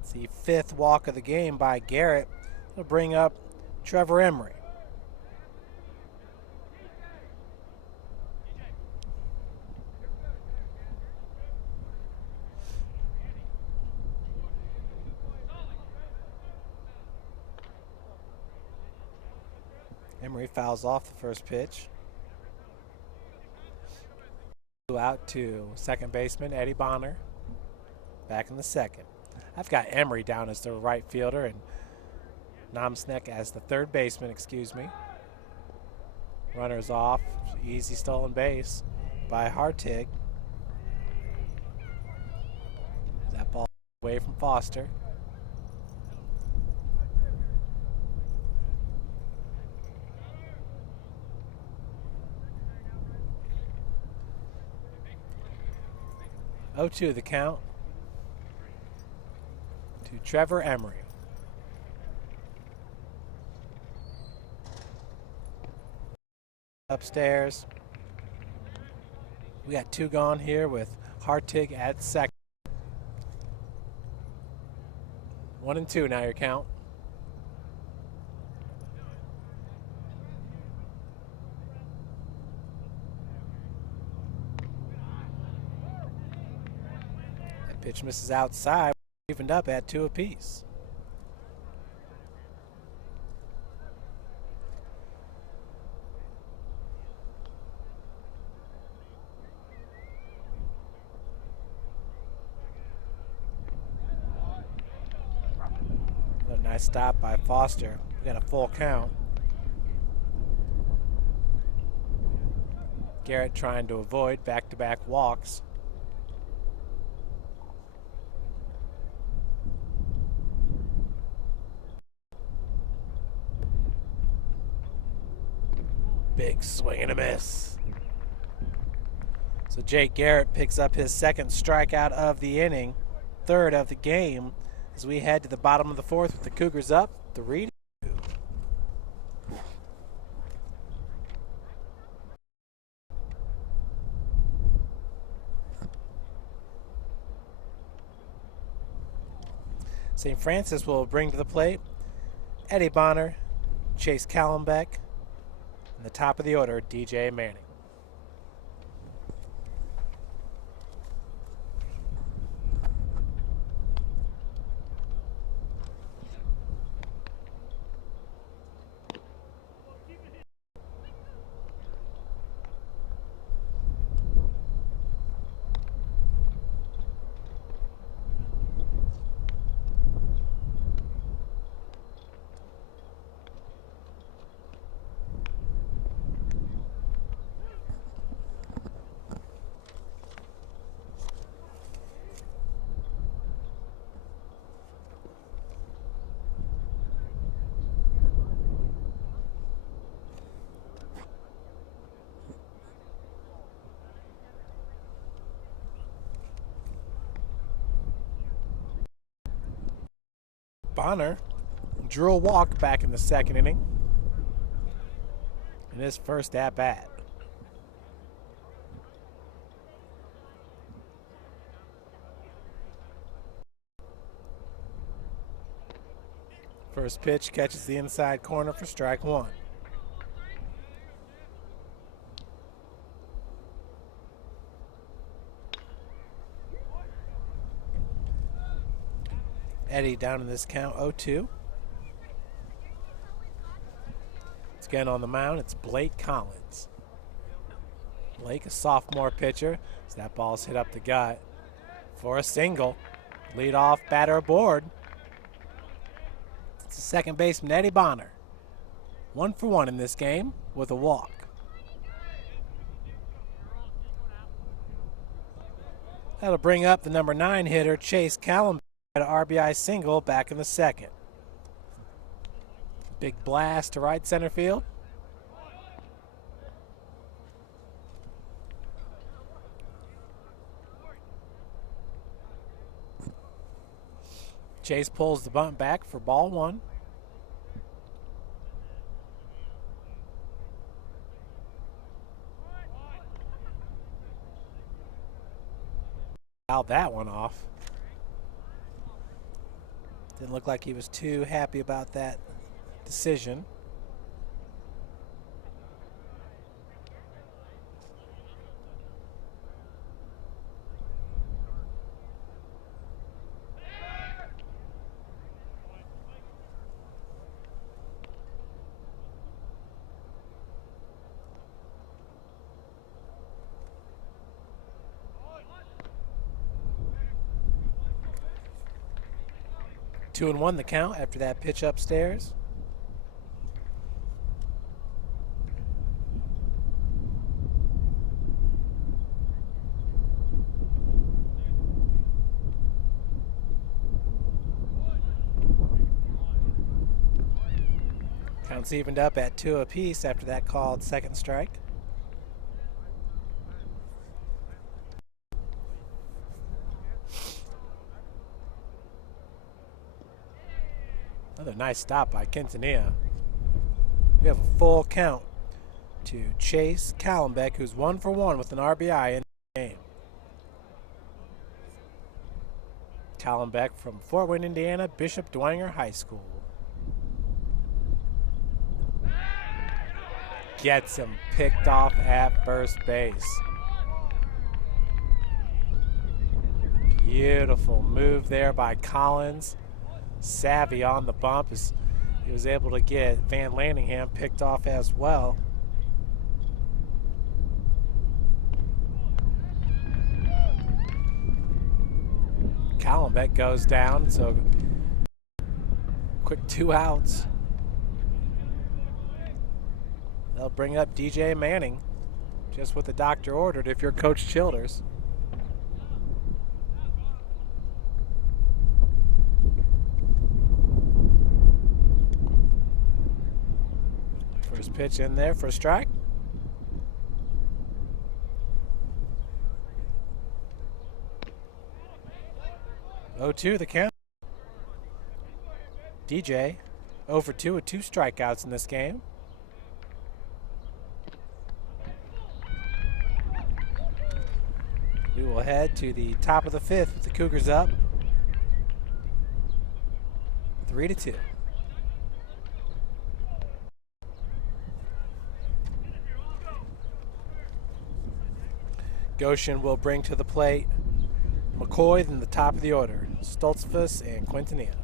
It's the 5th walk of the game by Garrett. It'll bring up Trevor Emery. Emery fouls off the first pitch. Out to second baseman Eddie Bonner. Back in the second. I've got Emery down as the right fielder and Namsnek as the third baseman, excuse me. Runners off. Easy stolen base by Hartig. That ball away from Foster. Oh, 2 the count to Trevor Emery. Upstairs. We got 2 gone here with Hartig at second. 1-2 now your count. Pitch misses outside, evened up at 2 apiece. A nice stop by Foster. We got a full count. Garrett trying to avoid back-to-back walks. Big swing and a miss. So Jake Garrett picks up his 2nd strikeout of the inning, 3rd of the game, as we head to the bottom of the 4th with the Cougars up 3-2. St. Francis will bring to the plate Eddie Bonner, Chase Callenbeck, in the top of the order, DJ Manning. Bonner drew a walk back in the 2nd inning in his first at-bat. First pitch catches the inside corner for strike 1. Eddie down in this count, 0-2. It's again on the mound, it's Blake Collins. Blake, a sophomore pitcher, as that ball's hit up the gut for a single. Leadoff batter aboard. It's the second baseman, Eddie Bonner. 1 for 1 in this game with a walk. That'll bring up the number 9 hitter, Chase Callum, at an RBI single back in the second. Big blast to right center field. Chase pulls the bunt back for ball 1. Fouled that one off. Didn't look like he was too happy about that decision. Two and one the count after that pitch upstairs. Counts evened up at 2 apiece after that called second strike. Another nice stop by Quintanilla. We have a full count to Chase Callenbeck, who's 1 for 1 with an RBI in the game. Callenbeck from Fort Wayne, Indiana, Bishop Dwenger High School. Gets him picked off at first base. Beautiful move there by Collins. Savvy on the bump as he was able to get Van Landingham picked off as well. Callenbeck goes down, so quick 2 outs. They'll bring up DJ Manning, just what the doctor ordered if you're Coach Childers. First pitch in there for a strike. Oh, 2 the count. DJ 0 for 2 with 2 strikeouts in this game. We will head to the top of the 5th with the Cougars up 3-2. Goshen will bring to the plate McCoy in the top of the order, Stoltzfus and Quintanilla.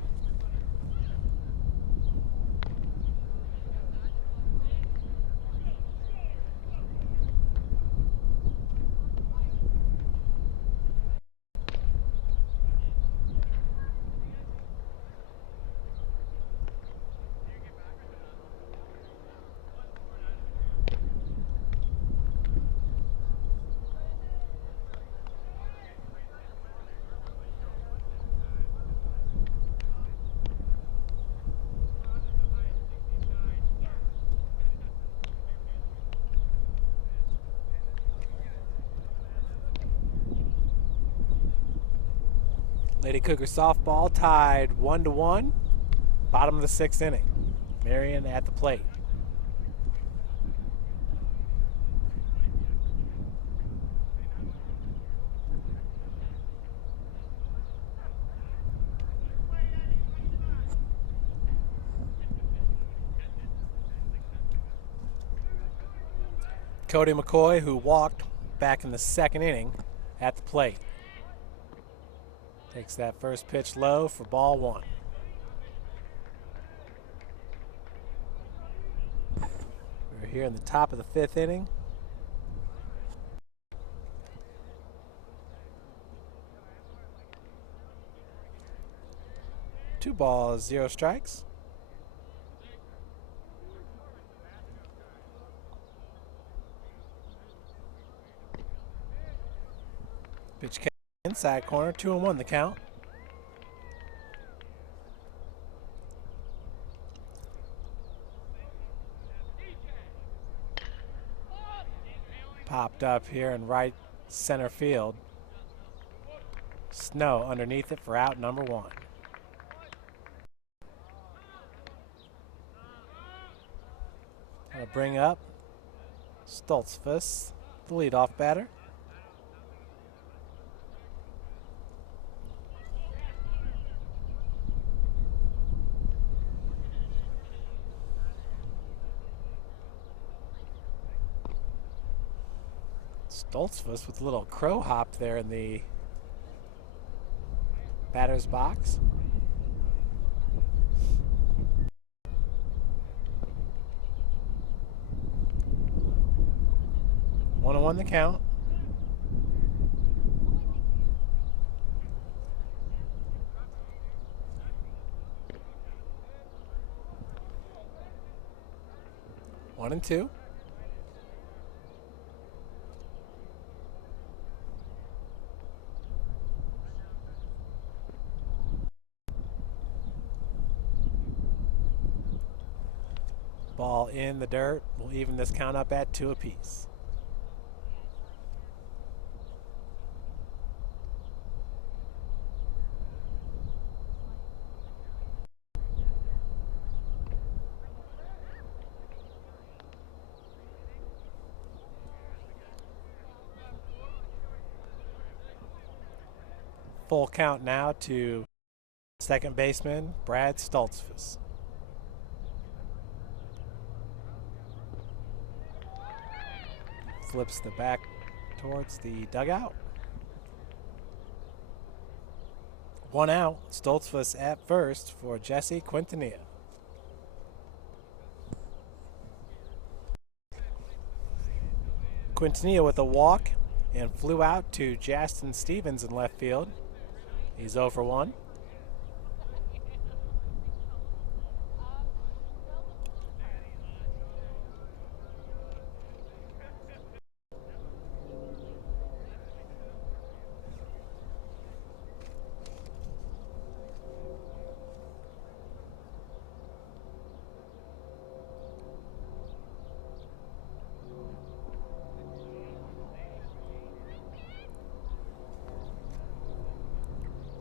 Lady Cougar softball tied 1-1. Bottom of the 6th inning. Marion at the plate. Cody McCoy, who walked back in the 2nd inning, at the plate. Takes that first pitch low for ball 1. We're here in the top of the 5th inning. 2 balls, 0 strikes. Pitch inside corner, 2-1 the count. Popped up here in right center field. Snow underneath it for out number 1. Gonna bring up Stoltzfus, the leadoff batter. Stoltzfus with a little crow hop there in the batter's box. One and 1 the count. One and 2. Ball in the dirt. We'll even this count up at 2 apiece. Full count now to second baseman Brad Stoltzfus. Flips the back towards the dugout. 1 out. Stoltzfus at first for Jesse Quintanilla. Quintanilla with a walk and flew out to Justin Stevens in left field. He's 0 for 1.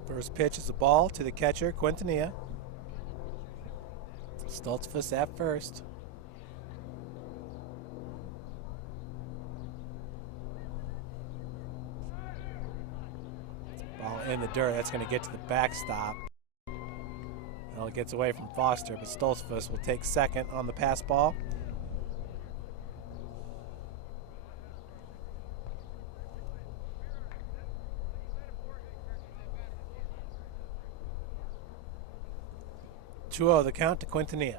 First pitch is a ball to the catcher, Quintanilla. Stoltzfus at first. Ball in the dirt. That's going to get to the backstop. Well, it gets away from Foster, but Stoltzfus will take second on the pass ball. Two-0 the count to Quintanilla.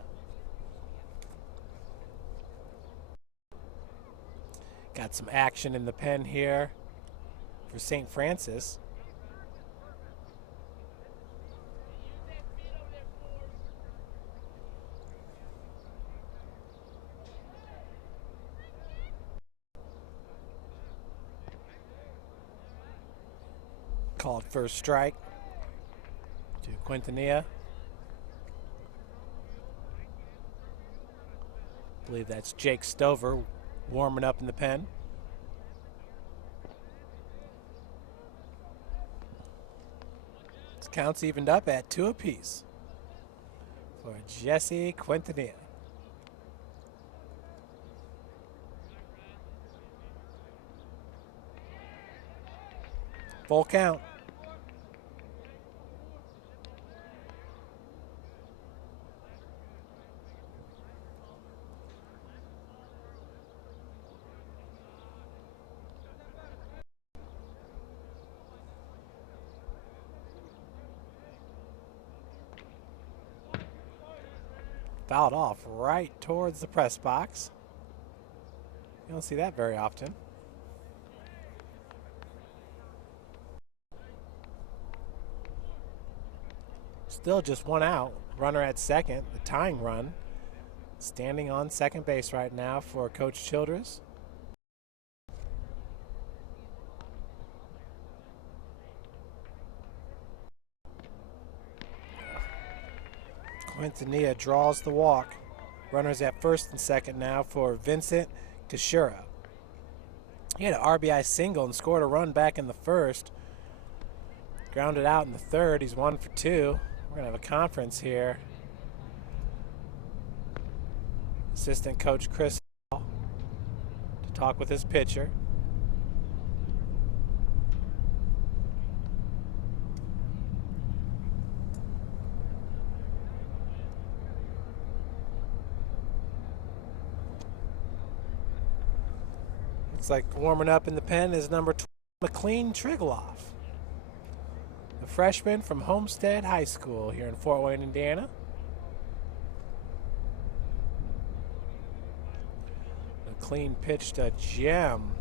Got some action in the pen here for St. Francis. Called first strike to Quintanilla. I believe that's Jake Stover warming up in the pen. This count's evened up at 2 apiece for Jesse Quintanilla. Full count. Fouled off right towards the press box. You don't see that very often. Still just one out. Runner at second, the tying run. Standing on second base right now for Coach Childress. Quintanilla draws the walk. Runners at first and second now for Vincent Kashura. He had an RBI single and scored a run back in the first. Grounded out in the third. He's 1 for 2. We're going to have a conference here. Assistant coach Chris Hall to talk with his pitcher. Looks like warming up in the pen is number 12, McLean Trigloff, a freshman from Homestead High School here in Fort Wayne, Indiana. McLean pitched a gem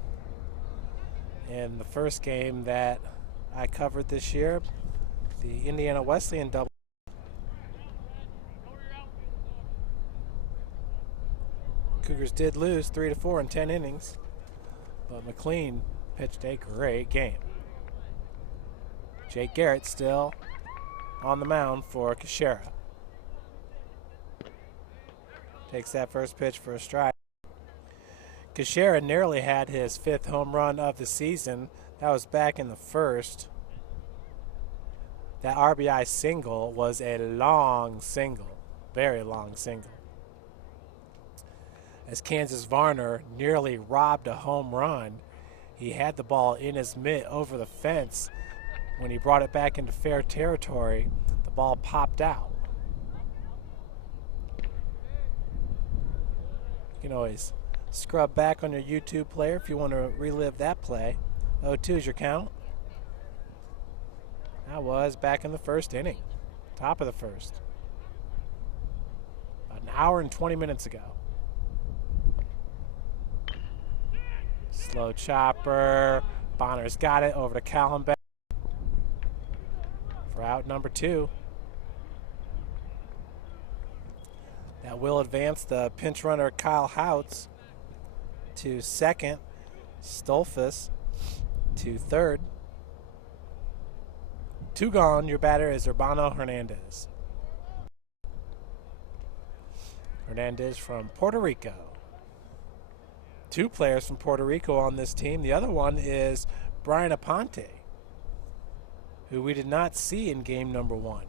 in the first game that I covered this year, the Indiana Wesleyan double. Cougars did lose 3-4 in 10 innings, but McLean pitched a great game. Jake Garrett still on the mound for Kashera. Takes that first pitch for a strike. Kashera nearly had his 5th home run of the season. That was back in the first. That RBI single was a long single, very long single. As Kansas Varner nearly robbed a home run, he had the ball in his mitt over the fence. When he brought it back into fair territory, the ball popped out. You can always scrub back on your YouTube player if you want to relive that play. 0-2 is your count. That was back in the first inning, top of the first. About an hour and 20 minutes ago. Slow chopper. Bonner's got it over to Callenbeck for out number 2. That will advance the pinch runner Kyle Houts to second, Stolfus to third. 2 gone. Your batter is Urbano Hernandez. Hernandez from Puerto Rico. 2 players from Puerto Rico on this team. The other one is Brian Aponte, who we did not see in game number 1.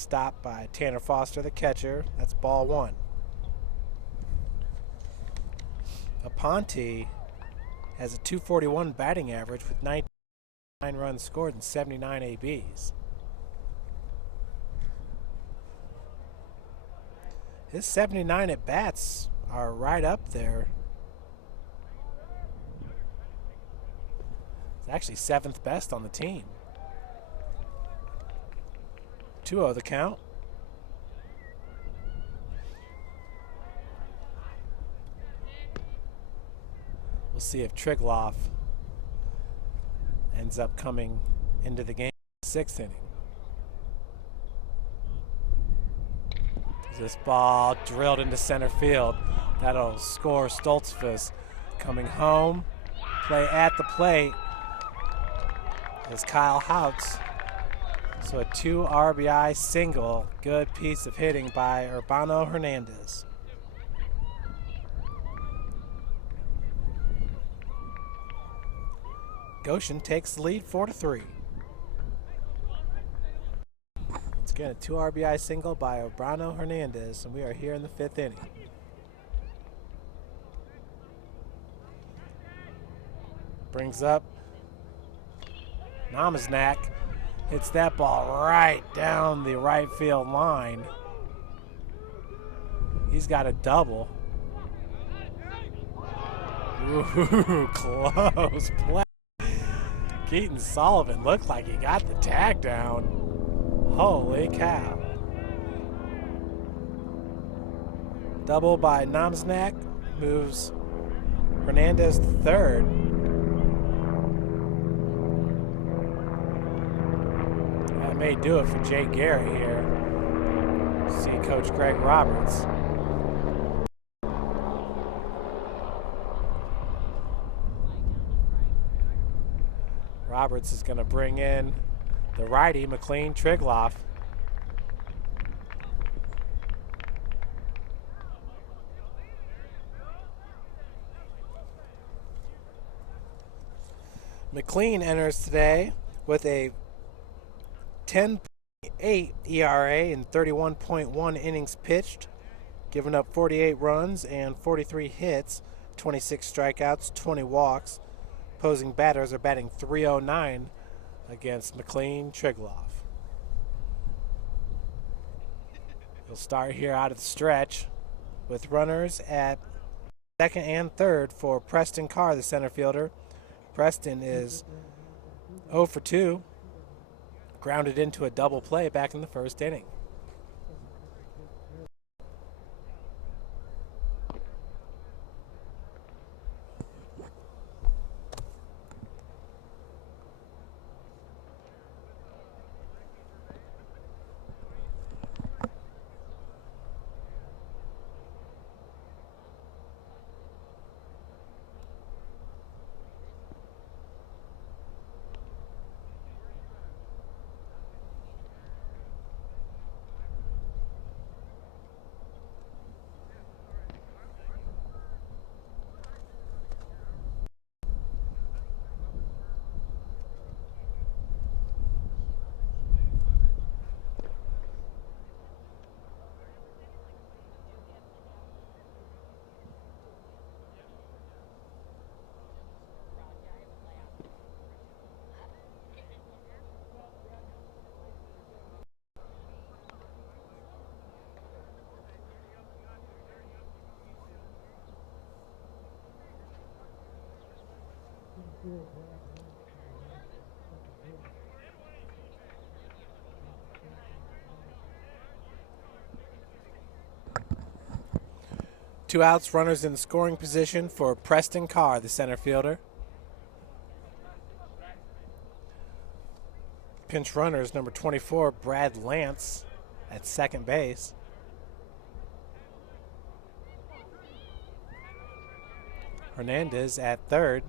Stopped by Tanner Foster, the catcher. That's ball 1. Aponte has a .241 batting average with 99 runs scored and 79 ABs. His 79 at-bats are right up there. It's actually 7th best on the team. 2-0 the count. We'll see if Trigloff ends up coming into the game in the 6th inning. This ball drilled into center field. That'll score Stoltzfus. Coming home, play at the plate is Kyle Houts. So a 2 RBI single. Good piece of hitting by Urbano Hernandez. Goshen takes the lead 4-3. Once again, a 2 RBI single by Urbano Hernandez, and we are here in the 5th inning. Brings up Namaznak. Hits that ball right down the right field line. He's got a double. Ooh, close play. Keaton Sullivan looked like he got the tag down. Holy cow. Double by Namaznak moves Hernandez third. That may do it for Jay Gary here. See Coach Greg Roberts. Roberts is going to bring in the righty, McLean Trigloff. McLean enters today with a 10.8 ERA and 31.1 innings pitched, giving up 48 runs and 43 hits, 26 strikeouts, 20 walks. Opposing batters are batting .309 against McLean Trigloff. He'll start here out of the stretch with runners at second and third for Preston Carr, the center fielder. Preston is 0 for 2, grounded into a double play back in the first inning. Two outs, runners in scoring position for Preston Carr, the center fielder. Pinch runners, number 24, Brad Lance at second base. Hernandez at third.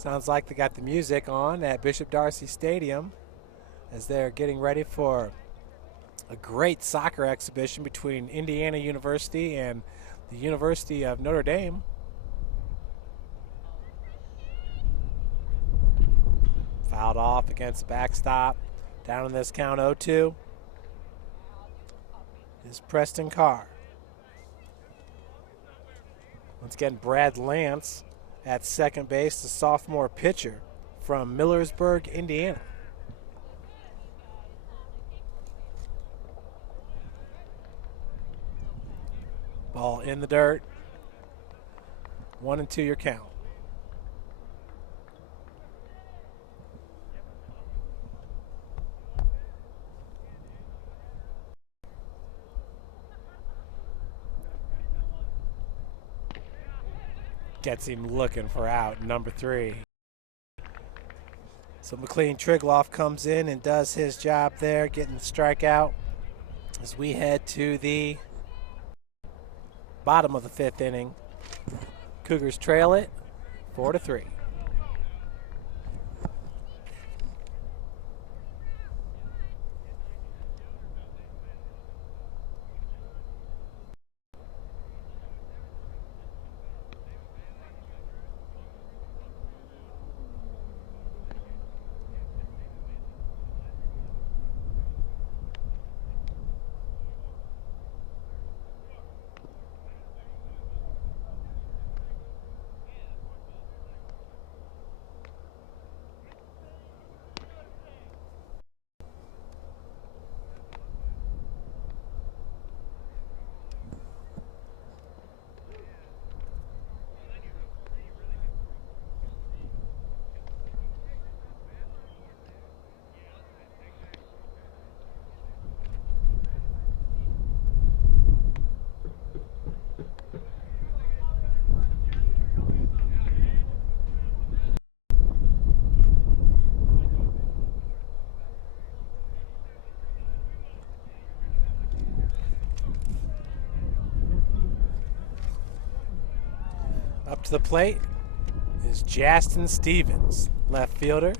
Sounds like they got the music on at Bishop Darcy Stadium as they're getting ready for a great soccer exhibition between Indiana University and the University of Notre Dame. Fouled off against the backstop. Down in this count 0-2 is Preston Carr. Once again, Brad Lance at second base, the sophomore pitcher from Millersburg, Indiana. Ball in the dirt. 1-2 your count. Gets him looking for out, number 3. So McLean Trigloff comes in and does his job there, getting the strikeout as we head to the bottom of the 5th inning. Cougars trail it 4-3. Up to the plate is Justin Stevens, left fielder.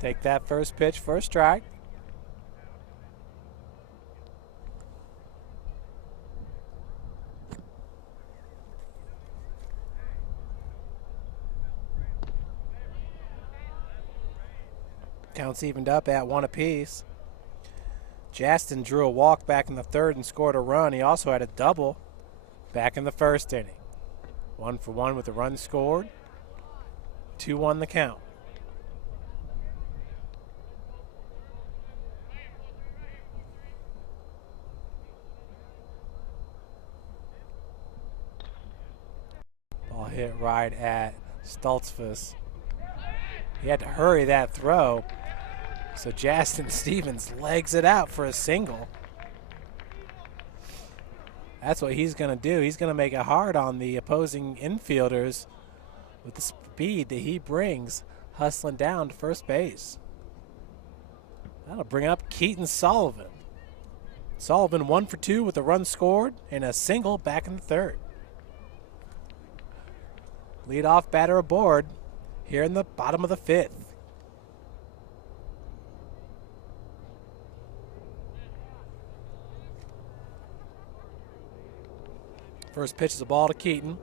Take that first pitch for a strike. Counts evened up at 1 apiece. Justin drew a walk back in the third and scored a run. He also had a double back in the first inning. 1 for 1 with the run scored. 2-1 the count. Ball hit right at Stoltzfus. He had to hurry that throw. So Justin Stevens legs it out for a single. That's what he's going to do. He's going to make it hard on the opposing infielders with the speed that he brings, hustling down to first base. That'll bring up Keaton Sullivan. Sullivan 1 for 2 with a run scored and a single back in the third. Leadoff batter aboard here in the bottom of the fifth. First pitch is a ball to Keaton.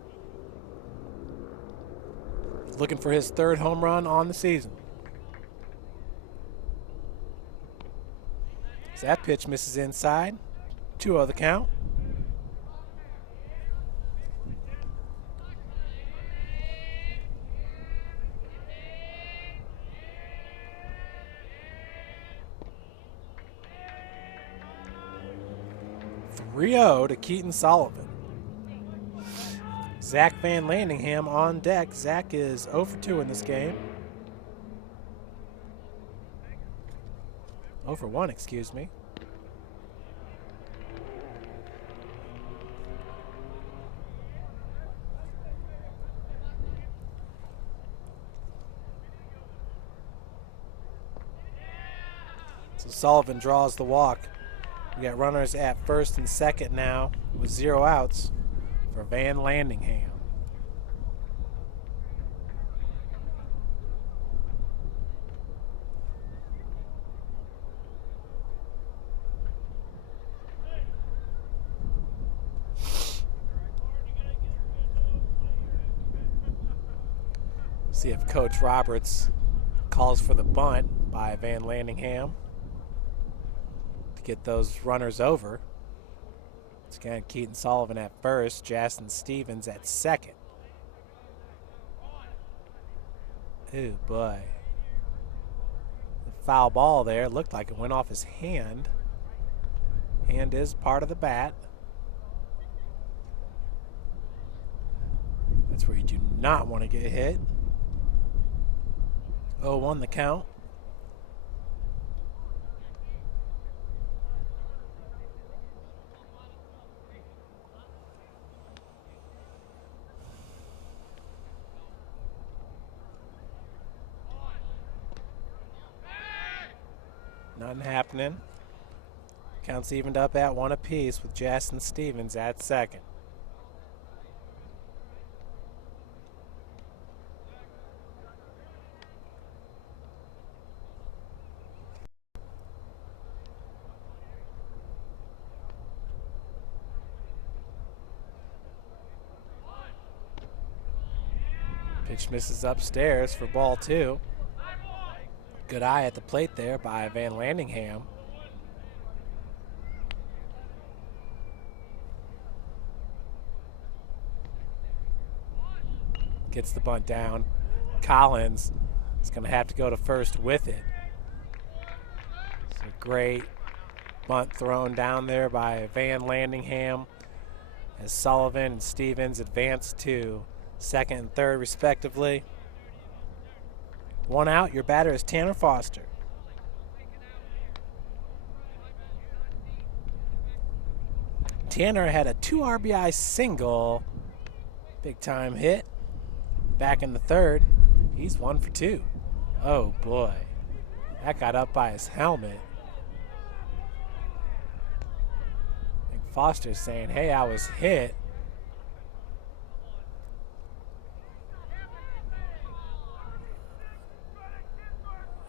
Looking for his third home run on the season. As that pitch misses inside. 2-0 the count. To Keaton Sullivan. Zach Van Landingham on deck. Zach is 0 for 2 in this game. 0 for 1, excuse me. So Sullivan draws the walk. We got runners at first and second now with 0 outs for Van Landingham. See if Coach Roberts calls for the bunt by Van Landingham to get those runners over. It's again Keaton Sullivan at first, Justin Stevens at second. Ooh, boy. The foul ball there looked like it went off his hand. Hand is part of the bat. That's where you do not want to get hit. 0-1 the count. Nothing happening. Counts evened up at 1 apiece with Justin Stevens at second. Pitch misses upstairs for ball 2. Good eye at the plate there by Van Landingham. Gets the bunt down. Collins is going to have to go to first with it. It's a great bunt thrown down there by Van Landingham as Sullivan and Stevens advance to second and third respectively. 1 out, your batter is Tanner Foster. Tanner had a 2 RBI single. Big time hit. Back in the third. He's 1 for 2. Oh boy. That got up by his helmet. Foster's saying, hey, I was hit.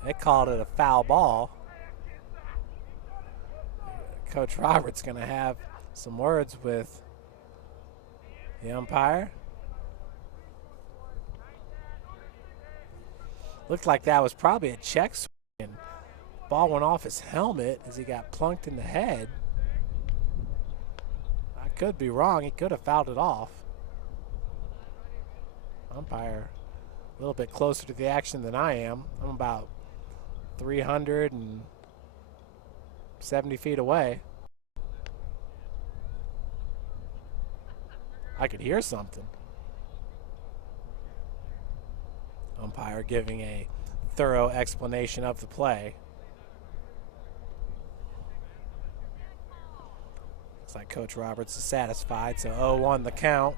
They called it a foul ball. Coach Roberts going to have some words with the umpire. Looked like that was probably a check swing. Ball went off his helmet as he got plunked in the head. I could be wrong. He could have fouled it off. Umpire a little bit closer to the action than I am. I'm about 370 feet away. I could hear something. Umpire giving a thorough explanation of the play. Looks like Coach Roberts is satisfied, so 0-1 the count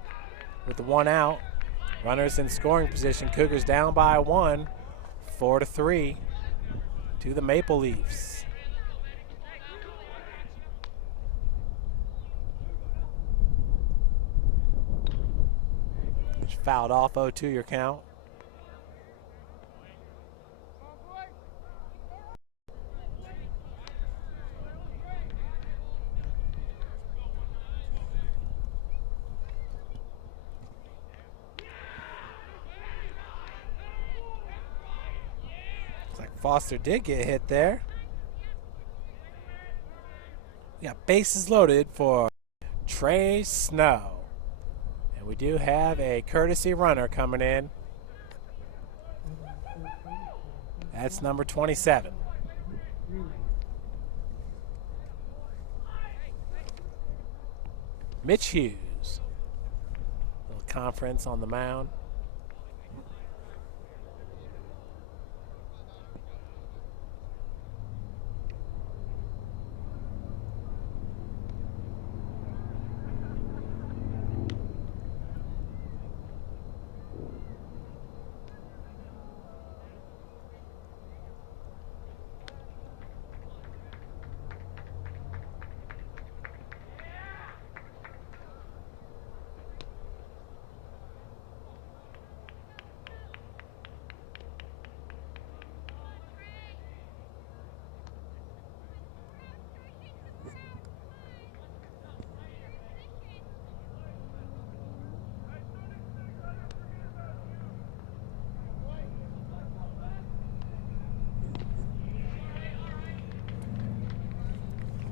with the 1 out. Runners in scoring position. Cougars down by 1, 4-3 to the Maple Leafs. Fouled off, 0-2 your count. Looks like Foster did get hit there. We got bases loaded for Trey Snow. And we do have a courtesy runner coming in. That's number 27. Mitch Hughes. Little conference on the mound.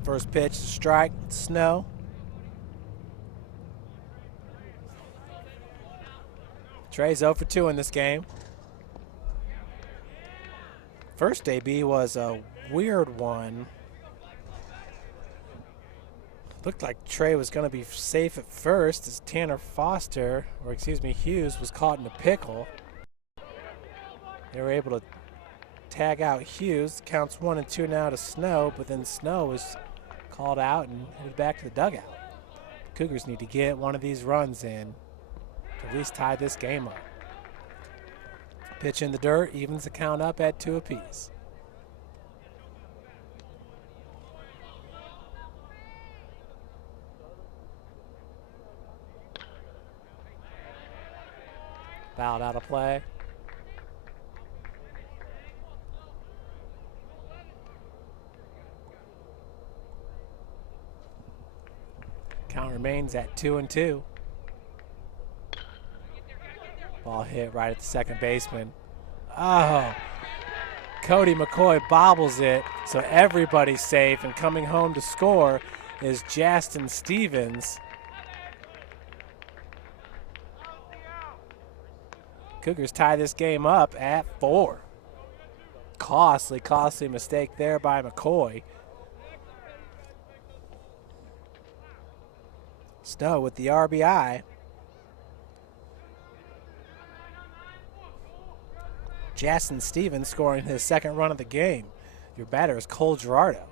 First pitch, strike, Snow. Trey's 0 for 2 in this game. First AB was a weird one. Looked like Trey was going to be safe at first as Tanner Hughes was caught in a pickle. They were able to tag out Hughes. Counts 1 and 2 now to Snow, but then Snow was called out and headed back to the dugout. The Cougars need to get one of these runs in to at least tie this game up. Pitch in the dirt, evens the count up at 2 apiece. Fouled out of play. Count remains at 2 and 2. Ball hit right at the second baseman. Oh, Cody McCoy bobbles it, so everybody's safe, and coming home to score is Justin Stevens. Cougars tie this game up at 4. Costly mistake there by McCoy. Snow with the RBI. Justin Stevens scoring his second run of the game. Your batter is Cole Gerardo.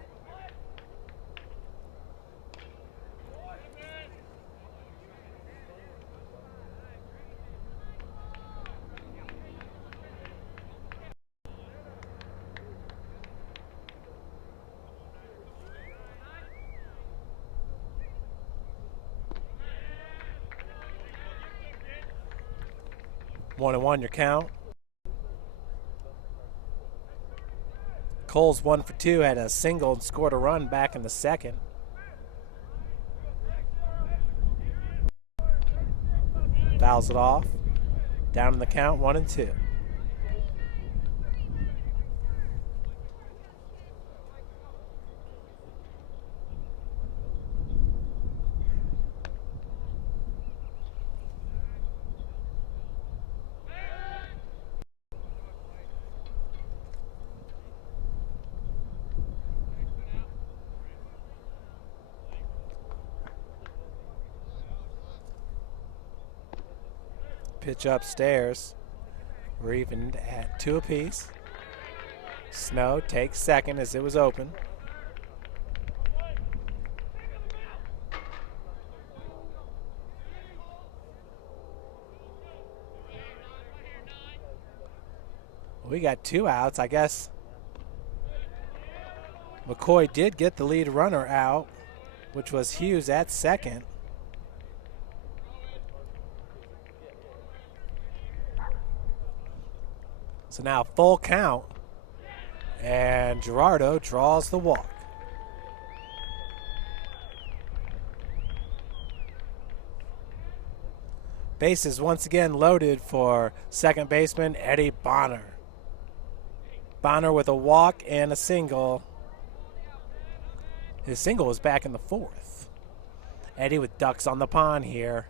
1-1 your count. Cole's 1 for 2, had a single and scored a run back in the second. Fouls it off. Down in the count, 1-2. Pitch upstairs. We're even at 2 apiece. Snow takes second as it was open. We got 2 outs. I guess McCoy did get the lead runner out, which was Hughes at second. So now full count, and Gerardo draws the walk. Bases once again loaded for second baseman Eddie Bonner. Bonner with a walk and a single. His single was back in the 4th. Eddie with ducks on the pond here.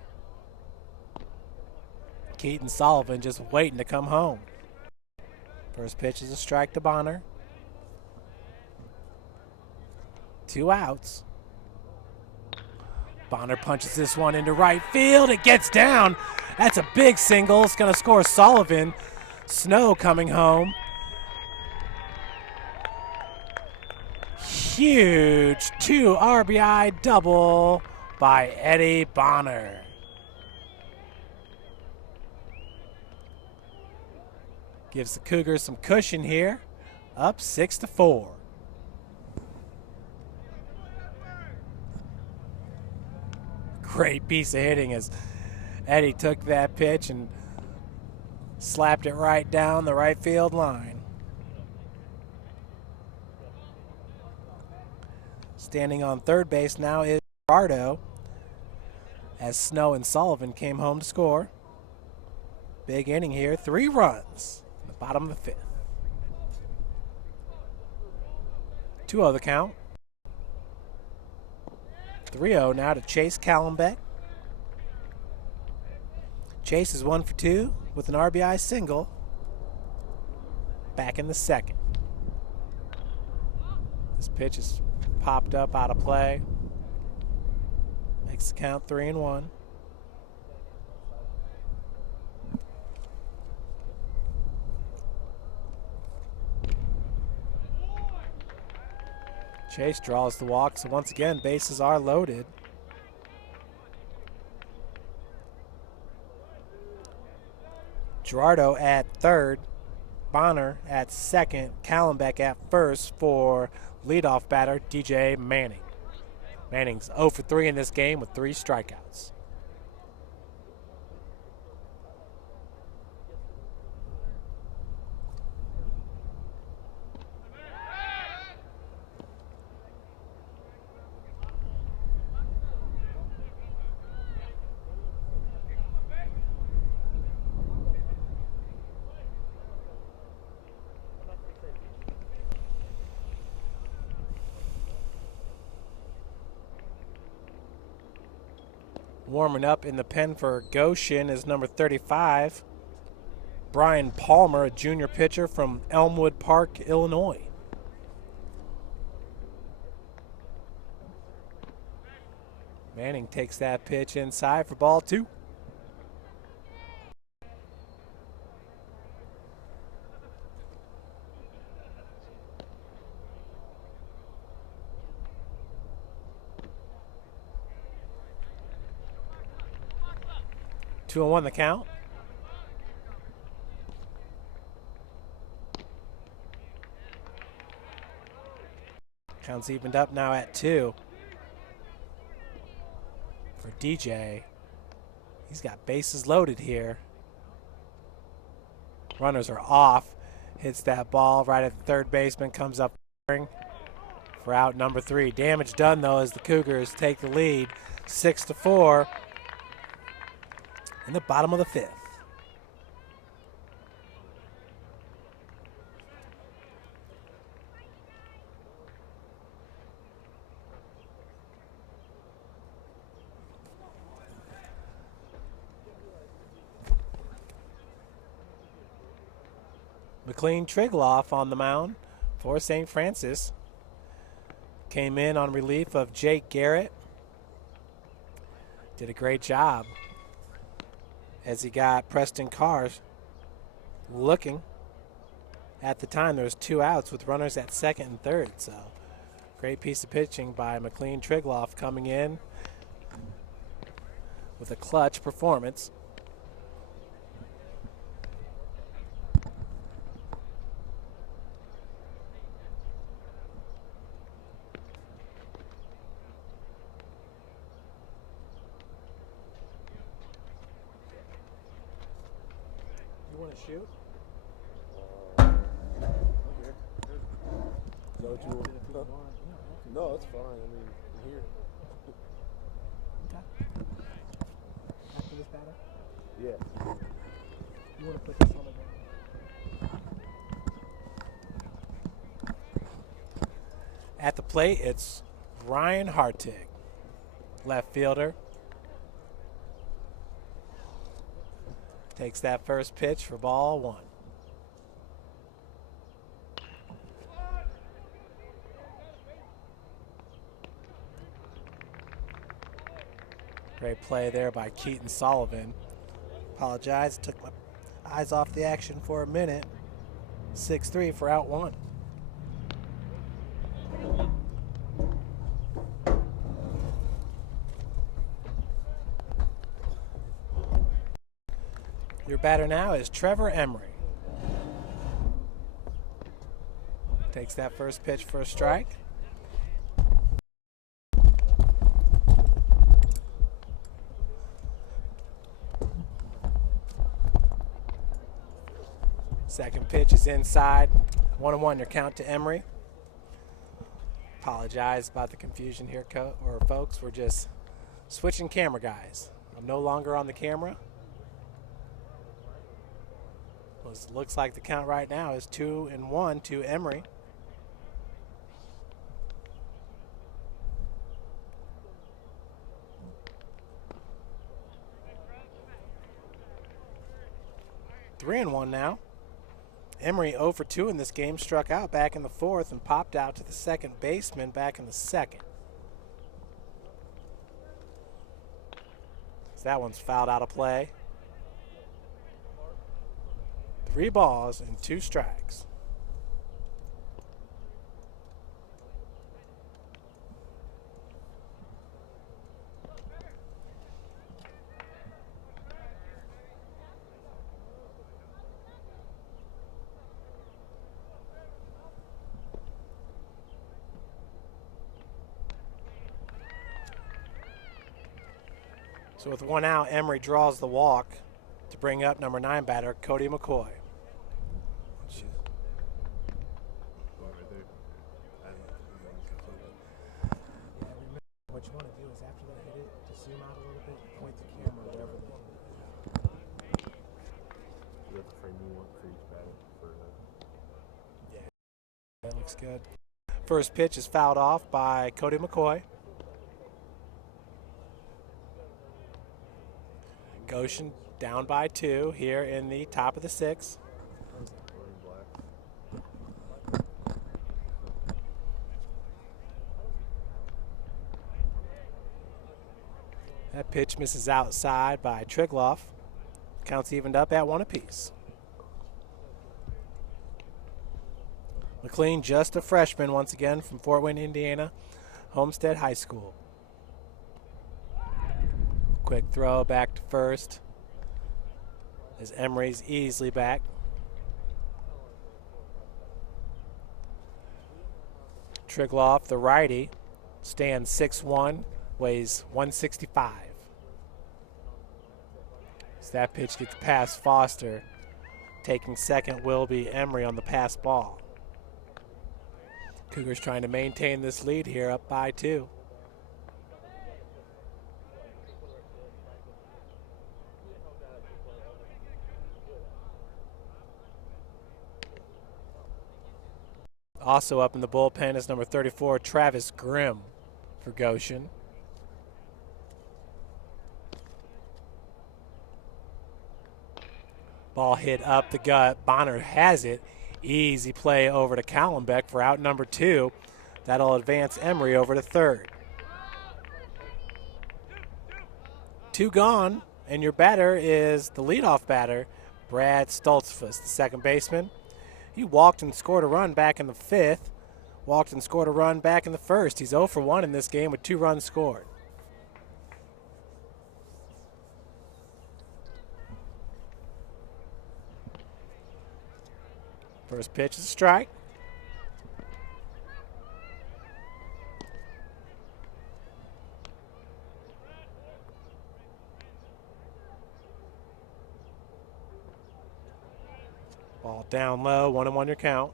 Keaton Sullivan just waiting to come home. First pitch is a strike to Bonner. 2 outs. Bonner punches this one into right field. It gets down. That's a big single. It's going to score Sullivan. Snow coming home. Huge 2 RBI double by Eddie Bonner. Gives the Cougars some cushion here. Up 6-4. Great piece of hitting as Eddie took that pitch and slapped it right down the right field line. Standing on third base now is Gerardo as Snow and Sullivan came home to score. Big inning here, 3 runs. Bottom of the 5th. 2-0 the count. 3-0 now to Chase Callenbeck. Chase is 1 for 2 with an RBI single. Back in the second. This pitch is popped up out of play. Makes the count 3-1. Chase draws the walk, so once again, bases are loaded. Gerardo at third, Bonner at second, Callenbeck at first for leadoff batter DJ Manning. Manning's 0 for 3 in this game with 3 strikeouts. Warming up in the pen for Goshen is number 35, Brian Palmer, a junior pitcher from Elmwood Park, Illinois. Manning takes that pitch inside for ball 2. Two and 1 the count. Count's evened up now at 2. For DJ. He's got bases loaded here. Runners are off. Hits that ball right at the third baseman. Comes up for out number 3. Damage done, though, as the Cougars take the lead 6-4 in the bottom of the 5th. McLean Trigloff on the mound for St. Francis. Came in on relief of Jake Garrett. Did a great job as he got Preston Carr looking. At the time, there was 2 outs with runners at second and third. So great piece of pitching by McLean Trigloff coming in with a clutch performance. You want to shoot? No, it's fine. I mean, here. Okay. After this batter? Yeah. You want to put this on the ground? At the plate, it's Ryan Hartig, left fielder. Takes that first pitch for ball 1. Great play there by Keaton Sullivan. Apologize, took my eyes off the action for a minute. 6-3 for out 1. Your batter now is Trevor Emery. Takes that first pitch for a strike. Second pitch is inside. 1-1 your count to Emery. Apologize about the confusion here, folks. We're just switching camera guys. I'm no longer on the camera. Looks like the count right now is 2-1 to Emery. Three and 1 now. Emery 0 for 2 in this game, struck out back in the 4th and popped out to the second baseman back in the 2nd. So that one's fouled out of play. 3 balls and 2 strikes. So with 1 out, Emery draws the walk to bring up number 9 batter, Cody McCoy. What you want to do is after they hit it, just zoom out a little bit, point the camera wherever they do. You have to frame me one for each batter for Yeah, that looks good. First pitch is fouled off by Cody McCoy. Goshen down by 2 here in the top of the 6th. That pitch misses outside by Trigloff. Counts evened up at 1 apiece. McLean, just a freshman once again from Fort Wayne, Indiana, Homestead High School. Quick throw back to first as Emery's easily back. Trigloff, the righty, stands 6'1", weighs 165. As that pitch gets past Foster, Taking second will be Emery on the pass ball. Cougars trying to maintain this lead here, up by 2. Also up in the bullpen is number 34, Travis Grimm for Goshen. Ball hit up the gut. Bonner has it. Easy play over to Callenbeck for out number 2. That'll advance Emery over to third. 2 gone, and your batter is the leadoff batter, Brad Stoltzfus, the second baseman. He walked and scored a run back in the 5th. Walked and scored a run back in the 1st. He's 0 for 1 in this game with 2 runs scored. First pitch is a strike. Ball down low, 1-1 your count.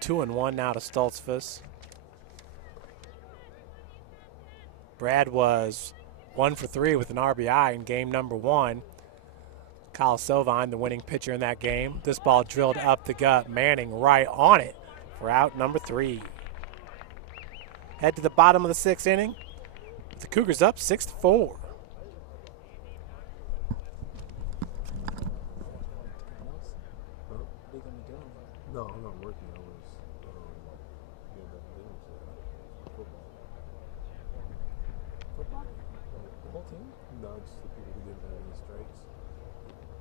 Two and one now to Stoltzfus. Brad was 1 for 3 with an RBI in game number 1. Kyle Sovine, the winning pitcher in that game. This ball drilled up the gut. Manning right on it for out number 3. Head to the bottom of the 6th inning. The Cougars up 6-4. No, I'm not working. I was getting back to dinner, football. Football? The whole team? No, just the people who didn't have any strikes.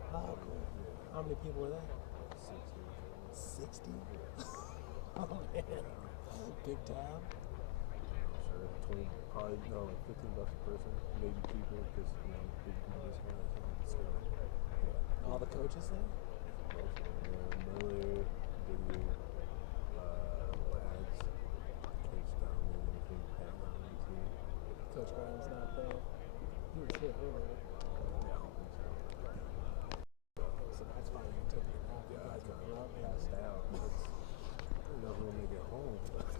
Oh, cool. Yeah. How many people were there? 60. 60? Oh, man. Big town. I'm sure 20, probably, no, like $15 a person, maybe people, because, big companies kind of so, yeah. All the coaches there? Most of them, Miller, Goodyear, Lads, Coach Downey, I think Pat Downey too. Coach Brown's not there. He was here earlier. Yeah, I don't think so. So that's why you took it out. Yeah, I got passed out. I don't know when they get home. That was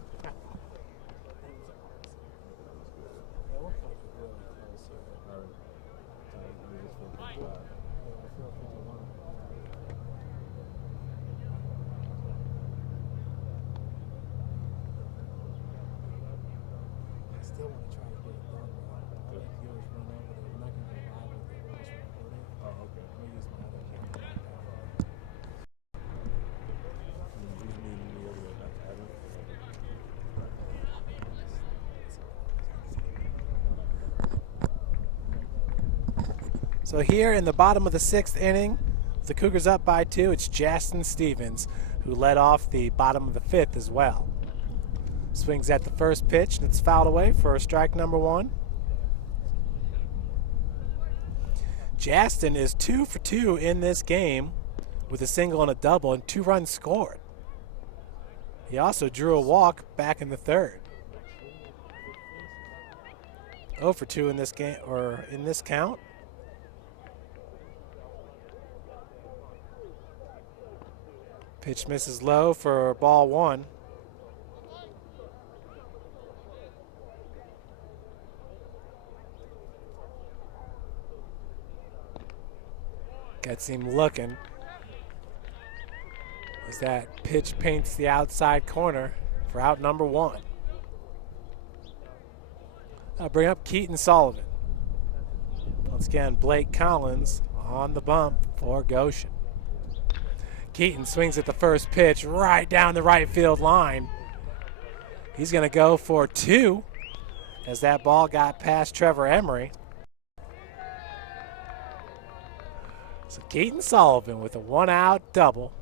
good. Yeah, we're playing really close here. All right. Time to this one. Yeah, I feel 51. I still want to try to get it done. I'll let viewers run over there. We're not going to go live with it. We're just recording. Oh, okay. I'm going to use my other camera. Who's meeting me over there? That's Adam. So here in the bottom of the 6th inning, the Cougars up by 2. It's Justin Stevens who led off the bottom of the 5th as well. Swings at the first pitch, and it's fouled away for strike number 1. Justin is 2 for 2 in this game with a single and a double and 2 runs scored. He also drew a walk back in the 3rd. 0 for 2 in this game, or in this count. Pitch misses low for ball 1. Gets him looking as that pitch paints the outside corner for out number 1. I'll bring up Keaton Sullivan. Once again, Blake Collins on the bump for Goshen. Keaton swings at the first pitch right down the right field line. He's going to go for 2 as that ball got past Trevor Emery. So Keaton Sullivan with a 1-out double.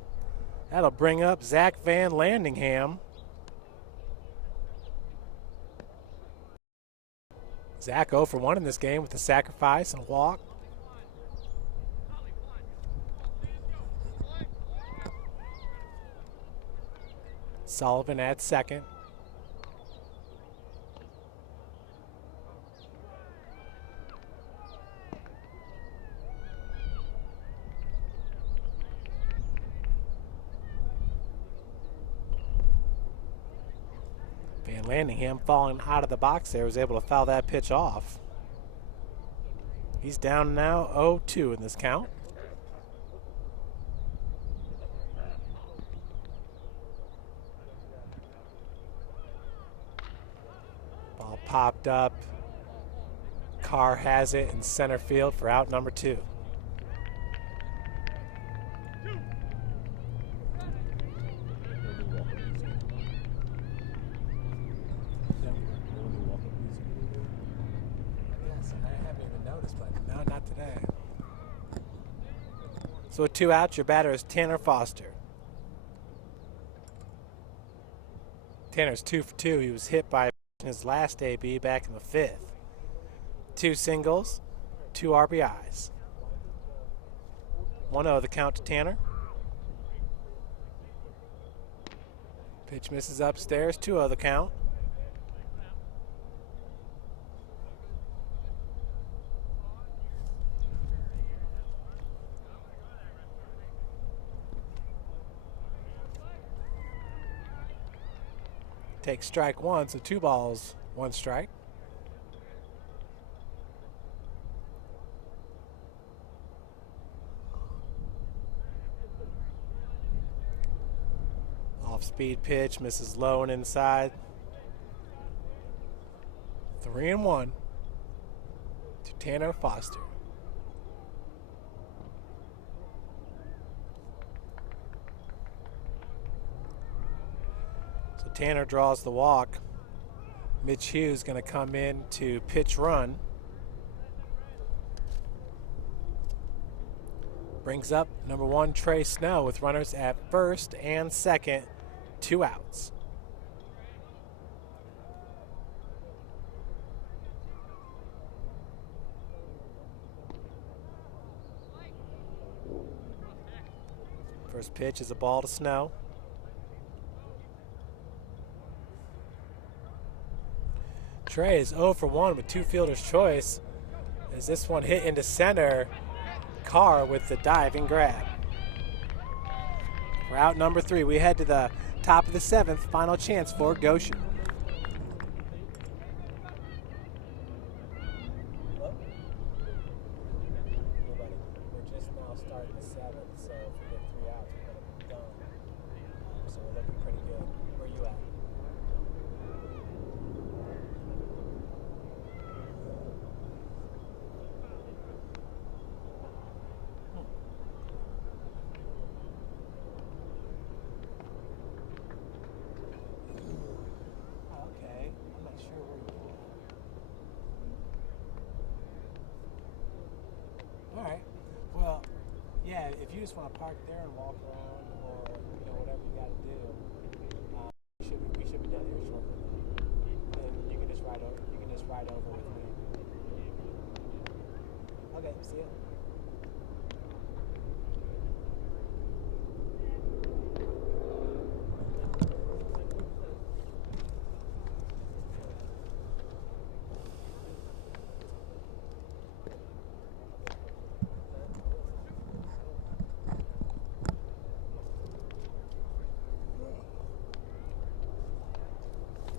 That'll bring up Zach Van Landingham. Zach 0 for 1 in this game with a sacrifice and a walk. Sullivan at second. Van Landingham falling out of the box there was able to foul that pitch off. He's down now 0-2 in this count. Ball popped up. Carr has it in center field for out number 2. Yes, I haven't even noticed, but no, not today. So with 2 outs, your batter is Tanner Foster. Tanner's 2 for 2. He was hit by in his last AB back in the 5th. 2 singles, 2 RBIs. 1-0 the count to Tanner. Pitch misses upstairs, 2-0 the count. Take strike 1, so 2 balls, 1 strike. Off-speed pitch, misses low and inside. 3-1 to Tanner Foster. So Tanner draws the walk. Mitch Hughes going to come in to pitch run. Brings up number 1, Trey Snow, with runners at first and second, 2 outs. First pitch is a ball to Snow. Trey is 0 for 1 with 2 fielders' choice. As this one hit into center, Carr with the diving grab. For out number 3, we head to the top of the 7th, final chance for Goshen. We're just now starting the 7th, so if we get 3 outs, we're going to be done. So we're looking pretty good. Where you at? Okay, I'm not sure where you're at. All right. Well, yeah, if you just want to park there and walk around, or whatever you got to do, we should be done here shortly. And you can just ride over. You can just ride over with me. Okay. See ya.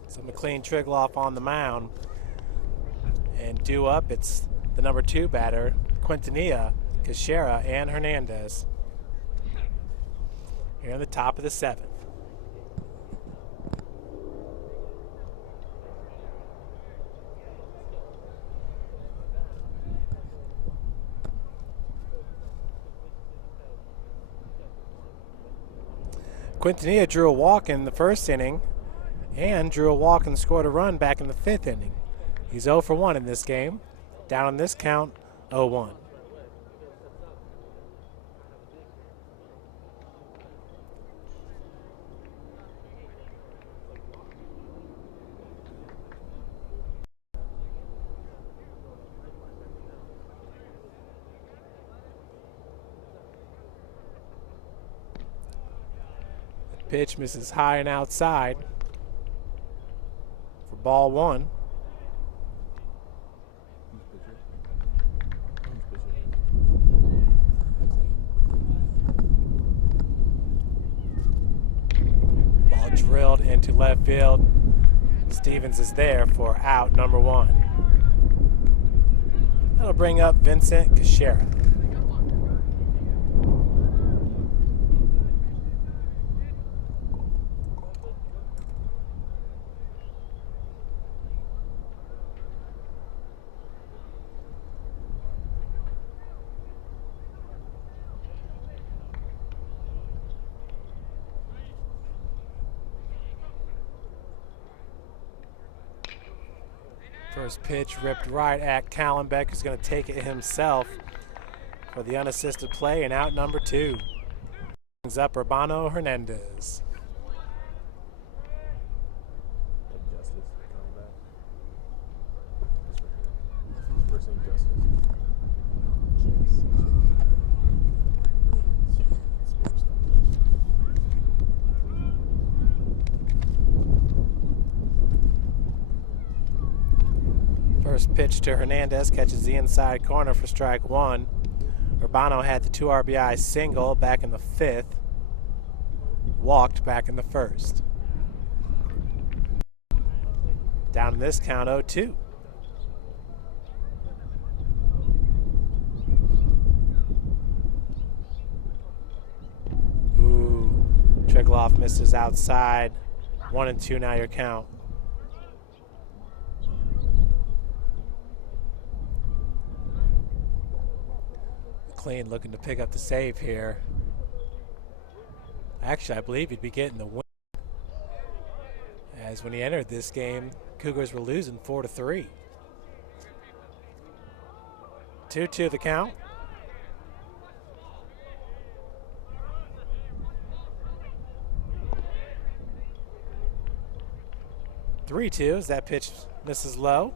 So McLean Trigloff on the mound. And due up, it's the number 2 batter, Quintanilla, Cachera, and Hernandez. Here in the top of the 7th. Quintanilla drew a walk in the first inning and drew a walk and scored a run back in the 5th inning. He's 0 for 1 in this game. Down in this count, 0-1. Pitch misses high and outside for ball one. Ball drilled into left field. Stevens is there for out number one. That'll bring up Vincent Kashera. First pitch ripped right at Callenbeck, who's going to take it himself for the unassisted play, and out number two. Brings up Urbano Hernandez. Justice, Callenbeck. First name Justice. First pitch to Hernandez, catches the inside corner for strike one. Urbano had the 2 RBI single back in the 5th. Walked back in the 1st. Down in this count 0-2. Ooh, Trigloff misses outside. 1-2 now your count. McLean looking to pick up the save here. Actually, I believe he'd be getting the win. As when he entered this game, Cougars were losing 4-3. 2-2 the count. Three-two as that pitch misses low.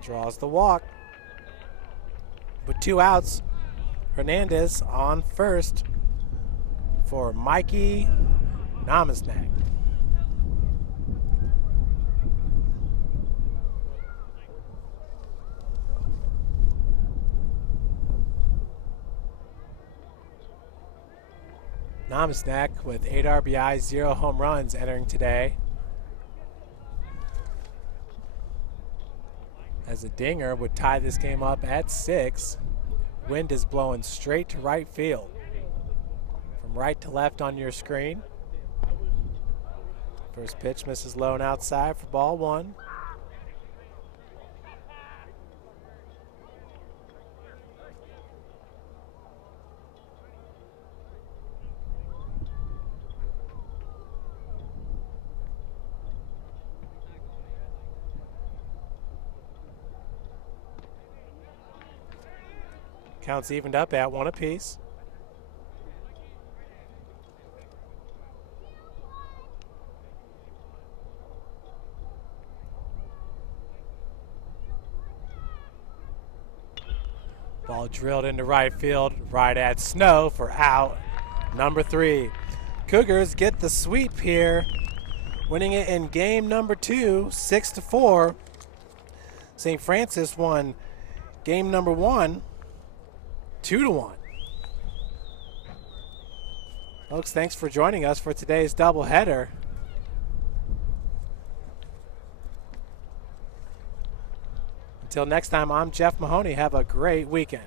Draws the walk. With 2 outs, Hernandez on first for Mikey Namaznack. Namaznack with 8 RBIs, 0 home runs entering today. As a dinger would tie this game up at 6. Wind is blowing straight to right field. From right to left on your screen. First pitch misses low and outside for ball one. Counts evened up at 1 apiece. Ball drilled into right field, right at Snow for out number 3. Cougars get the sweep here, winning it in game number 2, 6-4. St. Francis won game number 1, 2-1. Folks, thanks for joining us for today's doubleheader. Until next time, I'm Jeff Mahoney. Have a great weekend.